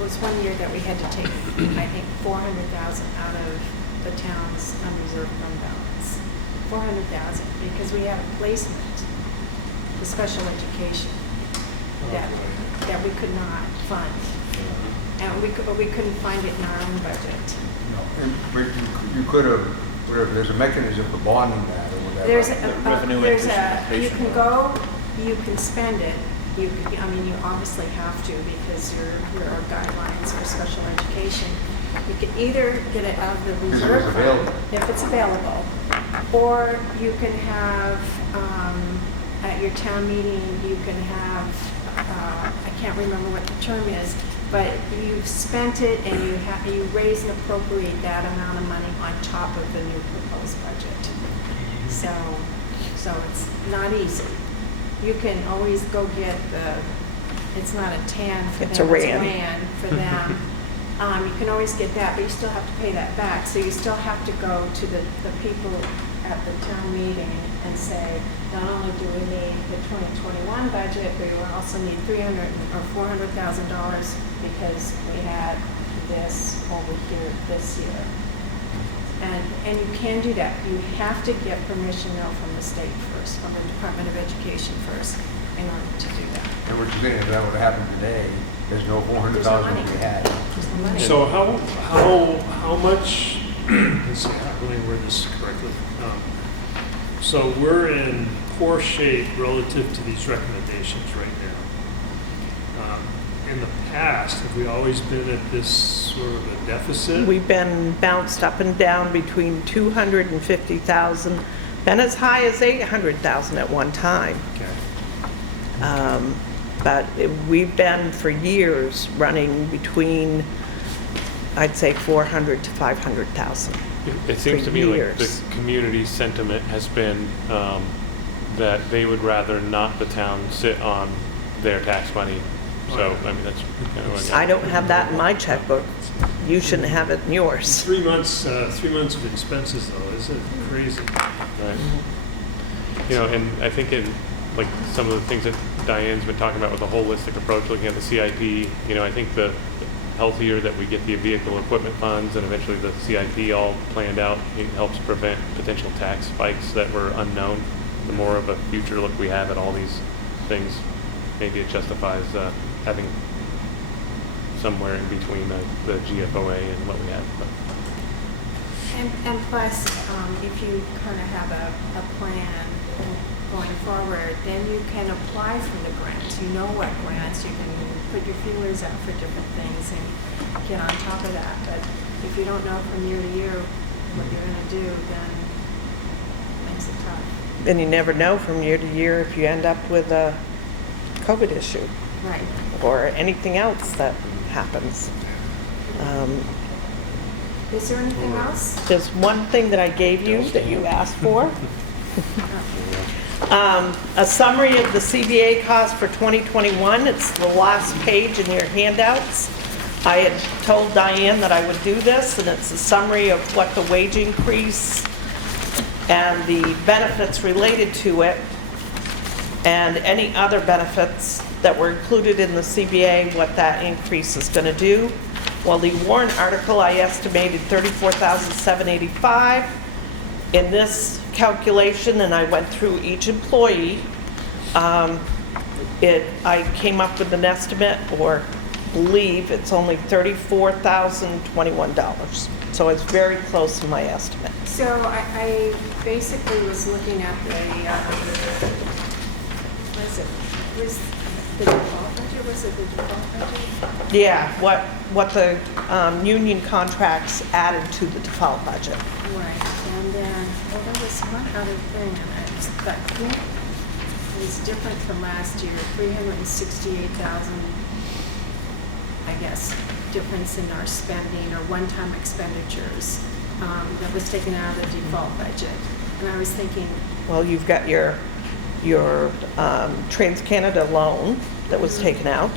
was one year that we had to take, I think, 400,000 out of the town's unreserved fund balance. 400,000, because we had a placement, the special education, that we could not fund. And we couldn't find it in our own budget. But you could have, whatever, there's a mechanism for bonding that or whatever. You can go, you can spend it. I mean, you obviously have to because there are guidelines for special education. You can either get it out of the reserve fund if it's available, or you can have, at your town meeting, you can have, I can't remember what the term is, but you've spent it and you raise and appropriate that amount of money on top of the new proposed budget. So it's not easy. You can always go get it's not a TAN for them, It's a RAN. RAN for them. You can always get that, but you still have to pay that back. So you still have to go to the people at the town meeting and say, not only do we need the 2021 budget, but we also need $300,000 or $400,000 because we had this over here this year. And you can do that. You have to get permission though from the state first, from the Department of Education first, in order to do that. And what you're saying, if that would have happened today, there's no There's no 400,000 money. we had. There's no money. So how much, let's see, let me word this correctly. So we're in poor shape relative to these recommendations right now. In the past, have we always been at this sort of a deficit? We've been bounced up and down between 250,000, been as high as 800,000 at one time. Okay. But we've been for years running between, I'd say 400 to 500,000. It seems to me like the years. community sentiment has been that they would rather not the town sit on their tax money. So, I mean, that's kind of what I don't have that in my checkbook. You shouldn't have it in yours. 3 months of expenses though, isn't it crazy? Right. You know, and I think in like some of the things that Diane's been talking about with the holistic approach, looking at the CIP, you know, I think the healthier that we get the vehicle equipment funds and eventually the CIP all planned out, it helps prevent potential tax spikes that were unknown. The more of a future look we have at all these things. maybe it justifies having somewhere in between the GFOA and what we have. But. And plus, if you kind of have a plan going forward, then you can apply for the grants. You know what grants, you can put your feelers out for different things and get on top of that. But if you don't know from year to year what you're going to do, then it makes it tough. And you never know from year to year if you end up with a COVID issue. Right. Or anything else that happens. Is there anything else? There's one thing that I gave you that you asked for. A summary of the CBA cost for 2021. It's the last page in your handouts. I had told Diane that I would do this, and it's a summary of what the wage increase and the benefits related to it, and any other benefits that were included in the CBA, what that increase is going to do. Well, the warrant article, I estimated $34,785. In this calculation, and I went through each employee, I came up with an estimate, or believe it's only $34,021. So it's very close to my estimate. So I basically was looking at the, what is it? Was the default budget? Was it the default budget? Yeah, what the union contracts added to the default budget. Right, and then, well, there was one other thing, and I just thought, it was different from last year, 368,000, I guess, difference in our spending or one-time expenditures that was taken out of the default budget. And I was thinking, Well, you've got your Trans-Canada loan that was taken out.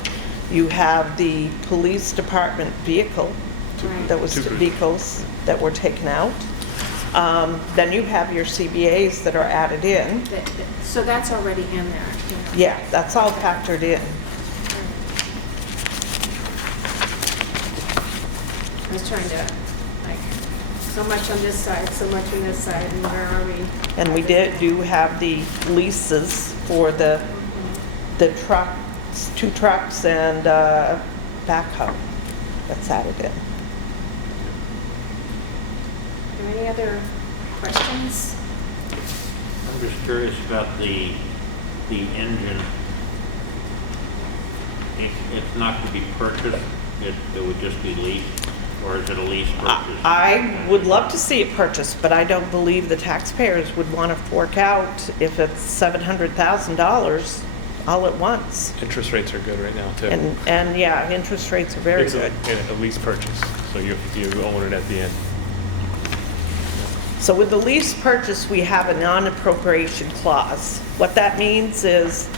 You have the police department vehicle, vehicles that were taken out. Then you have your CBAs that are added in. so that's already in there. You know. Yeah, that's all factored in. I was trying to, like, so much on this side, so much on this side, and where are we? And we do have the leases for the trucks, 2 trucks and backhoe that's added in. Are there any other questions? I'm just curious about the engine. It's not to be purchased, it would just be leased, or is it a lease purchase? I would love to see it purchased, but I don't believe the taxpayers would want to fork out if it's $700,000 all at once. Interest rates are good right now too. And yeah, interest rates are very good. It's a lease purchase, so you own it at the end. So with the lease purchase, we have a non-appropriation clause. What that means is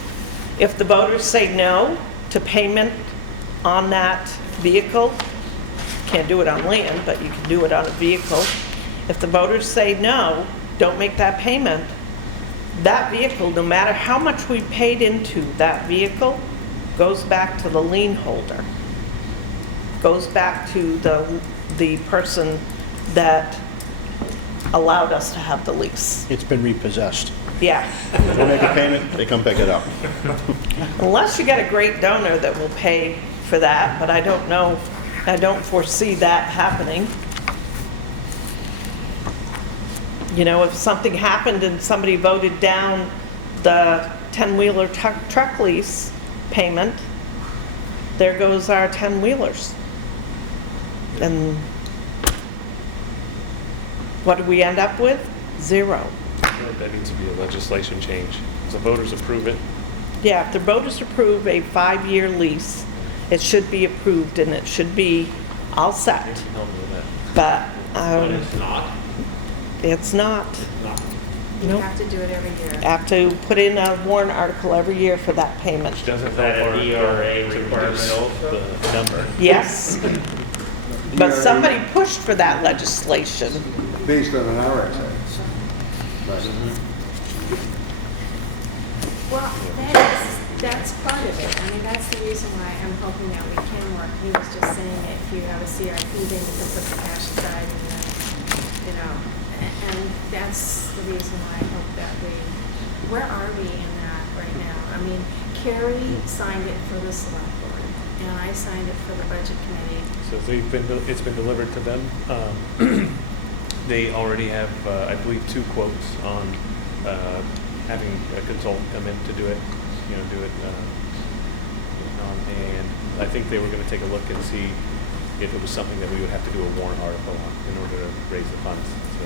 if the voters say no to payment on that vehicle, can't do it on land, but you can do it on a vehicle. If the voters say no, don't make that payment, that vehicle, no matter how much we paid into that vehicle, goes back to the lien holder. Goes back to the person that allowed us to have the lease. It's been repossessed. Yeah. They make a payment, they come pick it up. Unless you got a great donor that will pay for that, but I don't know, I don't foresee that happening. You know, if something happened and somebody voted down the 10-wheeler truck lease payment, there goes our 10-wheelers. And what do we end up with? Zero. That needs to be a legislation change. If the voters approve it. Yeah, if the voters approve a 5-year lease, it should be approved and it should be all set. But it's not. it's not. You Nope. have to do it every year. Have to put in a warrant article every year for that payment. Is that an ERA requirement also? The number. Yes. But somebody pushed for that legislation. Based on an RX. Well, that's part of it. I mean, that's the reason why I'm hoping that we can work. He was just saying if you have a CIP, then you can put the cash aside and then, you know, and that's the reason why I hope that where are we in that right now? I mean, Carrie signed it for the select board, and I signed it for the budget committee. So it's been delivered to them. They already have, I believe, 2 quotes on having a consultant come in to do it, and I think they were going to take a look and see if it was something that we would have to do a warrant article on in order to raise the funds to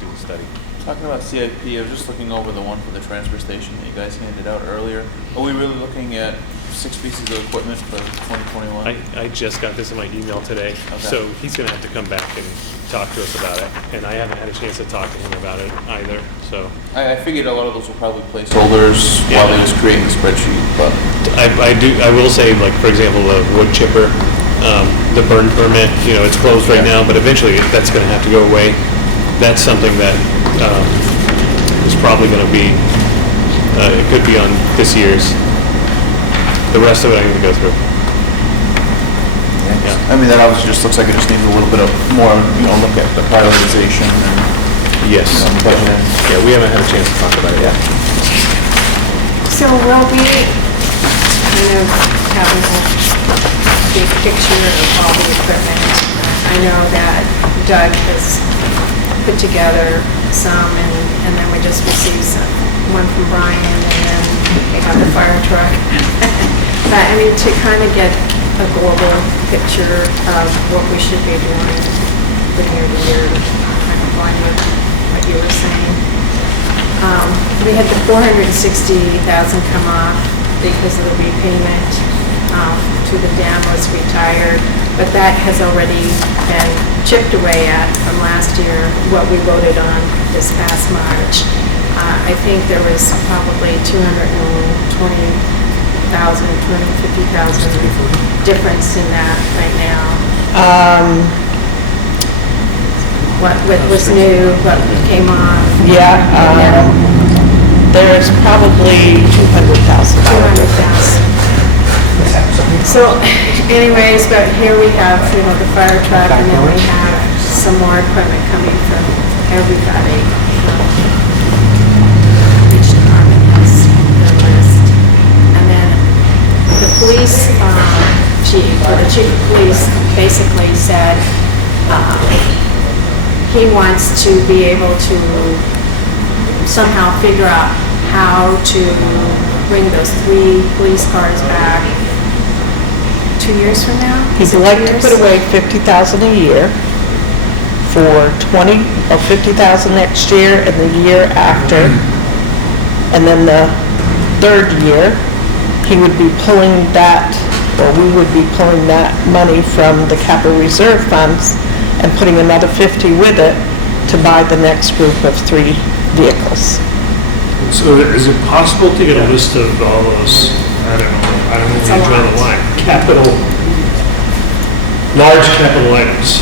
do the study. Talking about CIP, I was just looking over the one for the transfer station that you guys handed out earlier. Are we really looking at 6 pieces of equipment for 2021? I just got this in my email today, so he's going to have to come back and talk to us about it, and I haven't had a chance to talk to him about it either, so. I figured a lot of those were probably placeholders while they was creating the spreadsheet, but. I will say, like, for example, the wood chipper, the burn permit, it's closed right now, but eventually that's going to have to go away. That's something that is probably going to be, it could be on this year's. The rest of it I'm going to go through. Yeah. I mean, that obviously just looks like it just needs a little bit of more, look at the prioritization and. Yes. Budgeting. Yeah, we haven't had a chance to talk about it yet. So we'll be kind of having a big picture of all the equipment. I know that Doug has put together some, and then we just received one from Brian, and then they got the fire truck. But I mean, to kind of get a global picture of what we should be doing from year to year, kind of line with what you were saying. We had the $460,000 come off because of the repayment to the dam was retired, but that has already been chipped away at from last year, what we voted on this past March. I think there was probably $250,000 difference in that right now. What was new, what came off. There's probably $200,000. So anyways, but here we have, the fire truck, and then we have some more equipment coming from everybody. Each department has their list. And then the police chief, or the chief of police basically said he wants to be able to somehow figure out how to bring those 3 police cars back 2 years from now? He'd like to put away $50,000 a year for 20 or $50,000 next year and the year after. And then the 3rd year, he would be pulling that, or we would be pulling that money from the capital reserve funds and putting another 50 with it to buy the next group of 3 vehicles. So is it possible to get a list of all those, I don't know where you draw the line, large capital items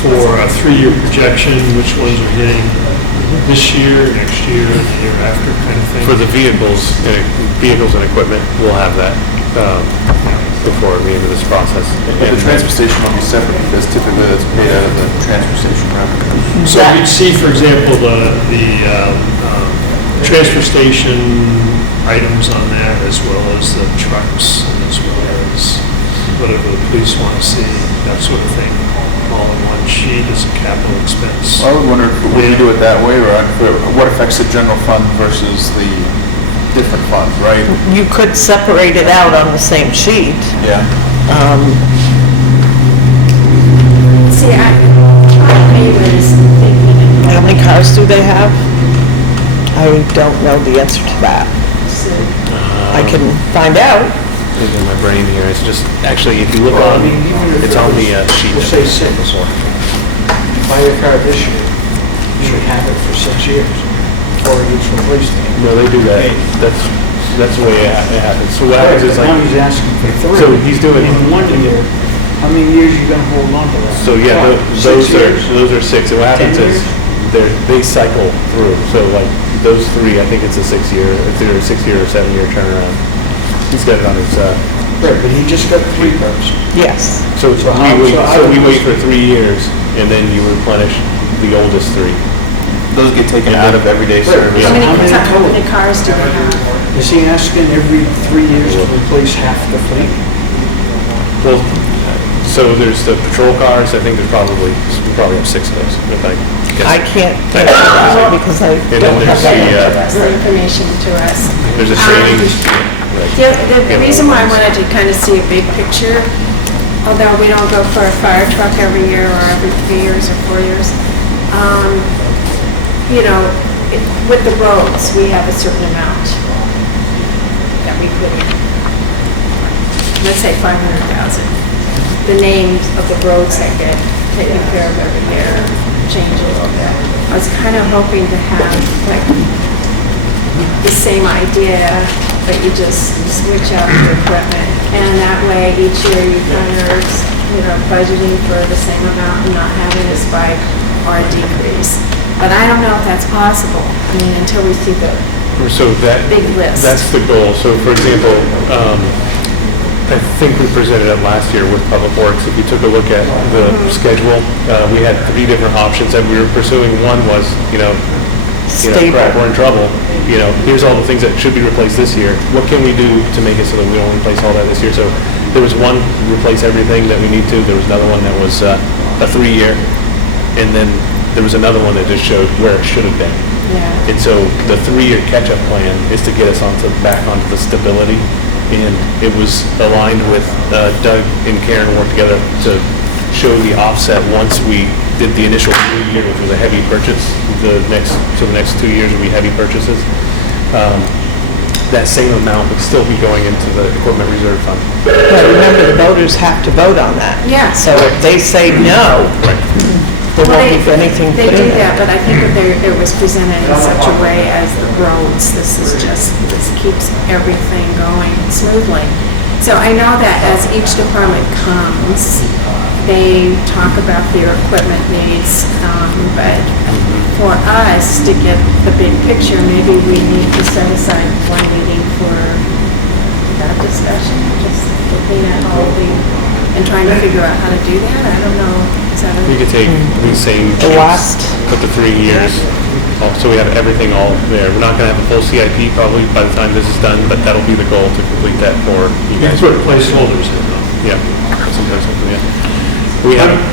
for a 3-year projection, which ones are hitting this year, next year, and the year after kind of thing? For the vehicles and equipment, we'll have that before we enter this process. But the transfer station will be separate because typically that's paid out of the transfer station revenue. So you'd see, for example, the transfer station items on that, as well as the trucks, and as well as whatever the police want to see, that sort of thing, all in one sheet as a capital expense. I would wonder if we do it that way, or what affects the general fund versus the different funds, right? You could separate it out on the same sheet. Yeah. See, I was thinking. How many cars do they have? I don't know the answer to that. I can find out. It's in my brain here. It's just, actually, if you look on, it's on the sheet. We'll say 6. Buy your car this year, you should have it for 6 years, or it gets replaced. No, they do that. That's the way it happens. So what happens is, like, Now he's asking for 3. so he's doing, In 1 year, how many years you gonna hold on to that? so yeah, 6 those are 6. And what happens 10 is, years? they cycle through. So like those 3, I think it's a 6-year, it's either a 6-year or 7-year turnaround. He's got it on his, Right, but he just got 3 cars. Yes. so we wait for 3 years, and then you replenish the oldest 3. Those get taken out of everyday service. How many How many total? cars do they have? Is he asking every 3 years to replace half the fleet? Well, so there's the patrol cars, I think we probably have 6 of those, if I guess. I can't answer that because I And then don't have there's that. That's the information to us. There's a training. The reason why I wanted to kind of see a big picture, although we don't go for a fire truck every year or every 3 years or 4 years, you know, with the roads, we have a certain amount that we could, let's say 500,000. The names of the roads that get taken care of every year change a little bit. I was kind of hoping to have like the same idea, but you just switch out the equipment. And that way each year you kind of, you know, budgeting for the same amount and not having a spike or a decrease. But I don't know if that's possible. I mean, until we see the So big list. that's the goal. So for example, I think we presented it last year with Public Works. If you took a look at the schedule, we had 3 different options that we were pursuing. One was, crap, we're in trouble. Here's all the things that should be replaced this year. What can we do to make it so that we don't replace all that this year? So there was one, replace everything that we need to. There was another one that was a 3-year. And then there was another one that just showed where it should have been. Yeah. And so the 3-year catch-up plan is to get us back onto the stability. And it was aligned with Doug and Karen worked together to show the offset once we did the initial 3 year, which was a heavy purchase. The next 2 years would be heavy purchases. That same amount would still be going into the equipment reserve fund. But remember, the voters have to vote on that. Yeah. So if they say no, there won't be anything put in They do there. that, but I think if it was presented in such a way as the roads, this keeps everything going smoothly. So I know that as each department comes, they talk about their equipment needs, but for us to get the big picture, maybe we need to set aside one meeting for that discussion, just looking at all and trying to figure out how to do that. I don't know. Is that We could take the same, put the 3 years, so we have everything all there. We're not going to have a full CIP probably by the time this is done, but that'll be the goal to complete that for you guys. Put placeholders in though. Yeah, sometimes, yeah.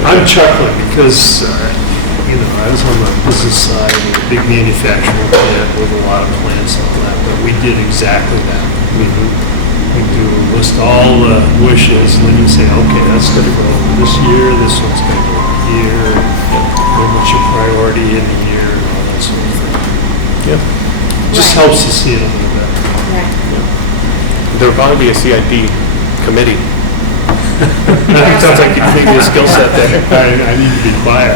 I'm chuckling because, I was on the business side of a big manufacturing plant with a lot of plants and all that, but we did exactly that. We do list all the wishes, and then you say, okay, that's gonna go this year, this one's gonna go here, and what's your priority in the year, and all that sort of thing. Yep. Just helps to see it a little better. There'll probably be a CIP committee. It sounds like you think your skill set there. I need to be quiet.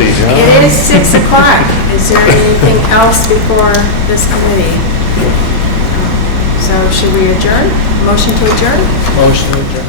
It is 6 o'clock. Is there anything else before this committee? So should we adjourn? Motion to adjourn? Motion to adjourn.